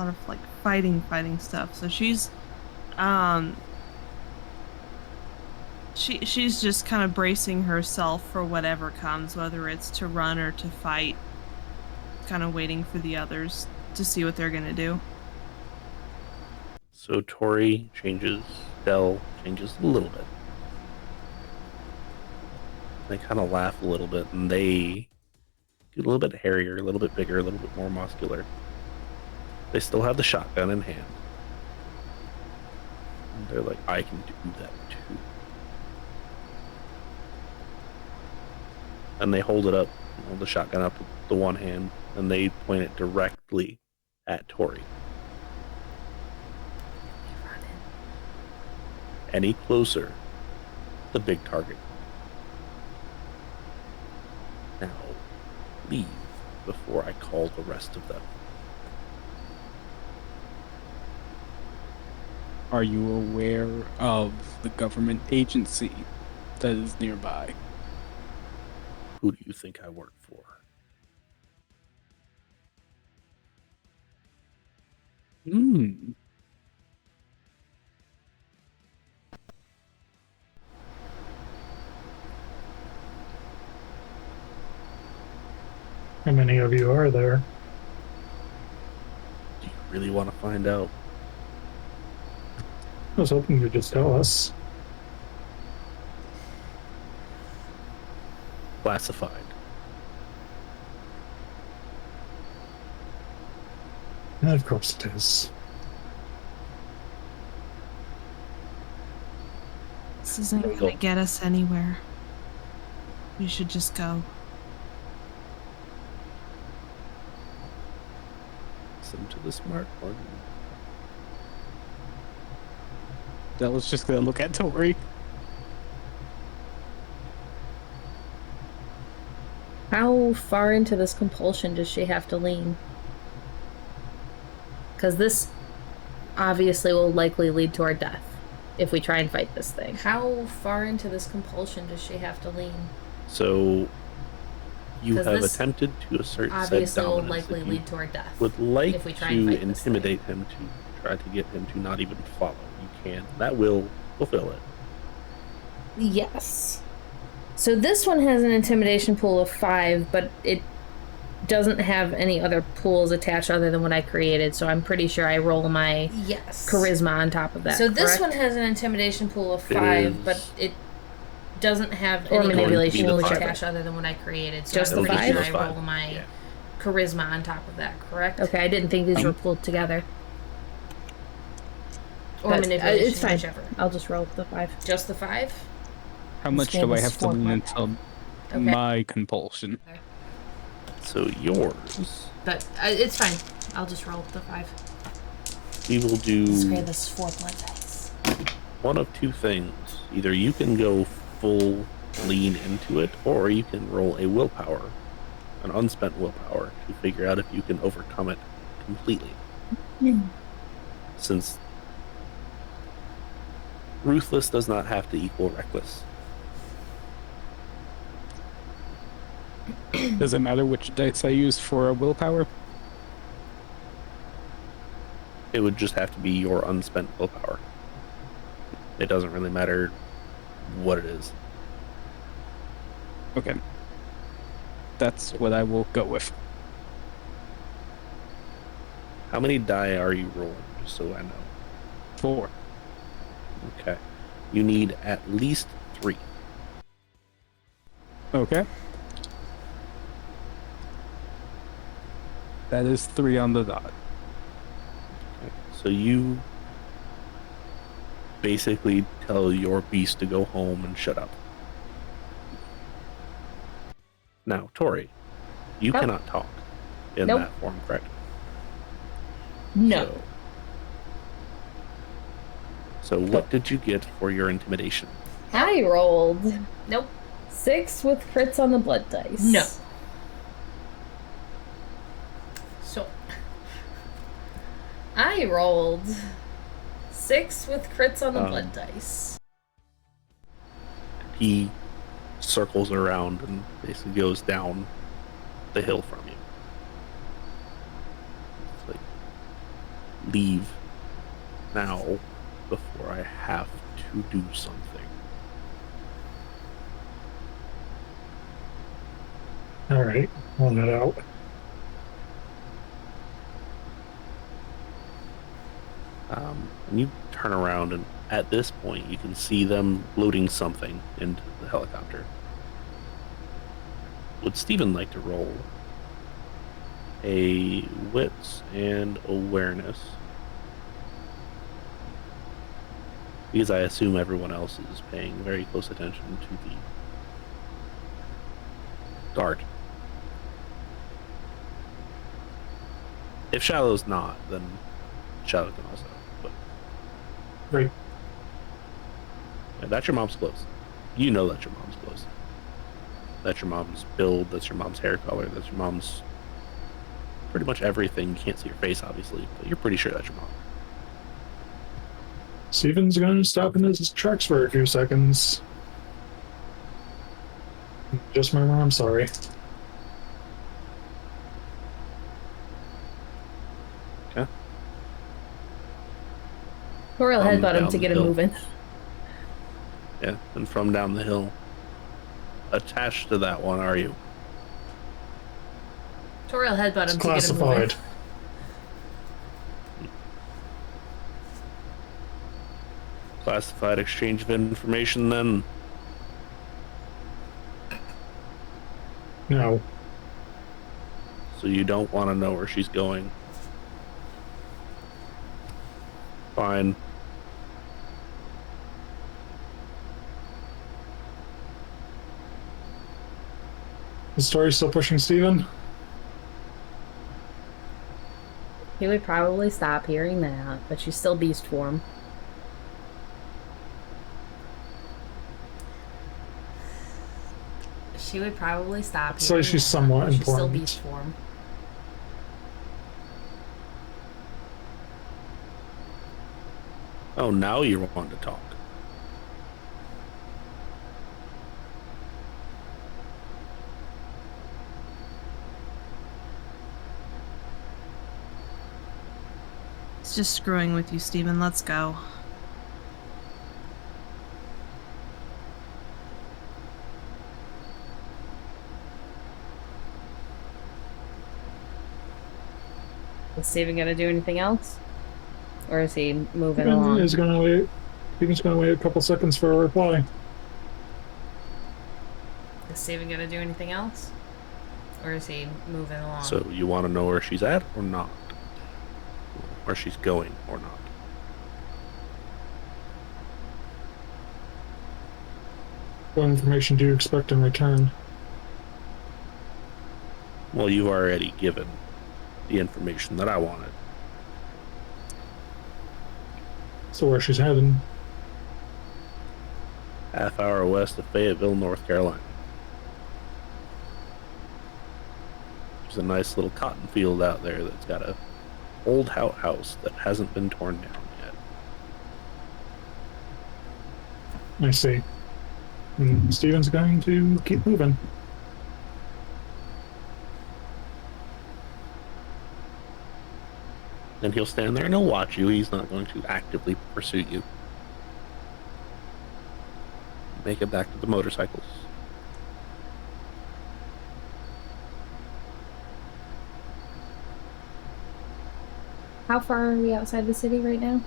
of like fighting stuff. So she's she's just kind of bracing herself for whatever comes, whether it's to run or to fight. Kind of waiting for the others to see what they're gonna do. So Tory changes, Dell changes a little bit. They kind of laugh a little bit, and they get a little bit hairier, a little bit bigger, a little bit more muscular. They still have the shotgun in hand. And they're like, I can do that too. And they hold it up, hold the shotgun up with the one hand, and they point it directly at Tory. Any closer, the big target. Now, leave before I call the rest of them. Are you aware of the government agency that is nearby? Who do you think I work for? Hmm. How many of you are there? Do you really want to find out? I was hoping you'd just tell us. Classified. Of course it is. This isn't gonna get us anywhere. We should just go. Listen to the smart one. Della's just gonna look at Tory. How far into this compulsion does she have to lean? Because this obviously will likely lead to our death if we try and fight this thing. How far into this compulsion does she have to lean? So, you 'Cause have this attempted to assert said Obviously will dominance. likely If you lead to our death. would like if we try to and fight this thing. intimidate him to try to get him to not even follow, you can. That will fulfill it. Yes. So this one has an intimidation pool of 5, but it doesn't have any other pools attached other than what I created, so I'm pretty sure I roll my charisma on top of that. So this one has an intimidation pool of 5, but it doesn't have Or any manipulation pools pool attached other than what I created, so Just I'm the pretty sure 5? I roll my charisma on top of that, correct? Okay, I didn't think these were pulled together. Or But, manipulation, it's fine. whichever. I'll just roll the 5. Just the 5? How much game do I is have to 4 lean points. into Okay. my compulsion? So yours, But it's fine. I'll just roll the 5. we will do This is 4 blood dice. one of two things. Either you can go full lean into it, or you can roll a willpower, an unspent willpower, to figure out if you can overcome it completely. Since ruthless does not have to equal reckless. Does it matter which dice I use for a willpower? It would just have to be your unspent willpower. It doesn't really matter what it is. Okay. That's what I will go with. How many die are you rolling, just so I know? 4. Okay. You need at least 3. Okay. That is 3 on the dot. Okay. So you basically tell your beast to go home and shut up. Now, Tory, you cannot talk in Nope. that form, correct? No. So what did you get for your intimidation? I rolled Nope. 6 with crits on the blood dice. No. So I rolled 6 with crits on the blood dice. He circles around and basically goes down the hill from you. It's like, leave now before I have to do something. All right, I'll head out. And you turn around, and at this point, you can see them loading something into the helicopter. Would Steven like to roll a wits and awareness? Because I assume everyone else is paying very close attention to the guard. If Shillow's not, then Shiloh can also. But Great. yeah, that's your mom's clothes. You know that's your mom's clothes. That's your mom's build. That's your mom's hair color. That's your mom's pretty much everything. You can't see your face, obviously, but you're pretty sure that's your mom. Steven's going to stop in his tracks for a few seconds. Just my mom, sorry. Okay. Tori will From headbutt him down to the get him hill. moving. Yeah, and from down the hill. Attached to that one, are you? Tori will headbutt It's him to get him moving. classified. Classified exchange of information, then? No. So you don't want to know where she's going. Fine. Is Story still pushing Steven? He would probably stop hearing that, but she's still beast form. She would probably stop. So she's somewhat she's important. still beast form. Oh, now you want to talk. It's just screwing with you, Steven. Let's go. Is Steven gonna do anything else? Or is he moving along? He's gonna wait. Steven's gonna wait a couple seconds for a reply. Is Steven gonna do anything else? Or is he moving along? So you want to know where she's at or not? Where she's going or not? What information do you expect in return? Well, you've already given the information that I wanted. So where she's heading? Half hour west of Fayetteville, North Carolina. There's a nice little cotton field out there that's got a old outhouse that hasn't been torn down yet. I see. And Steven's going to keep moving. And he'll stand there and he'll watch you. He's not going to actively pursue you. Make it back to the motorcycles. How far are we outside the city right now?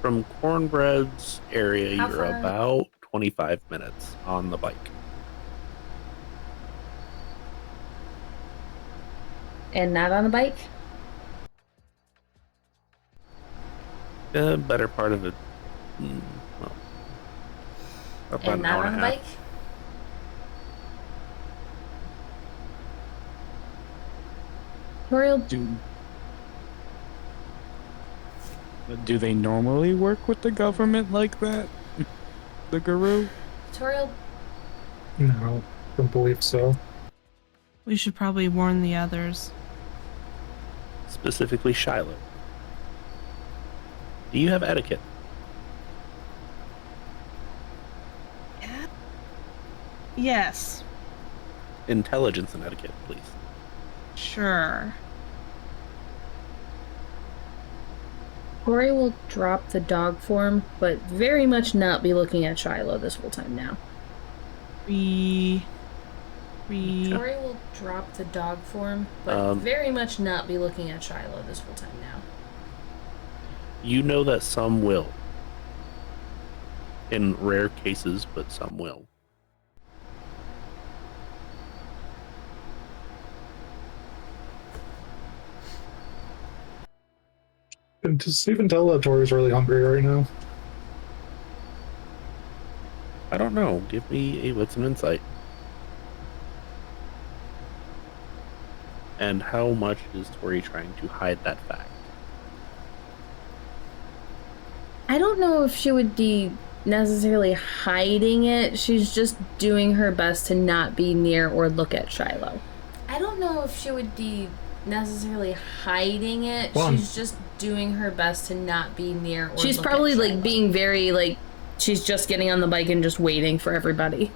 From Cornbread's area, How you're far? about 25 minutes on the bike. And not on a bike? Better part of it. Well, about And an not hour on and a a half. bike? Toriel, Do they normally work with the government like that? The guru? Toriel, No, don't believe so. We should probably warn the others. Specifically Shiloh. Do you have etiquette? Yes. Intelligence and etiquette, please. Sure. Tory will drop the dog form, but very much not be looking at Shiloh this whole time now. Tory will drop the dog form, but very much not be looking at Shiloh this whole time now. You know that some will. In rare cases, but some will. And to Stephen tell that Tori's really hungry right now? I don't know. Give me a wits and insight. And how much is Tory trying to hide that fact? I don't know if she would be necessarily hiding it. She's just doing her best to not be near or look at Shiloh. I don't know if she would be necessarily hiding it. She's just doing her best to not be near or she's look probably at Shiloh. Like being very like she's just getting on the bike and just waiting for everybody.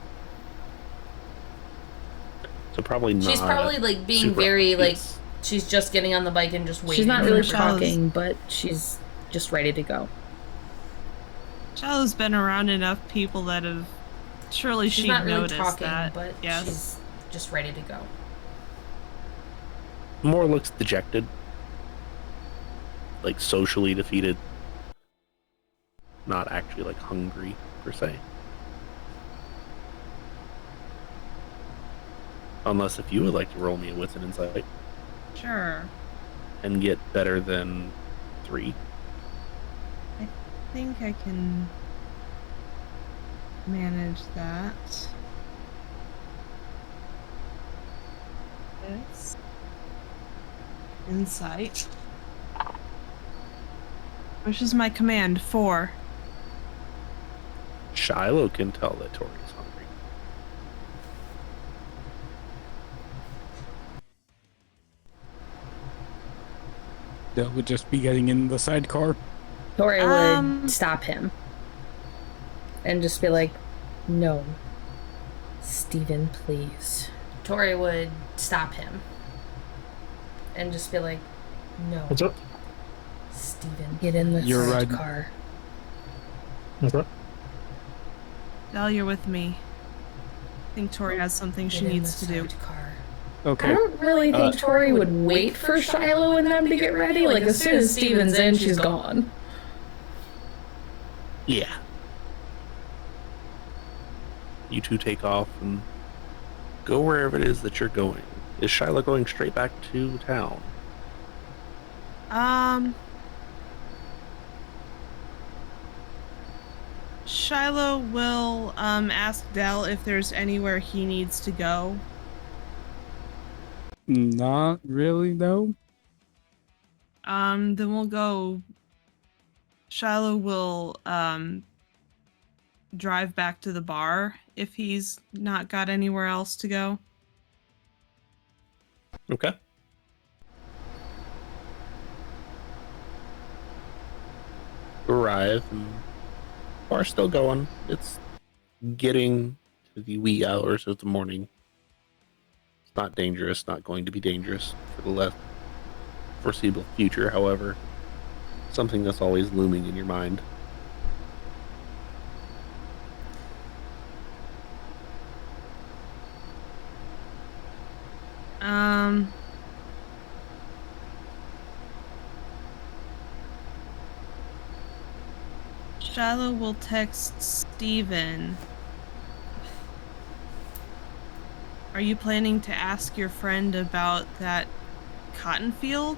So probably not. She's probably like being very obvious. Like she's just getting on the bike and just waiting. She's not really talking, but she's just ready to go. Shallow's been around enough people that have surely she'd not really noticed talking, that. But yes. She's just ready to go. More looks dejected, like socially defeated, not actually like hungry per se. Unless if you would like to roll me a wits and insight. Sure. And get better than 3. I think I can manage that. Yes. Insight. Which is my command? 4. Shiloh can tell that Tory is hungry. Dell would just be getting in the sidecar. Tory would stop him and just be like, "No, Stephen, please." Tory would stop him and just be like, "No." What's up? Steven, get in the car. What's up? Dell, you're with me. I think Tory has something she needs to do. Okay. I don't really think Tory would wait for Shiloh and them to get ready. Like, as soon as Steven's in, she's gone. Yeah. You two take off and go wherever it is that you're going. Is Shiloh going straight back to town? Shiloh will ask Dell if there's anywhere he needs to go. Not really, though. Then we'll go. Shiloh will drive back to the bar if he's not got anywhere else to go. Okay. Arrive and bar's still going. It's getting to the wee hours of the morning. It's not dangerous, not going to be dangerous for the foreseeable future, however. Something that's always looming in your mind. Shiloh will text Steven. Are you planning to ask your friend about that cotton field? ?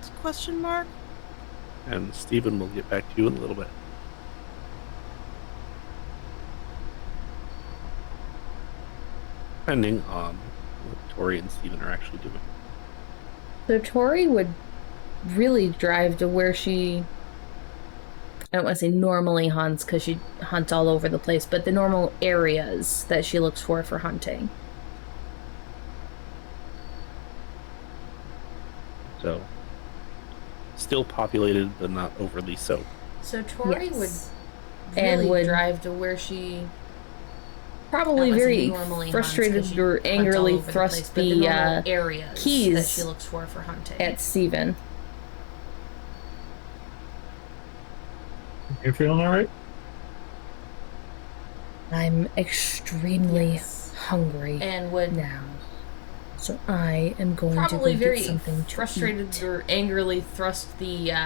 And Steven will get back to you in a little bit. Depending on what Tory and Steven are actually doing. So Tory would really drive to where she, I don't want to say normally hunts because she hunts all over the place, but the normal areas that she looks for hunting. So, still populated, but not overly so. So Tory would really drive to where she Probably Unless he very normally hunts, 'cause frustrated she or hunts all angrily over the thrust place, but the the normal areas that keys she looks for hunting. at Steven. You feeling all right? I'm extremely Yes. hungry And would now. So I am going to go probably get very something to frustrated eat. or angrily thrust the You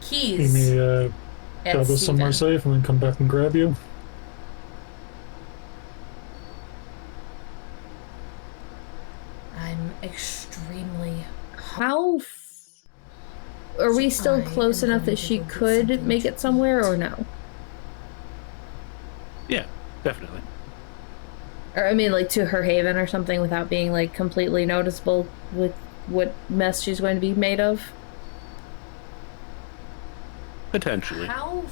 keys may at go somewhere Steven. safe and then come back and grab you. I'm extremely Are So we still I close am enough going that to she go get could something make to it somewhere, eat. or no? Yeah, definitely. Or I mean, like to her haven or something, without being like completely noticeable with what mess she's going to be made of. Potentially. How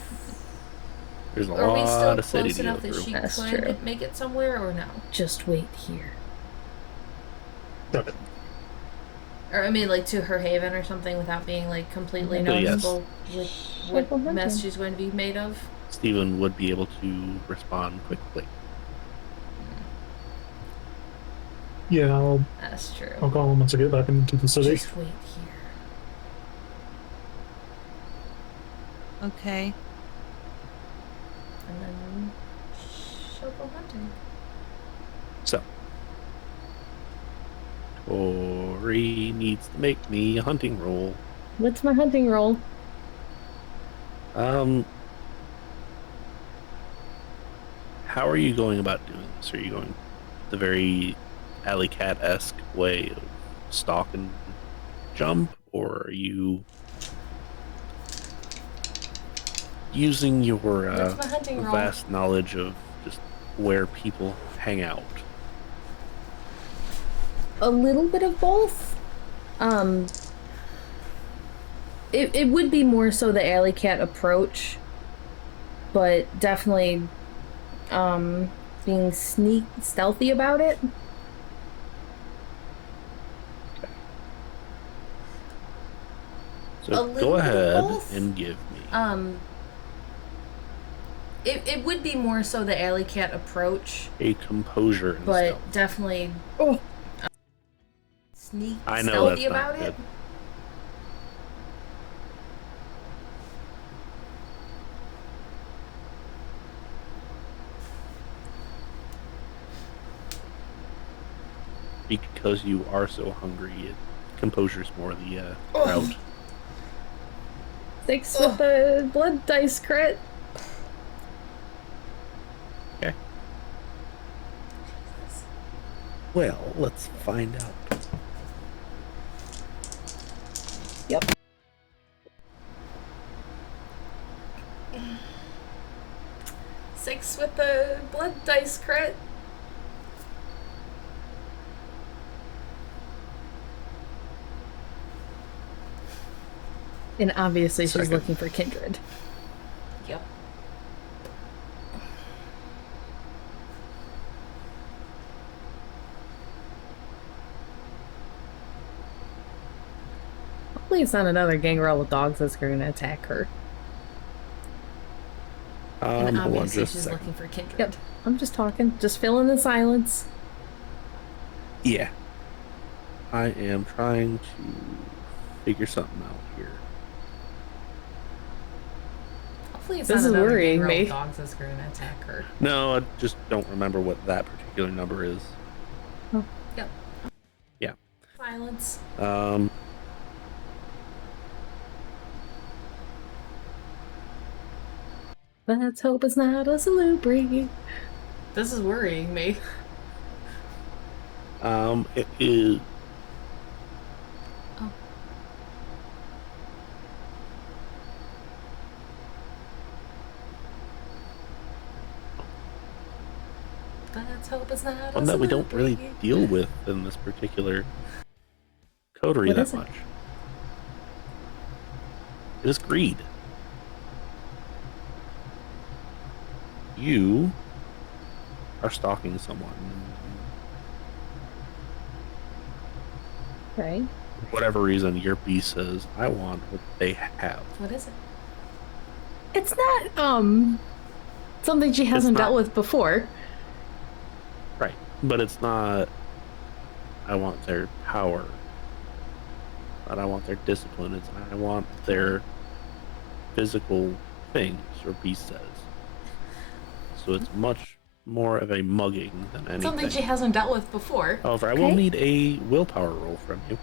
There's a are we still lot of city close to go enough that through. she That's could true. make it somewhere or no? Just wait here. Got it. Or I mean, like to her haven or something, without being like completely But yes. noticeable with Circle what mess hunting. she's going to be made of. Steven would be able to respond quickly. Yeah, I'll That's true. call him once I get back into the city. Just wait here. Okay. And then she'll go hunting. So, Tory needs to make me a hunting roll. What's my hunting roll? How are you going about doing this? Are you going the very alley cat-esque way of stalk and jump, or are you using your What's my hunting roll? vast knowledge of just where people hang out? A little bit of both. It would be more so the alley cat approach, but definitely being stealthy about it. A So little go bit of ahead both? and give me It would be more so the alley cat approach, a composure and but stealth. definitely I know stealthy that's not about good. it. Because you are so hungry, composure's more the route. 6 with the blood dice crit. Okay. Well, let's find out. Yep. Six with the blood dice crit. And obviously she's Second. looking for kindred. Yep. Hopefully it's not another gangrel with dogs that's going to attack her. And Hold on obviously just a she's second. looking for kindred. Yep. I'm just talking. Just fill in the silence. Yeah. I am trying to figure something out here. Hopefully it's This not is another worrying gangrel me. with dogs that's going to attack her. No, I just don't remember what that particular number is. Yep. Yeah. Silence. Let's hope it's not a salubri. This is worrying me. It is. Oh. Let's hope it's not One that we don't really salubri. deal with in this particular coterie What that is it? much. It is greed. You are stalking someone. Right. For whatever reason, your beast says, I want what they have. What is it? It's not, something she hasn't not- dealt with before. But it's not, I want their power. But I want their discipline. It's I want their physical things, or B says. So it's much more of a mugging than anything. Something she hasn't dealt with before. However, I will need a willpower roll from you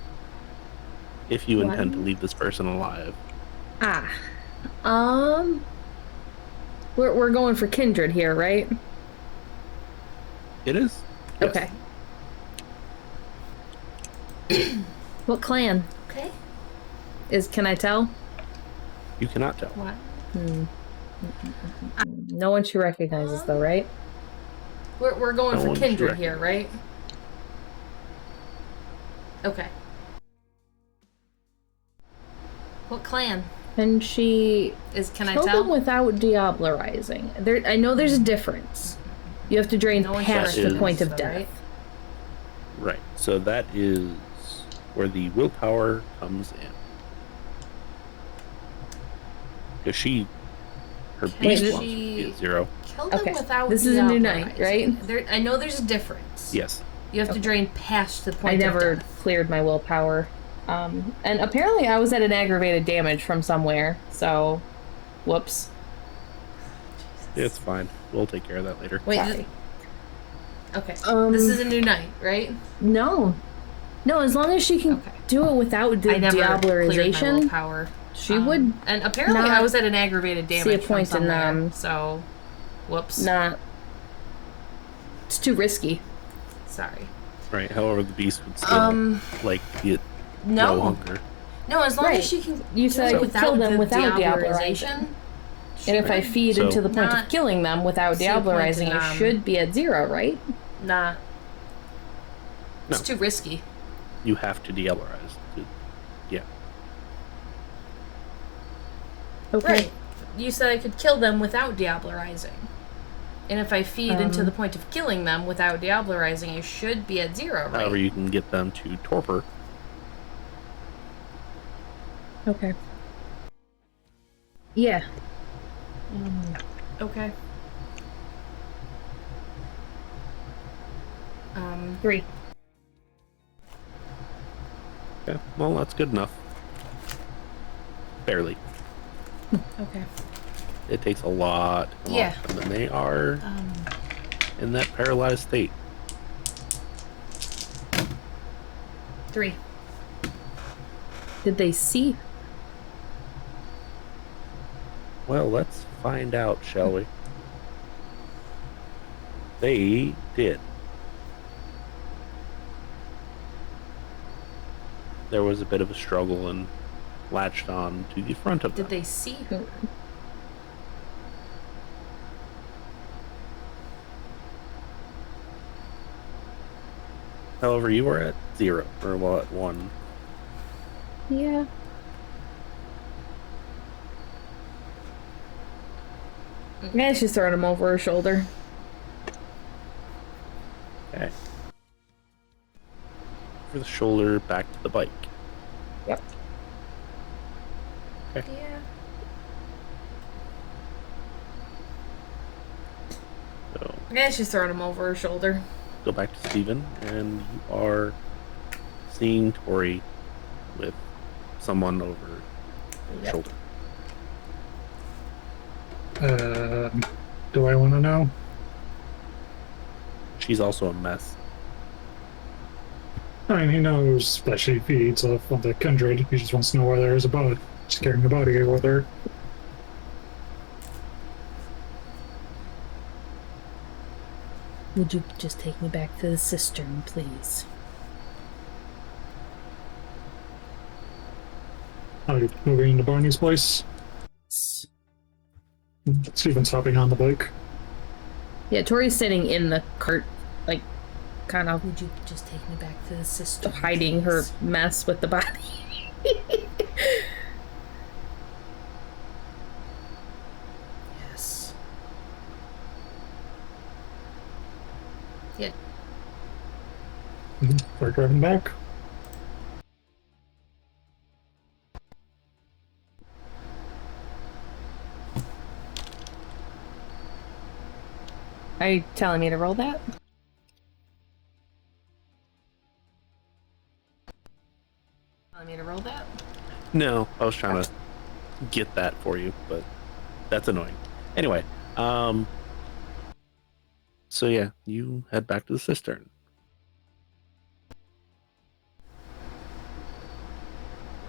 if you intend to leave this person alive. We're going for kindred here, right? It is. Yes. Okay. What clan? Okay. Can I tell? You cannot tell. What? No one she recognizes, though, right? We're going No for one kindred should here, right? Okay. What clan? And she Can I kill tell? them without diablerizing. I know there's a difference. You have to drain No one past should the point of recognize death. that, Right. So that is where the willpower comes in. Because her Can beast she- wants to be at 0. Kill them Okay. without This is a new night, diablerizing. right? I know there's a difference. Yes. You have to drain past the point I of never death. cleared my willpower. And apparently I was at an aggravated damage from somewhere, so whoops. It's fine. We'll take care of that later. Wait, Sorry. okay. Um, This is a new night, right? No, as long as she can Okay. do it without the I never cleared my diablerization, willpower. she would And apparently not I was at an aggravated damage see a from point in, somewhere, so whoops. not. It's too risky. Sorry. Right. However, the beast would still be at no No. hunger. No, as long Right. as she can You said I do it could kill without them the without diablerization. And if I feed So- into the point Not of killing them without see a point diablerizing, in, it should be at 0, right? Nah. No. It's too risky. You have to diablerize. Yeah. Okay. Right. You said I could kill them without diablerizing. And if I feed into the point of killing them without diablerizing, it should be at 0, right? However, you can get them to torpor. Okay. Yeah. Okay. 3. Okay. Well, that's good enough. Barely. Okay. It takes a lot to come Yeah. off them, and they are in that paralyzed state. 3. Did they see? Well, let's find out, shall we? They did. There was a bit of a struggle and latched on to the front of them. Did they see her? However, you are at 0, or well, at 1. Yeah. Yeah, she's throwing him over her shoulder. Okay. For the shoulder, back to the bike. Yep. Okay. Yeah. So, Yeah, she's throwing him over her shoulder. go back to Steven, and you are seeing Tory with someone over her shoulder. Do I want to know? She's also a mess. I mean, he knows that she feeds off of the kindred. He just wants to know where there's a body. Just carrying a body with her. Would you just take me back to the cistern, please? Are you moving into Barney's place? Steven's hopping on the bike. Yeah, Tori's sitting in the cart, like, kind of Would you just take me back to the cistern, hiding her please? mess with the body. Yes. Yeah. We're driving back. Are you telling me to roll that? Want me to roll that? No, I was trying to get that for you, but that's annoying. Anyway, so yeah, you head back to the cistern.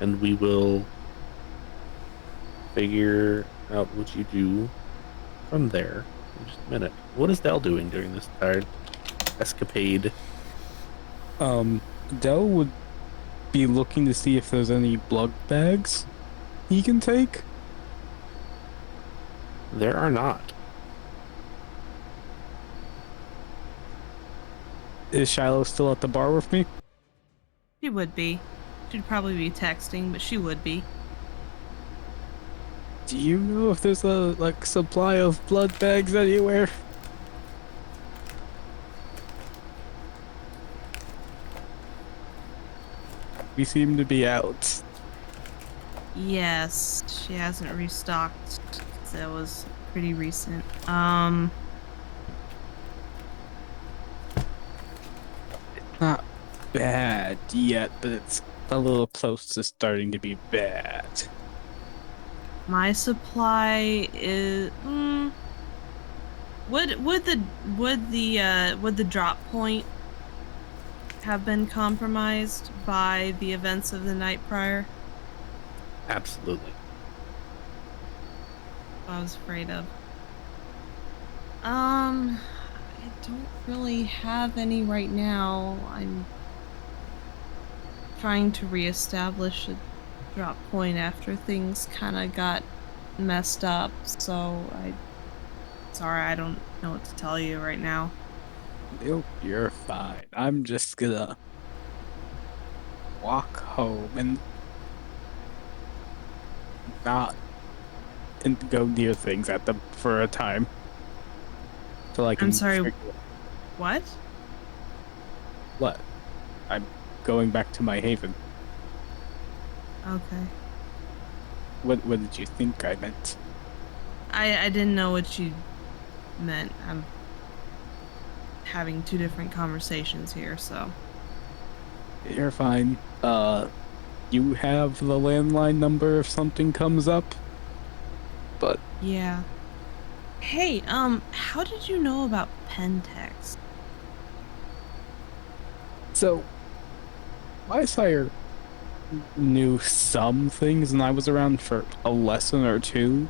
And we will figure out what you do from there in just a minute. What is Dell doing during this entire escapade? Dell would be looking to see if there's any blood bags he can take. There are not. Is Shiloh still at the bar with me? She would be. She'd probably be texting, but she would be. Do you know if there's a supply of blood bags anywhere? We seem to be out. Yes, she hasn't restocked. That was pretty recent. Not bad yet, but it's a little close to starting to be bad. My supply is would the drop point have been compromised by the events of the night prior? Absolutely. I was afraid of. I don't really have any right now. I'm trying to reestablish a drop point after things kind of got messed up, so sorry, I don't know what to tell you right now. Nope, you're fine. I'm just gonna walk home and not go near things at them for a time. Till I can I'm sorry. figure- What? What? I'm going back to my haven. Okay. What did you think I meant? I didn't know what you meant. I'm having two different conversations here, so. You're fine. You have the landline number if something comes up. But Yeah. Hey, how did you know about pen text? so my sire knew some things, and I was around for a lesson or two,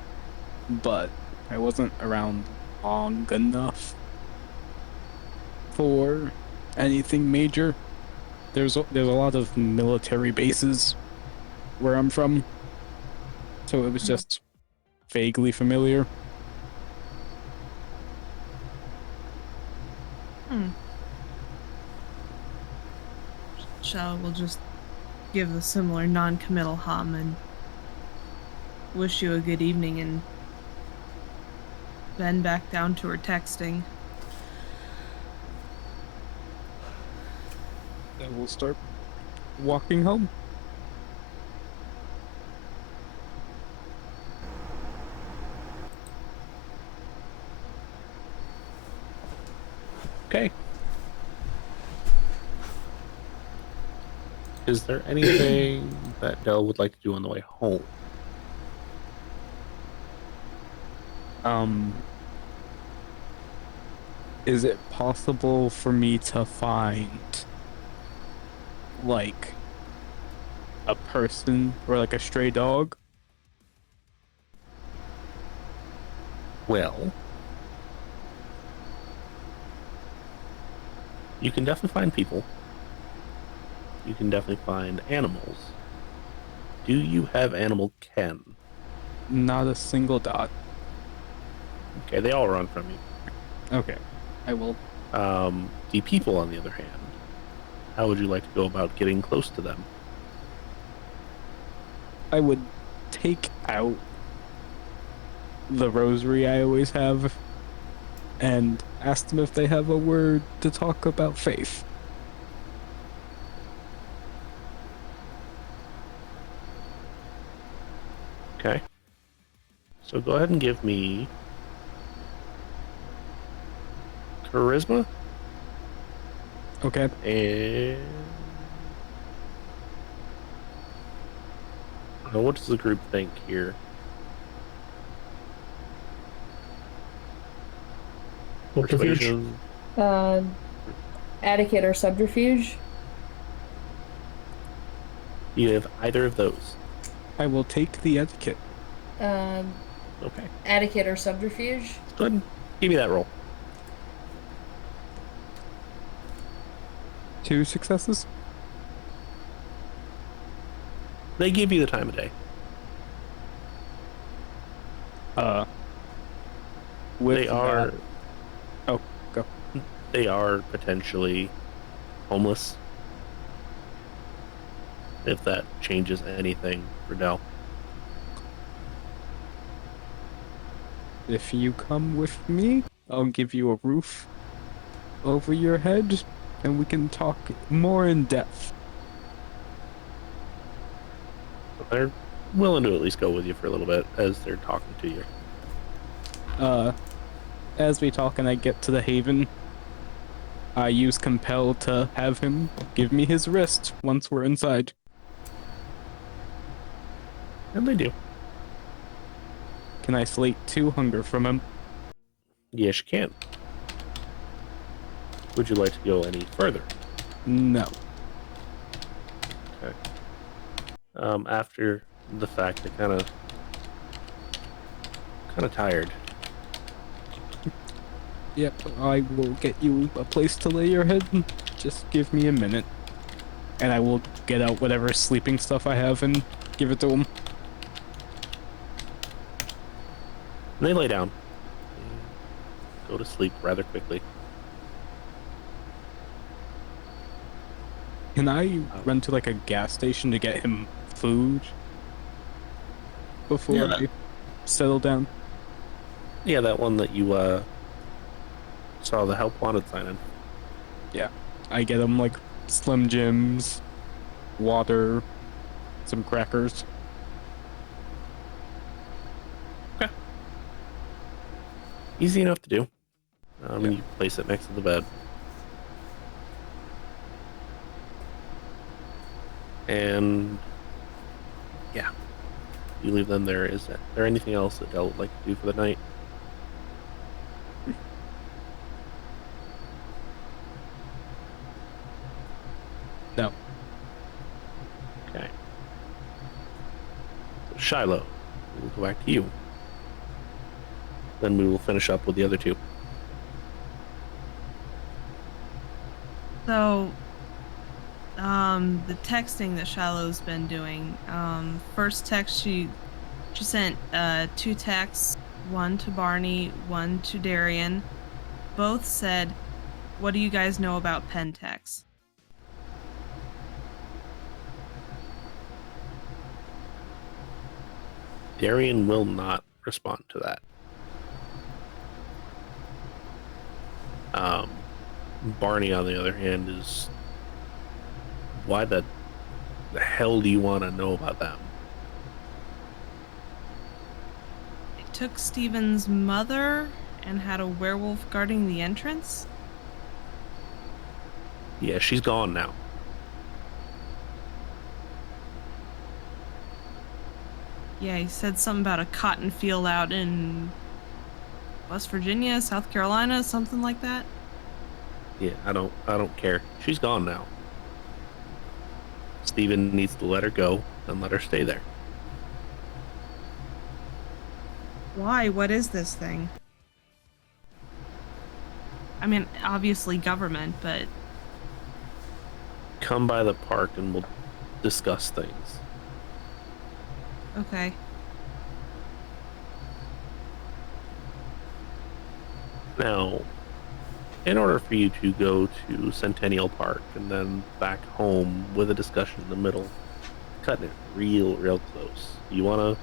but I wasn't around long enough for anything major. There's a lot of military bases where I'm from, so it was just vaguely familiar. Shiloh will just give a similar non-committal hum and wish you a good evening and then back down to her texting. And we'll start walking home. Okay. Is there anything that Dell would like to do on the way home? Is it possible for me to find like a person or like a stray dog? Well, you can definitely find people. You can definitely find animals. Do you have animal ken? Not a single dot. Okay, they all run from you. Okay, I will. The people, on the other hand, how would you like to go about getting close to them? I would take out the rosary I always have and ask them if they have a word to talk about faith. Okay. So go ahead and give me charisma Okay. and Now, what does the group think here? Subterfuge. Persuasion. Etiquette or subterfuge? You have either of those. I will take the etiquette. Okay. Etiquette or subterfuge? Go ahead and give me that roll. 2 successes. They give you the time of day. With They are. that- Oh, go. They are potentially homeless. If that changes anything for Dell. If you come with me, I'll give you a roof over your head, and we can talk more in depth. They're willing to at least go with you for a little bit as they're talking to you. As we talk and I get to the haven, I use compel to have him give me his wrist once we're inside. And they do. Can I slate 2 hunger from him? Yes, you can. Would you like to go any further? No. Okay. After the fact, they kind of tired. Yep, I will get you a place to lay your head. Just give me a minute. And I will get out whatever sleeping stuff I have and give it to him. And they lay down. They go to sleep rather quickly. Can I run to like a gas station to get him food before Yeah. I settle down? Yeah, that one that you saw the help wanted sign in. Yeah. I get him like Slim Jims, water, some crackers. Easy enough to do. And you place it next to the bed. And yeah, you leave them there. Is there anything else that Dell would like to do for the night? No. Okay. So Shiloh, we'll go back to you. Then we will finish up with the other two. So, the texting that Shiloh's been doing. First text she sent 2 texts, one to Barney, one to Darian. Both said, "What do you guys know about Pentex?" Darian will not respond to that. Barney, on the other hand, is... Why the hell do you want to know about them? They took Steven's mother and had a werewolf guarding the entrance? Yeah, she's gone now. Yeah, he said something about a cotton field out in West Virginia, South Carolina, something like that. Yeah, I don't care. She's gone now. Steven needs to let her go and let her stay there. Why? What is this thing? I mean, obviously government, but... Come by the park and we'll discuss things. Okay. Now, in order for you to go to Centennial Park and then back home with a discussion in the middle, cutting it real close. You want to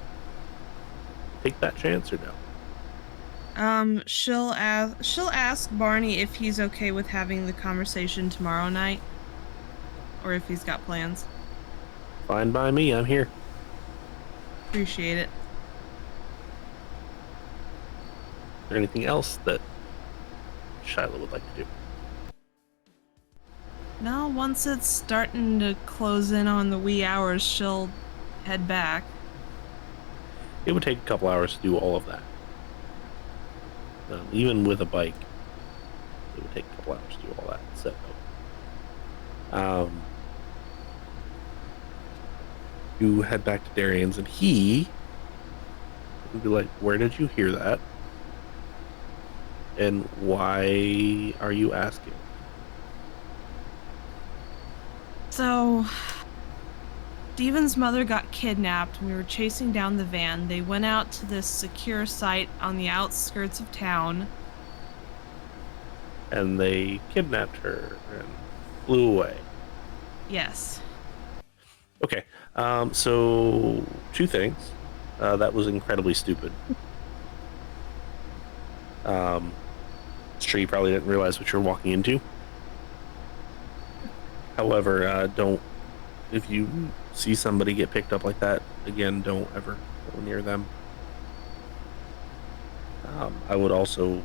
take that chance or no? She'll ask Barney if he's okay with having the conversation tomorrow night, or if he's got plans. Fine by me, I'm here. Appreciate it. Is there anything else that Shiloh would like to do? No, once it's starting to close in on the wee hours, she'll head back. it would take a couple hours to do all of that. Even with a bike, it would take a couple hours to do all that. So, you head back to Darian's, and he would be like, "Where did you hear that? And why are you asking?" So, Steven's mother got kidnapped. We were chasing down the van. They went out to this secure site on the outskirts of town. And they kidnapped her and flew away. Yes. Okay, so 2 things. That was incredibly stupid. Sure, you probably didn't realize what you're walking into. However, if you see somebody get picked up like that, again, don't ever go near them. I would also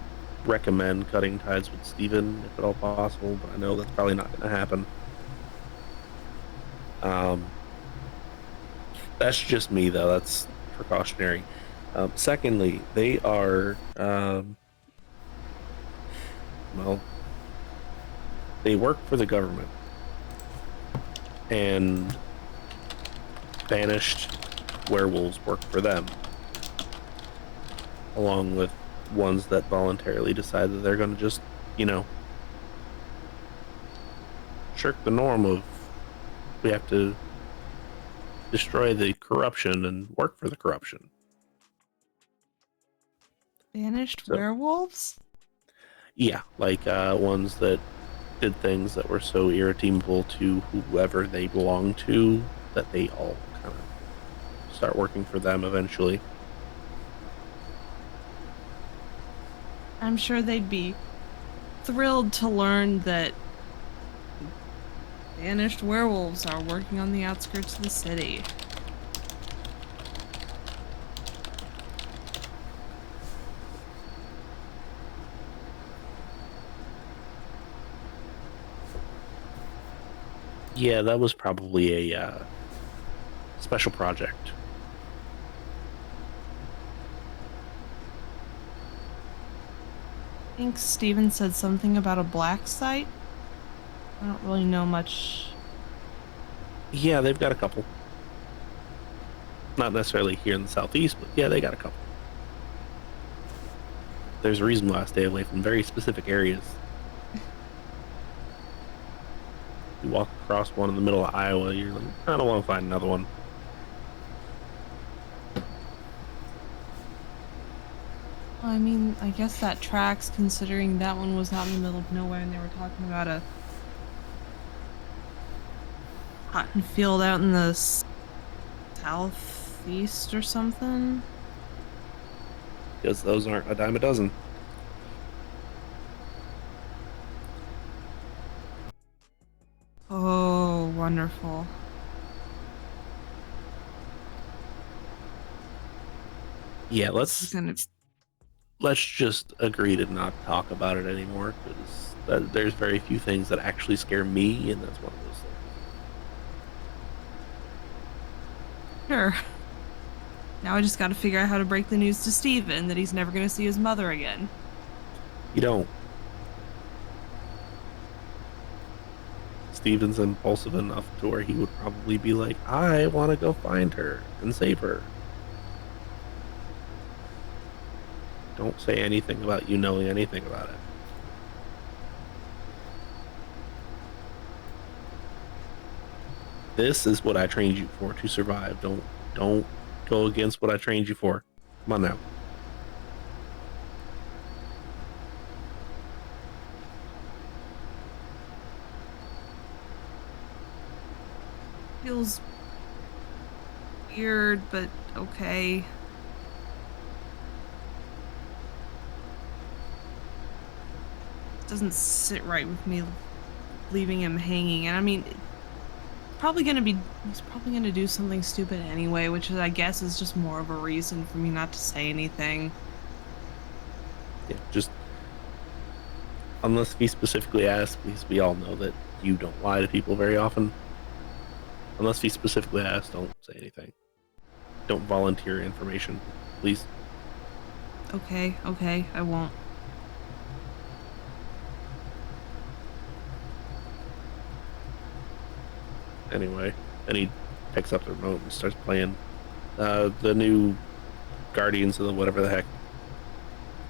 recommend cutting ties with Steven if at all possible, but I know that's probably not going to happen. That's just me, though. That's precautionary. Secondly, they are, well, they work for the government. And banished werewolves work for them. Along with ones that voluntarily decide that they're going to just, shirk the norm of we have to destroy the corruption and work for the corruption. Banished werewolves? Yeah, like ones that did things that were so irredeemable to whoever they belong to that they all kind of start working for them eventually. I'm sure they'd be thrilled to learn that banished werewolves are working on the outskirts of the city. Yeah, that was probably a special project. I think Steven said something about a black site. I don't really know much. Yeah, they've got a couple. Not necessarily here in the southeast, but yeah, they got a couple. There's a reason why I stay away from very specific areas. You walk across one in the middle of Iowa, you're like, I don't want to find another one. I mean, I guess that tracks considering that one was out in the middle of nowhere and they were talking about a cotton field out in the southeast or something. Because those aren't a dime a dozen. Oh, wonderful. Yeah, let's just agree to not talk about it anymore, because there's very few things that actually scare me, and that's one of those things. Sure. Now I just gotta figure out how to break the news to Steven that he's never gonna see his mother again. You don't. Steven's impulsive enough to where he would probably be like, I want to go find her and save her. Don't say anything about you knowing anything about it. This is what I trained you for, to survive. Don't go against what I trained you for. Come on now. Feels weird, but okay. Doesn't sit right with me leaving him hanging. And I mean, he's probably gonna do something stupid anyway, which is, I guess, is just more of a reason for me not to say anything. Yeah, just unless he specifically asks, because we all know that you don't lie to people very often. Unless he specifically asks, don't say anything. don't volunteer information, please. Okay, I won't. Anyway, and he picks up the remote and starts playing the new Guardians of the whatever the heck.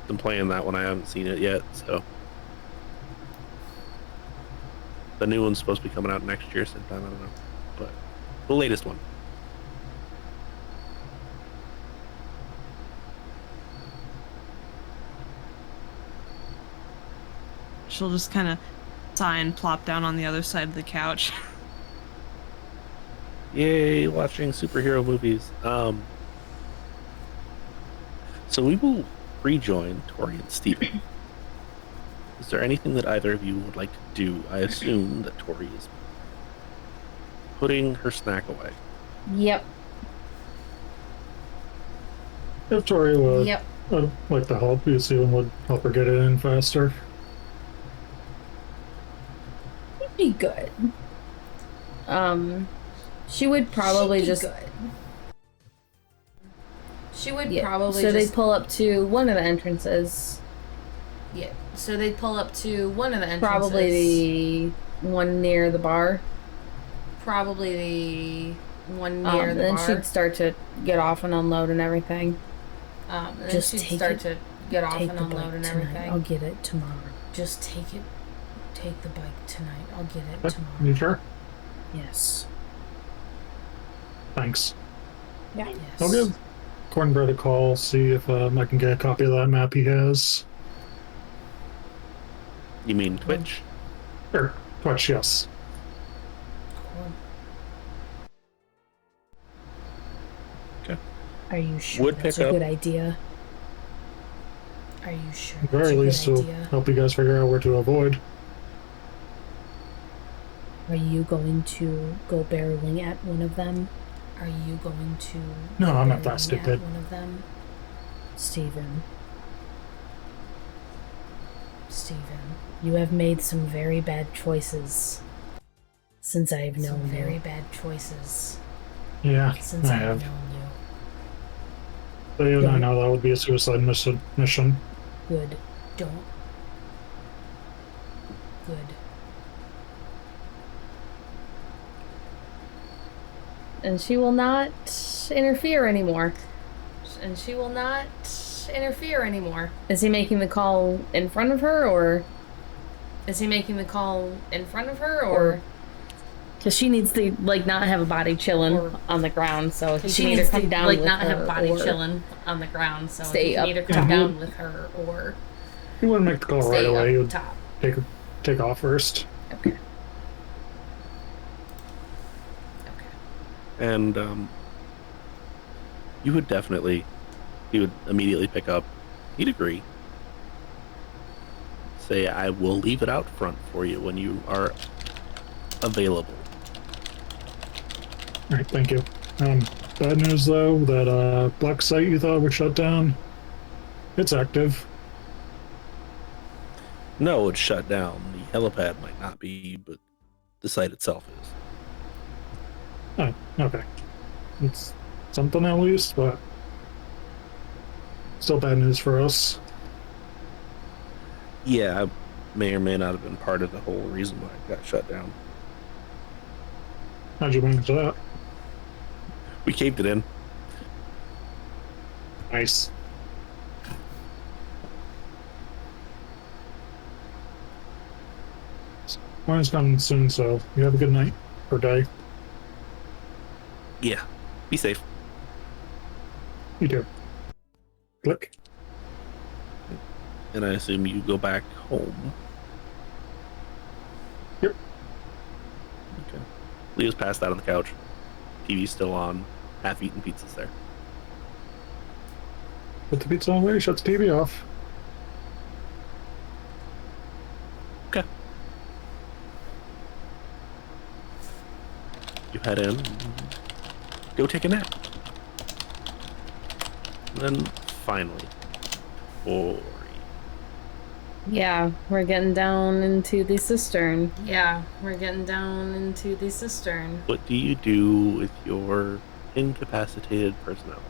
I'm playing that one. I haven't seen it yet, so the new one's supposed to be coming out next year sometime. I don't know, but the latest one. She'll just kind of sigh and plop down on the other side of the couch. Yay, watching superhero movies. So we will rejoin Tory and Steven. Is there anything that either of you would like to do? I assume that Tory is putting her snack away. Yep. If Tori would Yep. like to help, you Steven would help her get it in faster. It'd be good. She would probably just. Good. She would Yeah. probably So just. they pull up to one of the entrances. Yeah. So they'd pull up to one of the entrances. Probably the one near the bar. Probably the one near the Then bar. she'd start to get off and unload and everything. And then Just she'd take start it- to get off Take and the unload bike and tonight. everything. I'll get it tomorrow. Just take it. Take the bike tonight. I'll get it You tomorrow. sure? Yes. Thanks. Yeah. Yes. I'll give Cornbread a call, see if I can get a copy of that map he has. You mean Twitch? Or Twitch, yes. Are you sure Would that's pick a up. good idea? Are you sure? At the that's very a least, good to idea? help you guys figure out where to avoid. Are you going to go barreling at one of them? Are you going to? No, I'm not barreling that at stupid. One of them, Steven, Steven. you have made some very bad choices since I've Some known very you. bad choices Yeah, since I I've have. known you. But even I Yeah. know that would be a suicide mission. Good. Don't. Good. And she will not interfere anymore. And she will not interfere anymore. Is he making the call in front of her, or? Is he making the call in front of her, or Because she needs to, like, not have a body chilling Or- on the ground, so he she can either needs come to down like with not her, have body or chilling on the ground, so stay he can up either top. come down with her or He wouldn't make the call right stay away. He up would top. take off first. Okay. Okay. And you would definitely, he would immediately pick up. He'd agree. Say, I will leave it out front for you when you are available. Alright, thank you. Bad news though, that black site you thought would shut down, it's active. No, it's shut down. The helipad might not be, but the site itself is. Oh, okay. It's something at least, but still bad news for us. Yeah, I may or may not have been part of the whole reason why it got shut down. How'd you manage that? We caved it in. Nice. Mine's coming soon, so you have a good night or day. Yeah, be safe. You too. Click. And I assume you go back home. Yep. Okay. Leo's passed out on the couch. TV's still on. Half-eaten pizza's there. Put the pizza away, shut the TV off. Okay. You head in. Go take a nap. And then finally, Tory. Yeah, we're getting down into the cistern. Yeah, we're getting down into the cistern. What do you do with your incapacitated personnel.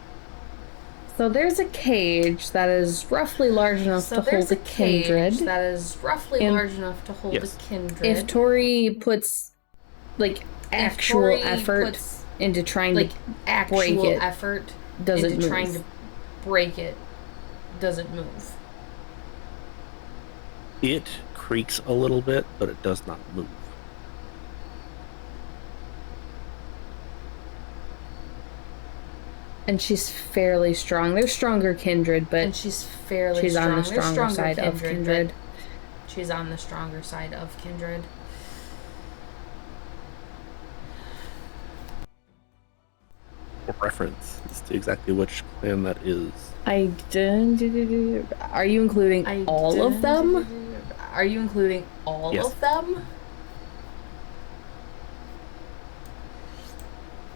So there's a cage that is roughly large enough to hold a kindred. That is roughly And- large enough to hold Yes. a kindred. If Tory puts like actual Tory effort puts, into trying like to actual break it, effort does it into move? trying to break it, does it move? It creaks a little bit, but it does not move. And she's fairly strong. They're stronger kindred, but And she's fairly she's strong. on the They're stronger side of but kindred. She's on the stronger side of kindred. For reference as to exactly which clan that is. I didn't. Are you including all of them? Are you including all Yes. of them?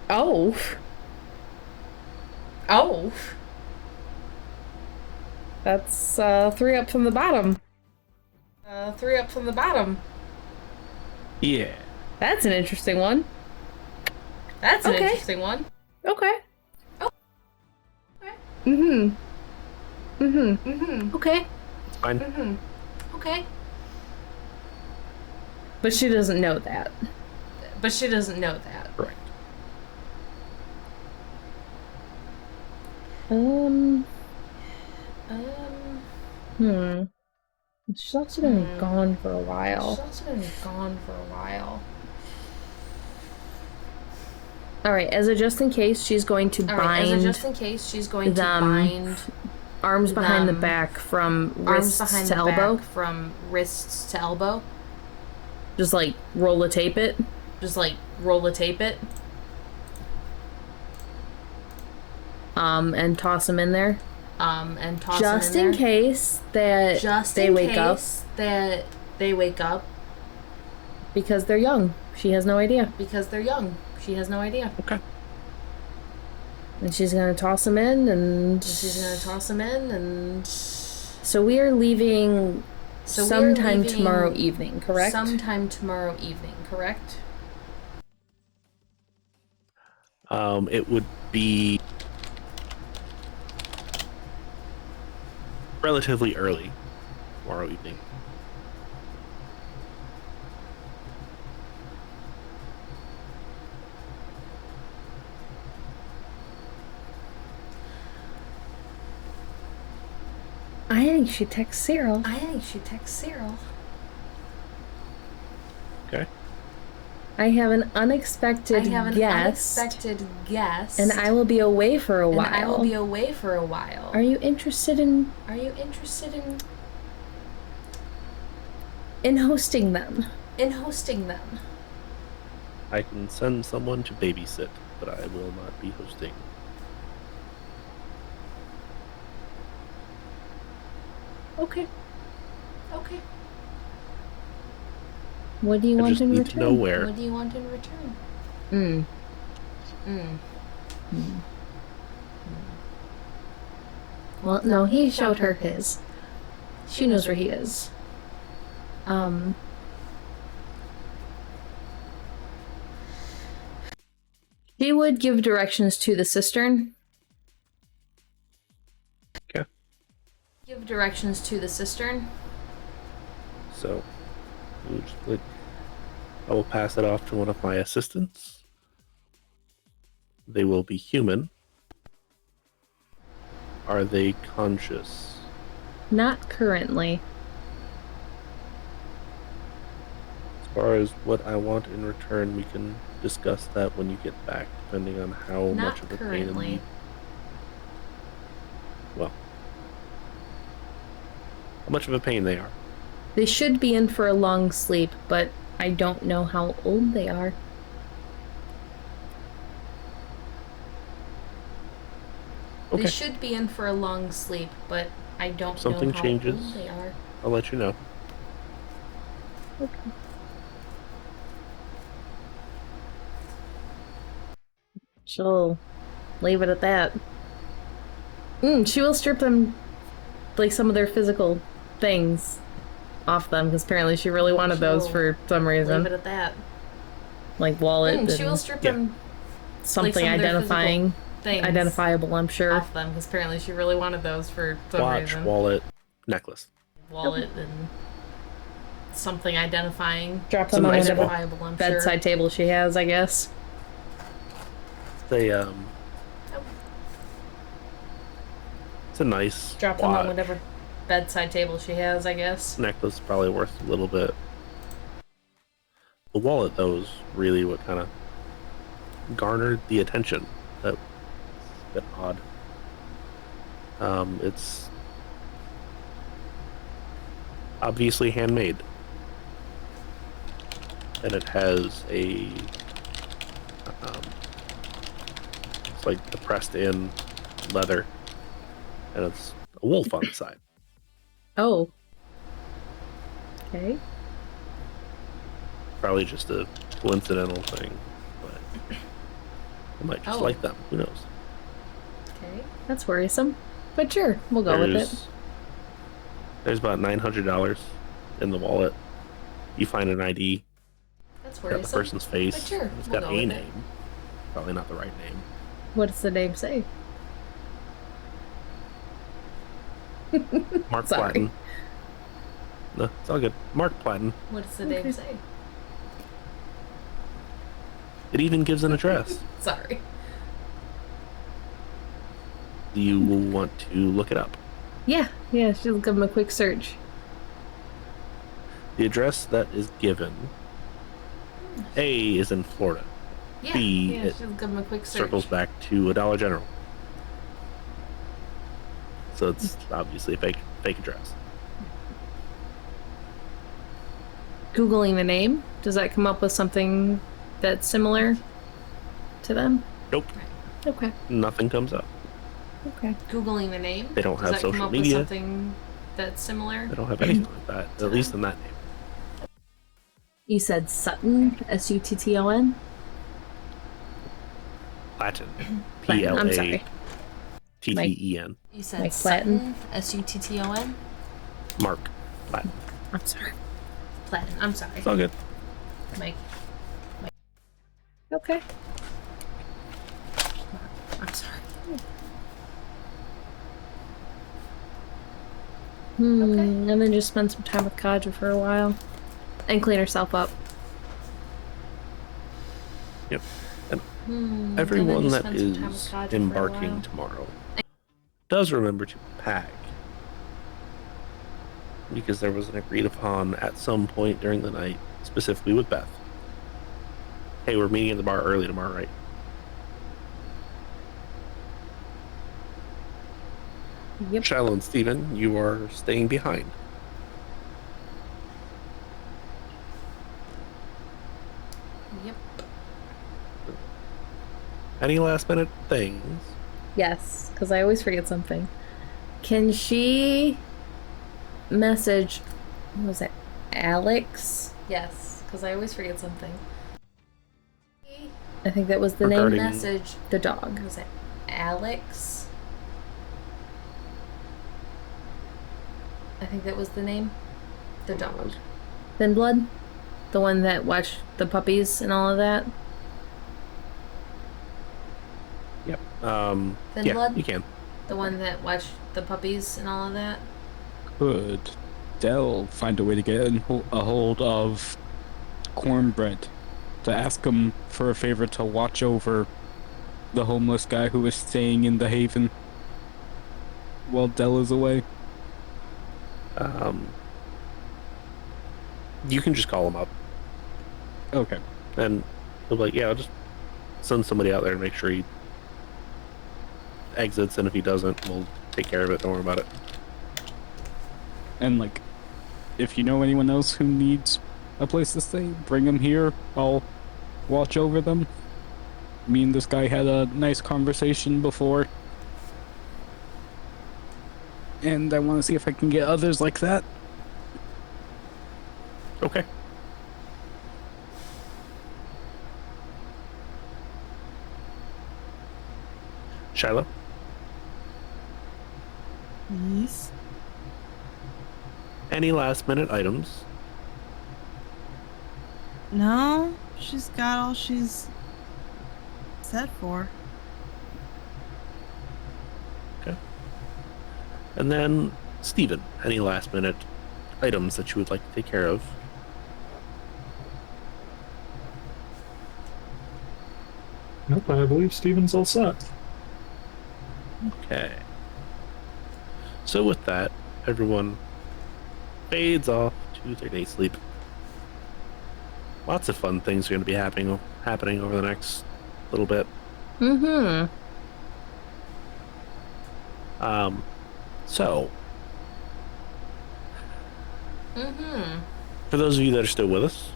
Oh. Oh. That's 3 up from the bottom. 3 up from the bottom. Yeah. That's an interesting one. That's an Okay. interesting one. Okay. Oh. Okay. Mm-hmm. Mm-hmm. Mm-hmm. Okay. It's fine. Mm-hmm. Okay. But she doesn't know that. But she doesn't know that. Correct. Um. She's also been gone for a while. She's also been gone for a while. Alright, as a just in case, she's going to Alright, as a bind just in case, she's going to them bind arms behind the them back from arms wrists behind to the elbow. back from wrists to elbow. Just like roll a tape it. Just like roll a tape it. And toss them in there. And toss Just them in in there. case that Just they in wake up. case that they wake up Because they're young. She has no idea. because they're young. She has no idea. Okay. And she's gonna toss them in and... She's gonna toss them in, and So we are leaving so sometime we're leaving tomorrow evening, correct? Sometime tomorrow evening, correct? It would be relatively early tomorrow evening. I think she texts Cyril. I think she texts Cyril. Okay. I have an unexpected guest. And I will be away for a while. And I will be away for a while. Are you interested in Are you interested hosting them? in hosting them? I can send someone to babysit, but I will not be hosting. Okay. Okay. What do you I want just in need return? to know where. What do you want in return? Well, no, he showed her his. She knows where he is. She would give directions to the cistern. Okay. Give directions to the cistern. So, I will pass it off to one of my assistants. They will be human. Are they conscious? Not currently. As far as what I want in return, we can discuss that when you get back, depending on how Not much of a pain in currently. how much of a pain they are. They should be in for a long sleep, but I don't know how old they are. Okay. They should be in for a long sleep, but I don't Something know how changes. old they are. I'll let you know. She'll leave it at that. She will strip them, like, some of their physical things off them, because apparently she really wanted those She'll for some Leave reason. it at that. Like wallet. She will and- strip Yeah. them. something some of their identifying, things identifiable, I'm sure. off them, because apparently she really wanted those for some Watch, reason. wallet, necklace. Wallet and something identifying. Drop Some them on nice whatever Identifiable, I'm bedside sure. table she has, I guess. They it's a nice Drop them on watch. whatever bedside table she has, I guess. Necklace is probably worth a little bit. The wallet, though, is really what kind of garnered the attention. That's a bit odd. It's obviously handmade, and it has a it's like the pressed in leather, and it's a wolf on the side. Oh. Okay. Probably just a coincidental thing, but I might just Oh. like them. Who knows? Okay. That's worrisome. But sure, we'll go with it. There's about $900 in the wallet. You find an ID, That's got the worrisome. person's face. But sure, It's we'll got go a with name. it. Probably not the right name. What does the name say? Mark Sorry. Platten. No, it's all good. Mark Platten. What does the name say? It even gives an address. Sorry. Do you want to look it up? Yeah, she'll give him a quick search. The address that is given, A, is in Florida. Yeah, B, yeah, it she'll give him a quick search. circles back to a Dollar General. So it's obviously a fake address. Googling the name, does that come up with something that's similar to them? Nope. Okay. Nothing comes up. Okay. Googling the name. They don't Does have that come social up media. With something that's similar. They don't have anything like that, at least in that name. You said Sutton, Sutton? Platten. Platten, I'm sorry. Platten. You said Like Sutton, Sutton. Mark Platten. I'm sorry. Platten. I'm sorry. It's all good. Mike. Okay. I'm sorry. And then just spend some time with Kaja for a while. And clean herself up. Yep. And And then everyone just that spend some time with is Kaja for a embarking while. tomorrow does remember to pack. Because there was an agreed upon at some point during the night, specifically with Beth. Hey, we're meeting at the bar early tomorrow, right? Yep. Shiloh and Steven, you are staying behind. Yep. Any last minute things? Yes, because I always forget something. Can she message, what was it, Alex? Yes, because I always forget something. I think that was the Regarding- name. Message. The dog. Was it Alex? I think that was the name. The dog. Thin Blood? The one that watched the puppies and all of that? Yep. Thin yeah, blood? you can. The one that watched the puppies and all of that. Could Dell find a way to get a hold of Cornbread to ask him for a favor to watch over the homeless guy who is staying in the Haven while Dell is away? You can just call him up, Okay. and he'll be like, yeah, I'll just send somebody out there and make sure he exits, and if he doesn't, we'll take care of it. Don't worry about it. And like, if you know anyone else who needs a place to stay, bring them here. I'll watch over them. Me and this guy had a nice conversation before, and I want to see if I can get others like that. Okay. Shiloh? Yes. Any last minute items? No, she's got all she's set for. Okay. And then, Steven, any last minute items that you would like to take care of? Nope, I believe Steven's all set. Okay. So with that, everyone fades off to their day sleep. Lots of fun things are going to be happening over the next little bit. Mm-hmm. So Mm-hmm. for those of you that are still with us,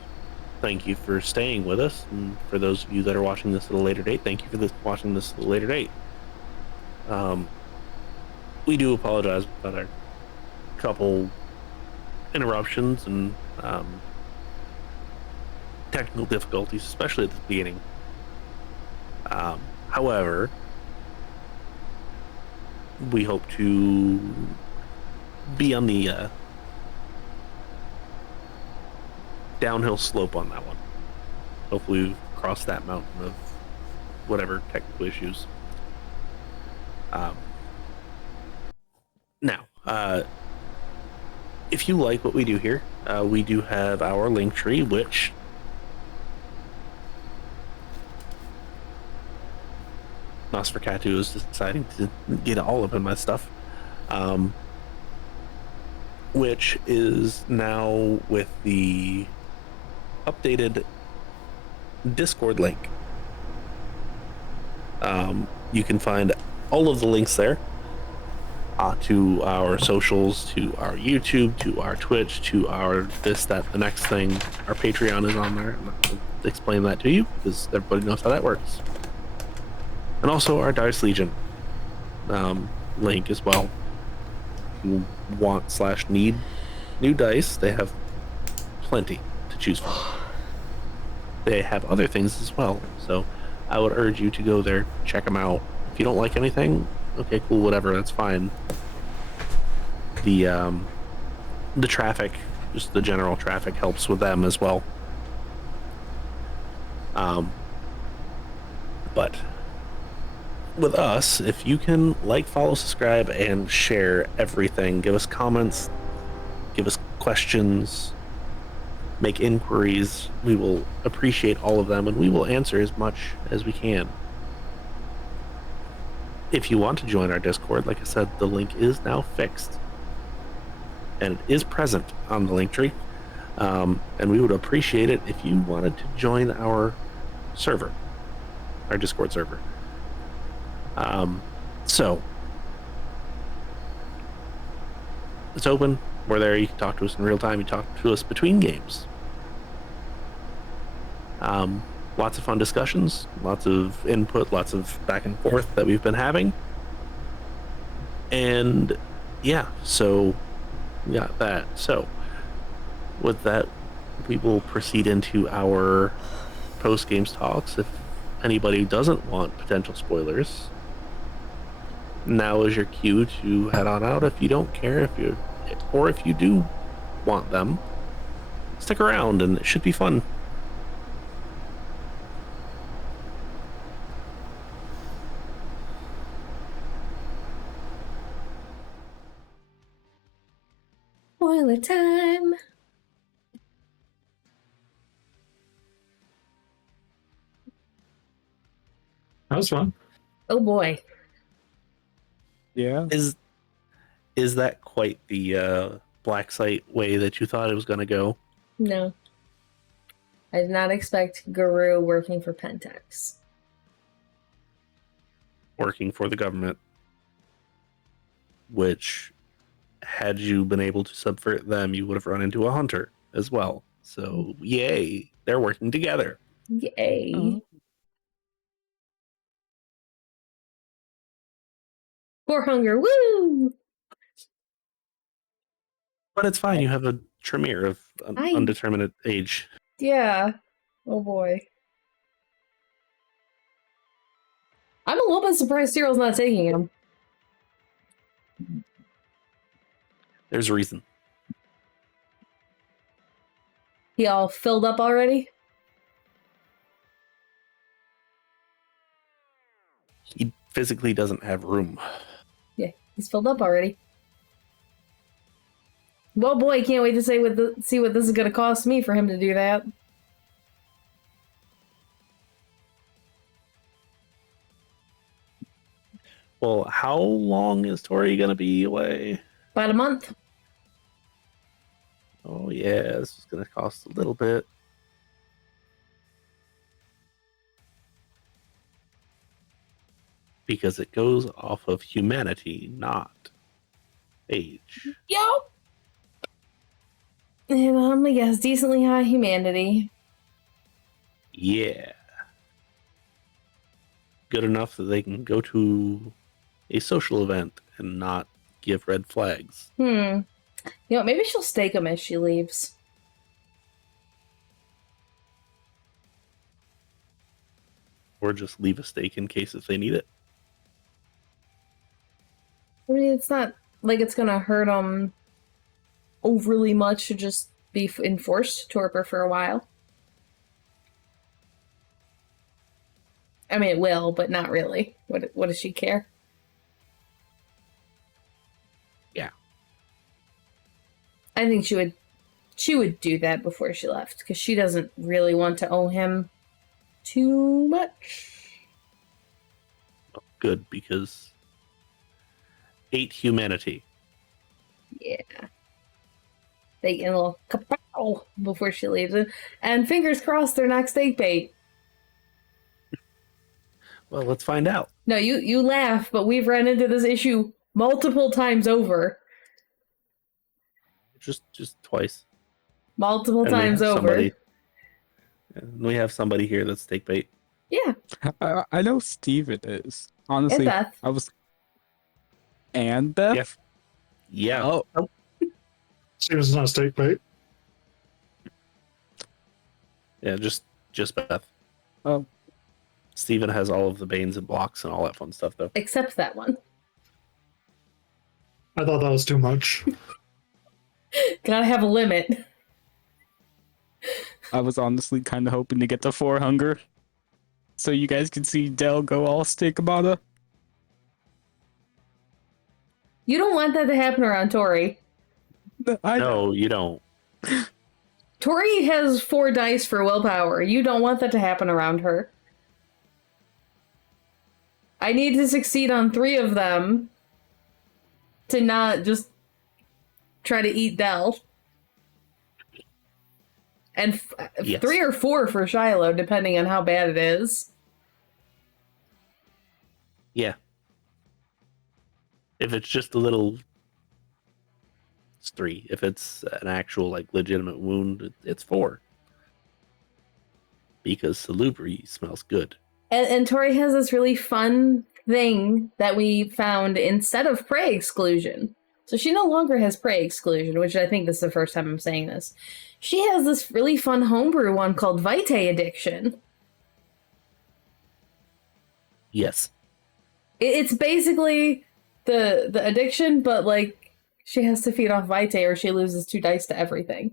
thank you for staying with us, and for those of you that are watching this at a later date, thank you for watching this at a later date. We do apologize about our couple interruptions and technical difficulties, especially at the beginning. However, we hope to be on the downhill slope on that one. Hopefully we've crossed that mountain of whatever technical issues. Now, if you like what we do here, we do have our link tree, which Nosferatu is deciding to get all up in my stuff, which is now with the updated Discord link. You can find all of the links there to our socials, to our YouTube, to our Twitch, to our this, that, the next thing. Our Patreon is on there. I'll explain that to you because everybody knows how that works. And also our Dice Legion link as well. If you want/need new dice, they have plenty to choose from. They have other things as well, so I would urge you to go there, check them out. If you don't like anything, okay, cool, whatever, that's fine. The traffic, just the general traffic, helps with them as well. But with us, if you can like, follow, subscribe, and share everything, give us comments, give us questions, make inquiries, we will appreciate all of them, and we will answer as much as we can. If you want to join our Discord, like I said, the link is now fixed, and it is present on the link tree, and we would appreciate it if you wanted to join our server, our Discord server. So it's open. We're there. You can talk to us in real time. You talk to us between games. Lots of fun discussions, lots of input, lots of back and forth that we've been having. And yeah, so we got that. So with that, we will proceed into our post-games talks. If anybody doesn't want potential spoilers, now is your cue to head on out. If you don't care, if you do want them, stick around and it should be fun. Spoiler time. That was fun. Oh boy. Yeah. Is that quite the black site way that you thought it was going to go? No. I did not expect Guru working for Pentex. Working for the government, which, had you been able to subvert them, you would have run into a hunter as well. So yay, they're working together. Yay. Oh. For hunger, woo! But it's fine, you have a Tremere of undeterminate age. Yeah. Oh boy. I'm a little bit surprised Cyril's not taking him. There's a reason. He all filled up already? physically doesn't have room. Yeah, he's filled up already. Well, boy, can't wait to see what this is going to cost me for him to do that. Well, how long is Tory going to be away? About a month. Oh, yeah, this is going to cost a little bit. Because it goes off of humanity, not age. Yup. And I'm gonna guess decently high humanity. Yeah. Good enough that they can go to a social event and not give red flags. You know, maybe she'll stake him as she leaves. Or just leave a stake in case if they need it. I mean, it's not like it's gonna hurt him overly much to just be in forced torpor for a while. I mean, it will, but not really. What does she care? Yeah. I think she would do that before she left, because she doesn't really want to owe him too much. Good, because 8 humanity. Yeah. They get a little kapow before she leaves. And fingers crossed they're not steak bait. Well, let's find out. No, you laugh, but we've run into this issue multiple times over. Just twice. Multiple And we times have over. We have somebody here that's steak bait. Yeah. I know Steven is. Honestly, And Beth. I was. And Beth? Yeah. Oh, Steven's not steak bait. Yeah, just Beth. oh. Steven has all of the banes and blocks and all that fun stuff, though. Except that one. I thought that was too much. Gotta have a limit. I was honestly kind of hoping to get the 4 hunger. So you guys can see Dell go all stigmata. You don't want that to happen around Tory. No, you don't. Tory has 4 dice for willpower. You don't want that to happen around her. I need to succeed on 3 of them to not just try to eat Dell. And Yes. 3 or 4 for Shiloh, depending on how bad it is. Yeah. If it's just a little, it's 3. If it's an actual, like, legitimate wound, it's 4. Because salubri smells good. And Tory has this really fun thing that we found instead of prey exclusion. So she no longer has prey exclusion, which I think this is the first time I'm saying this. She has this really fun homebrew one called Vitae Addiction. Yes. It's basically the addiction, but like she has to feed off Vitae or she loses 2 dice to everything.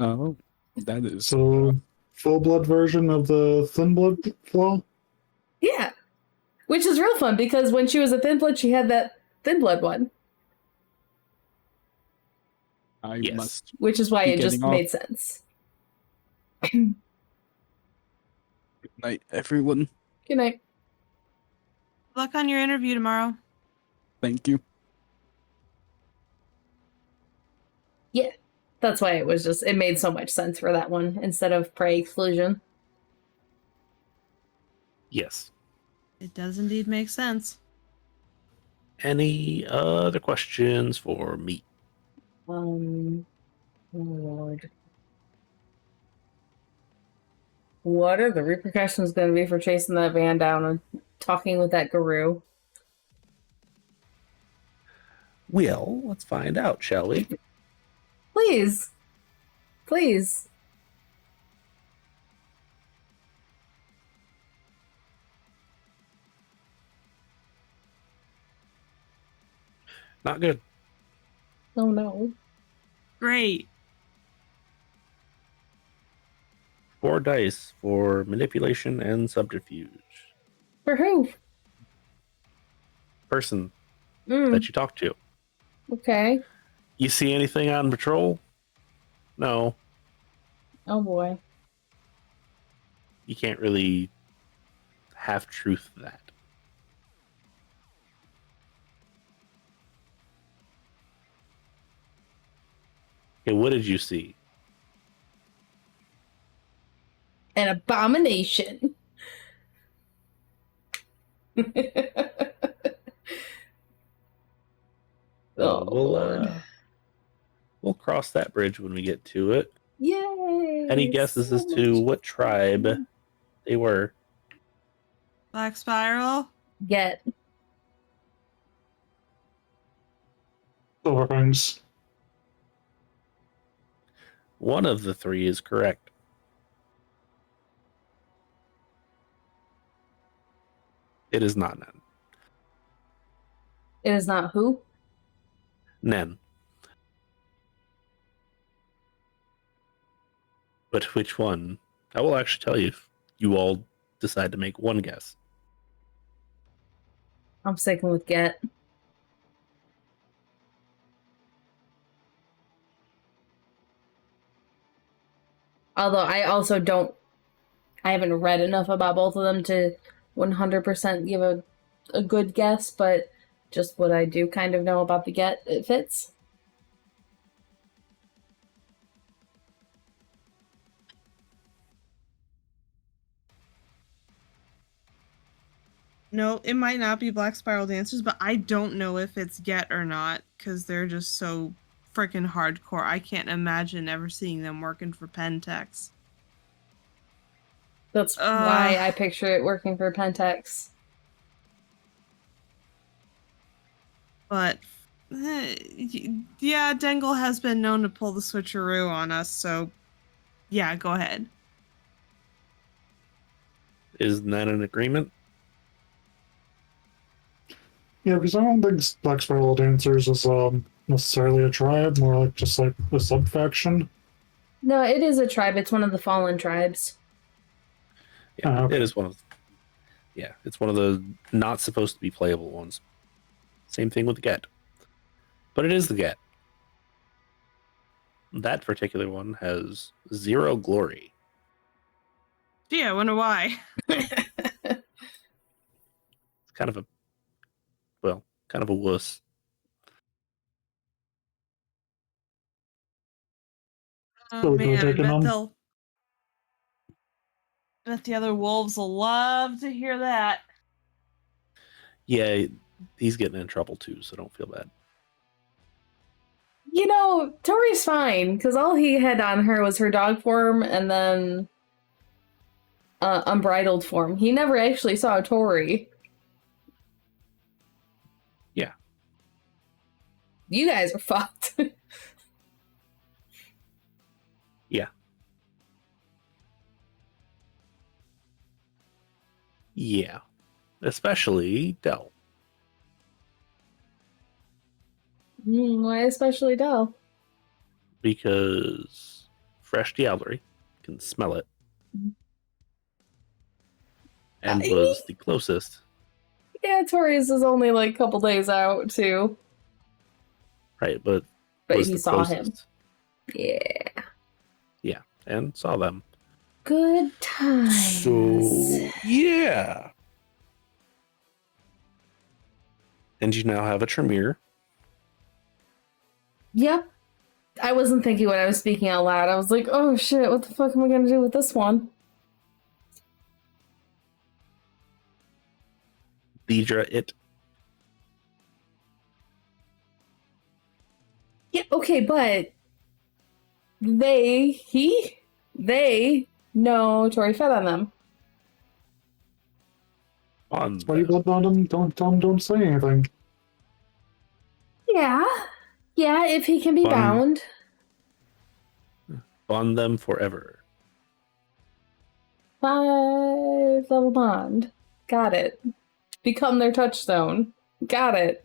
Oh, that is. So, full blood version of the thin blood flaw? Yeah. Which is real fun because when she was a thin blood, she had that thin blood one. I Yes. must. Which is why Be it just getting off. made sense. Good night, everyone. Good night. Good luck on your interview tomorrow. Thank you. Yeah. That's why it made so much sense for that one instead of prey exclusion. Yes. It does indeed make sense. Any other questions for me? Oh Lord. What are the repercussions going to be for chasing that van down and talking with that guru? Well, let's find out, shall we? Please. Please. Not good. Oh no. Great. 4 dice for manipulation and subterfuge. For who? person Mm, that you talked to. okay. You see anything on patrol? No. Oh boy. You can't really half truth that. Okay, what did you see? An abomination. Well, Oh Lord. we'll cross that bridge when we get to it. Yay! Any guesses so as to much what tribe fun. they were? Black Spiral. Get. Silver Fangs. One of the three is correct. It is not Nen. It is not who? Nen. But which one? I will actually tell you if you all decide to make one guess. I'm sticking with get. Although I also don't. I haven't read enough about both of them to 100% give a good guess, but just what I do kind of know about the get, it fits. No, it might not be Black Spiral Dancers, but I don't know if it's Get or not because they're just so freaking hardcore. I can't imagine ever seeing them working for Pentex. That's why I picture it working for Pentex. But yeah, Dengle has been known to pull the switcheroo on us, so yeah, go ahead. Is that an agreement? Yeah, because I don't think Black Spiral Dancers is necessarily a tribe, more like just like a sub-faction. No, it is a tribe. It's one of the fallen tribes. Yeah, okay. it is one of. Yeah, it's one of the not supposed to be playable ones. Same thing with the Get, but it is the Get. That particular one has 0 glory. Gee, I wonder why. It's kind of a, well, kind of a wuss. Oh So we man, I taking bet them? bet the other wolves will love to hear that. Yeah, he's getting in trouble too, so don't feel bad. You know, Tory's fine, because all he had on her was her dog form and then unbridled form. He never actually saw Tory. Yeah. You guys are fucked. Yeah. Yeah. Especially Dell. Why especially Dell? Because fresh Diablerie can smell it. And was the closest. Yeah, Tori's is only like a couple days out, too. Right, but But was he the saw closest. him. Yeah. Yeah, and saw them. Good times. So, yeah. And you now have a Tremere. Yep. I wasn't thinking when I was speaking out loud. I was like, oh shit, what the fuck am I gonna do with this one? Deidre it. Yeah, okay, but they know Tori fed on them. On That's why you blood him. Don't say anything. Yeah. Yeah, if he can be bound. Bond them forever. 5-level bond. Got it. Become their touchstone. Got it.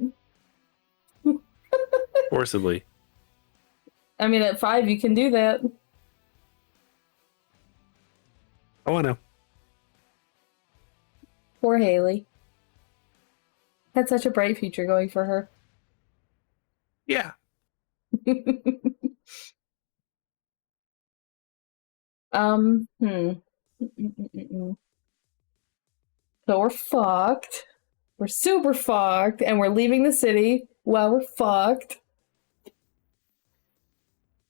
Forcibly. I mean, at 5, you can do that. Oh, I know. Poor Haley. had such a bright future going for her. Yeah. Mm-mm-mm-mm. So we're fucked. We're super fucked, and we're leaving the city. Well, we're fucked.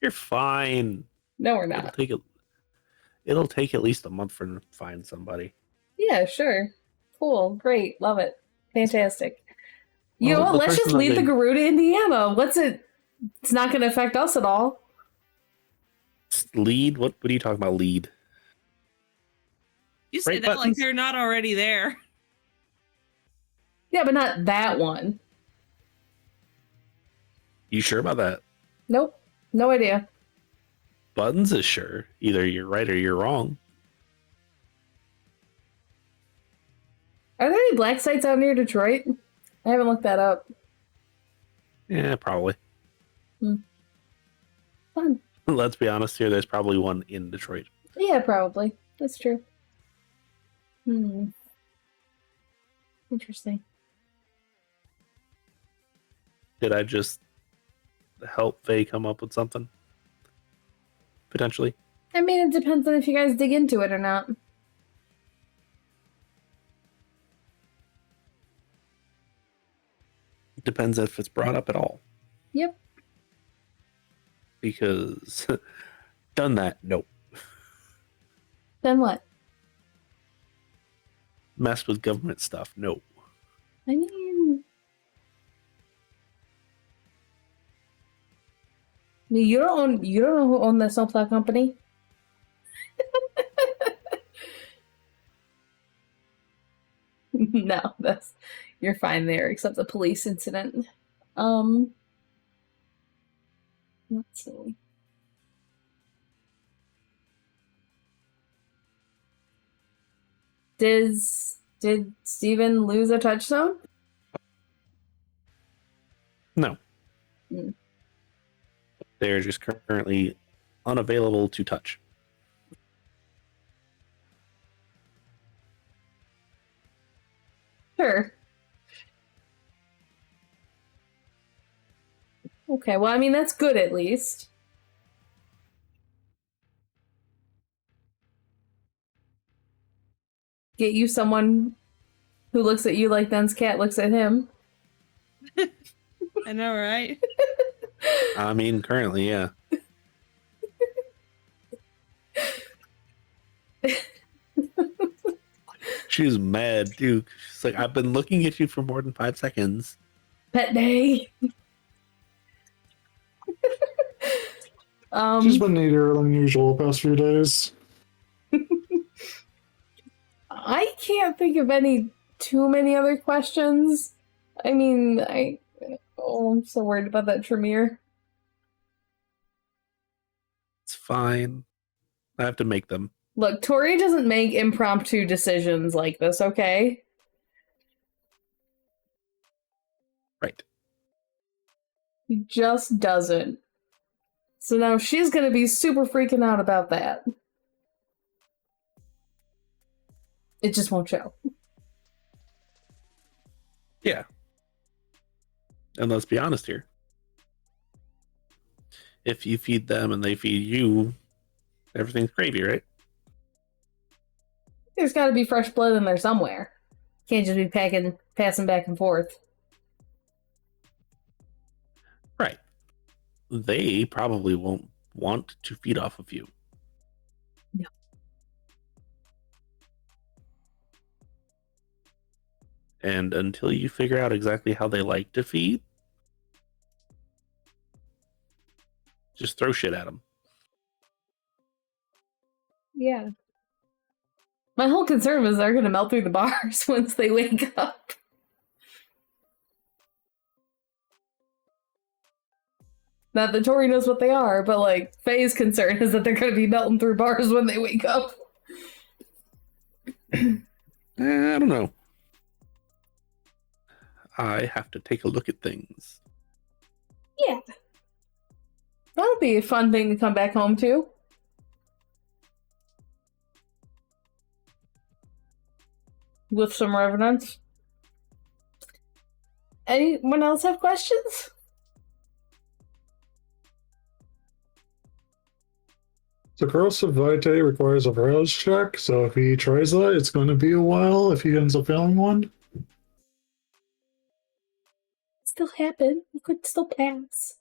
You're fine. No, we're It'll not. take at least a month for them to find somebody. Yeah, sure. Cool. Great. Love it. Fantastic. You Well, know what? the Let's just person that leave the they- Guru to Indiana. What's it? It's not going to affect us at all. Lead? What are you talking about, lead? You say Right that like buttons? they're not already there. Yeah, but not that one. You sure about that? Nope. No idea. Buttons is sure. Either you're right or you're wrong. Are there any black sites out near Detroit? I haven't looked that up. Yeah, probably. Fun. Let's be honest here, there's probably one in Detroit. Yeah, probably. That's true. Interesting. Did I just help Faye come up with something? Potentially. I mean, it depends on if you guys dig into it or not. It depends if it's brought up at all. Yep. Because done that, nope. Then what? Messed with government stuff, nope. I mean, you don't know who owned the snowplow company? No, you're fine there, except the police incident. Let's see. Did Steven lose a touchstone? No. Hmm. They're just currently unavailable to touch. Sure. Okay, well, I mean, that's good at least. Get you someone who looks at you like Den's cat looks at him. I know, right? I mean, currently, yeah. She's mad, too. She's like, I've been looking at you for more than 5 seconds. Pet day. She's been neater than usual the past few days. I can't think of too many other questions. I mean, I'm so worried about that Tremere. It's fine. I have to make them. Look, Tory doesn't make impromptu decisions like this, okay? Right. He just doesn't. So now she's gonna be super freaking out about that. It just won't show. Yeah. And let's be honest here. If you feed them and they feed you, everything's gravy, right? There's gotta be fresh blood in there somewhere. Can't just be passing back and forth. Right. They probably won't want to feed off of you. No. And until you figure out exactly how they like to feed, just throw shit at them. Yeah. My whole concern was they're gonna melt through the bars once they wake up. Not that Tory knows what they are, but like Faye's concern is that they're gonna be melting through bars when they wake up. I don't know. I have to take a look at things. Yeah. That'll be a fun thing to come back home to. With some reverence. Anyone else have questions? So corrosive vitae requires a violence check, so if he tries that, it's going to be a while if he ends up failing one. Still happen. You could still pass.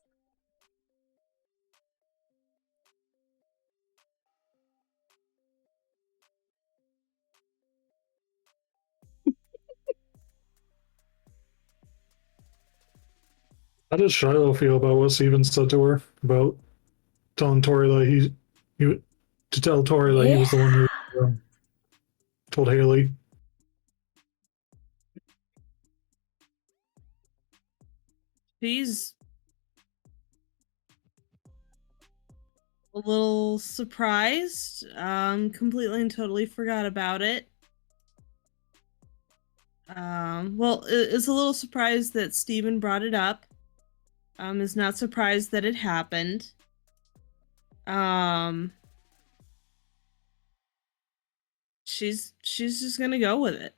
How does Shiloh feel about what Steven said to her about telling Tory that he to tell Tory that he was the one who told Haley? She's a little surprised. Completely and totally forgot about it. Well, is a little surprised that Steven brought it up. Is not surprised that it happened. She's just gonna go with it.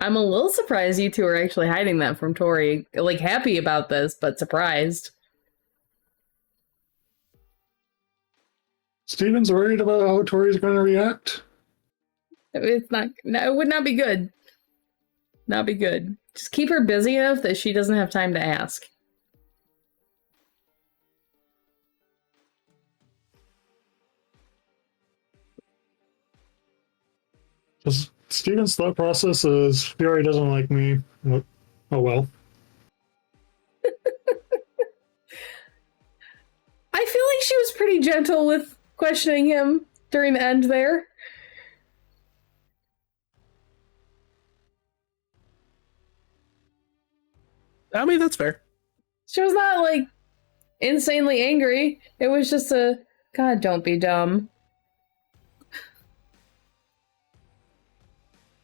I'm a little surprised you two are actually hiding that from Tory. Like, happy about this, but surprised. Steven's worried about how Tory's going to react. It's not. No, it would not be good. Not be good. Just keep her busy enough that she doesn't have time to ask. Because Steven's thought process is, Fury doesn't like me. Oh well. I feel like she was pretty gentle with questioning him during the end there. I mean, that's fair. She was not, like, insanely angry. It was just a, God, don't be dumb.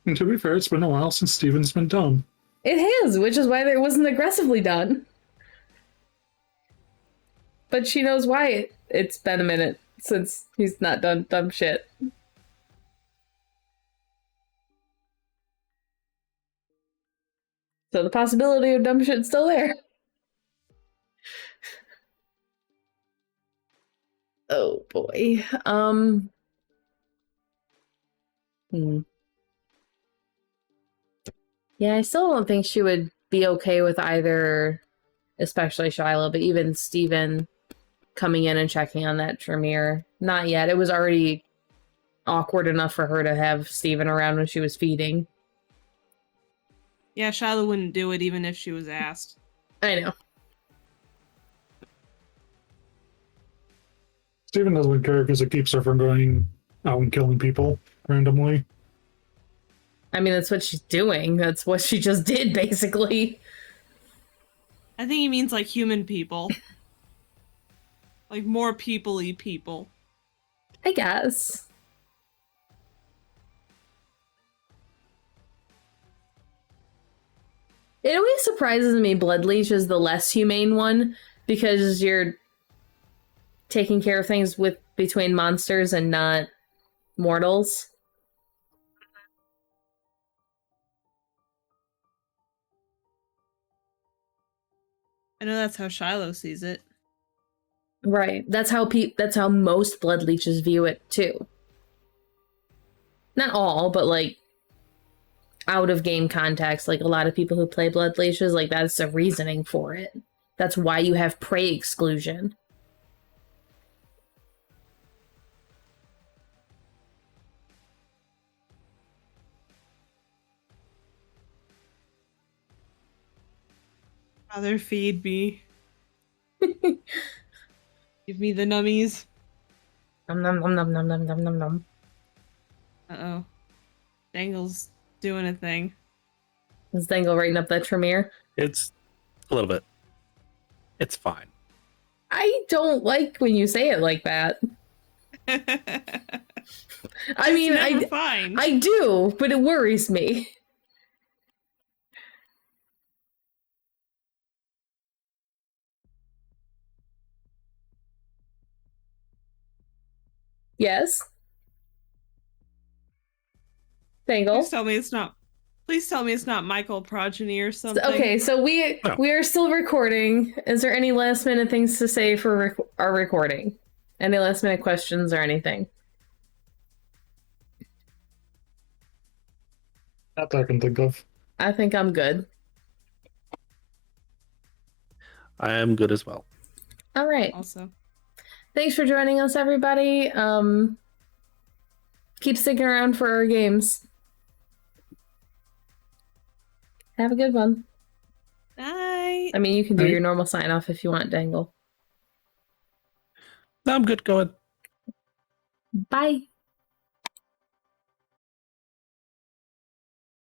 And to be fair, it's been a while since Steven's been dumb. It has, which is why it wasn't aggressively done. But she knows why it's been a minute since he's not done dumb shit. So the possibility of dumb shit's still there. Oh boy. Yeah, I still don't think she would be okay with either, especially Shiloh, but even Steven coming in and checking on that Tremere. Not yet. It was already awkward enough for her to have Steven around when she was feeding. Yeah, Shiloh wouldn't do it even if she was asked. I know. Steven doesn't care because it keeps her from going out and killing people randomly. I mean, that's what she's doing. That's what she just did, basically. I think he means like human people. Like more people-y people. I guess. It always surprises me Bloodleech is the less humane one, because you're taking care of things with between monsters and not mortals. I know that's how Shiloh sees it. Right. That's how most blood leeches view it too. Not all, but like out of game context, like a lot of people who play blood leeches, like that's a reasoning for it. That's why you have prey exclusion. Rather feed me. Give me the nummies. Nom nom nom nom nom nom nom nom nom. Uh-oh. Dangle's doing a thing. Is Dengle writing up that Tremere? It's a little bit. It's fine. I don't like when you say it like that. I mean, fine. I do, but it worries me. Yes. Dengle. Please Please tell me it's not Michael Progeny or something. Okay, so we are still recording. Is there any last minute things to say for our recording? Any last minute questions or anything? Not that I can think of. I think I'm good. I am good as well. All right. Also, Thanks for joining us, everybody. Keep sticking around for our games. Have a good one. bye. I mean, you can do Night. your normal sign off if you want, Dengle. No, I'm good going. Bye.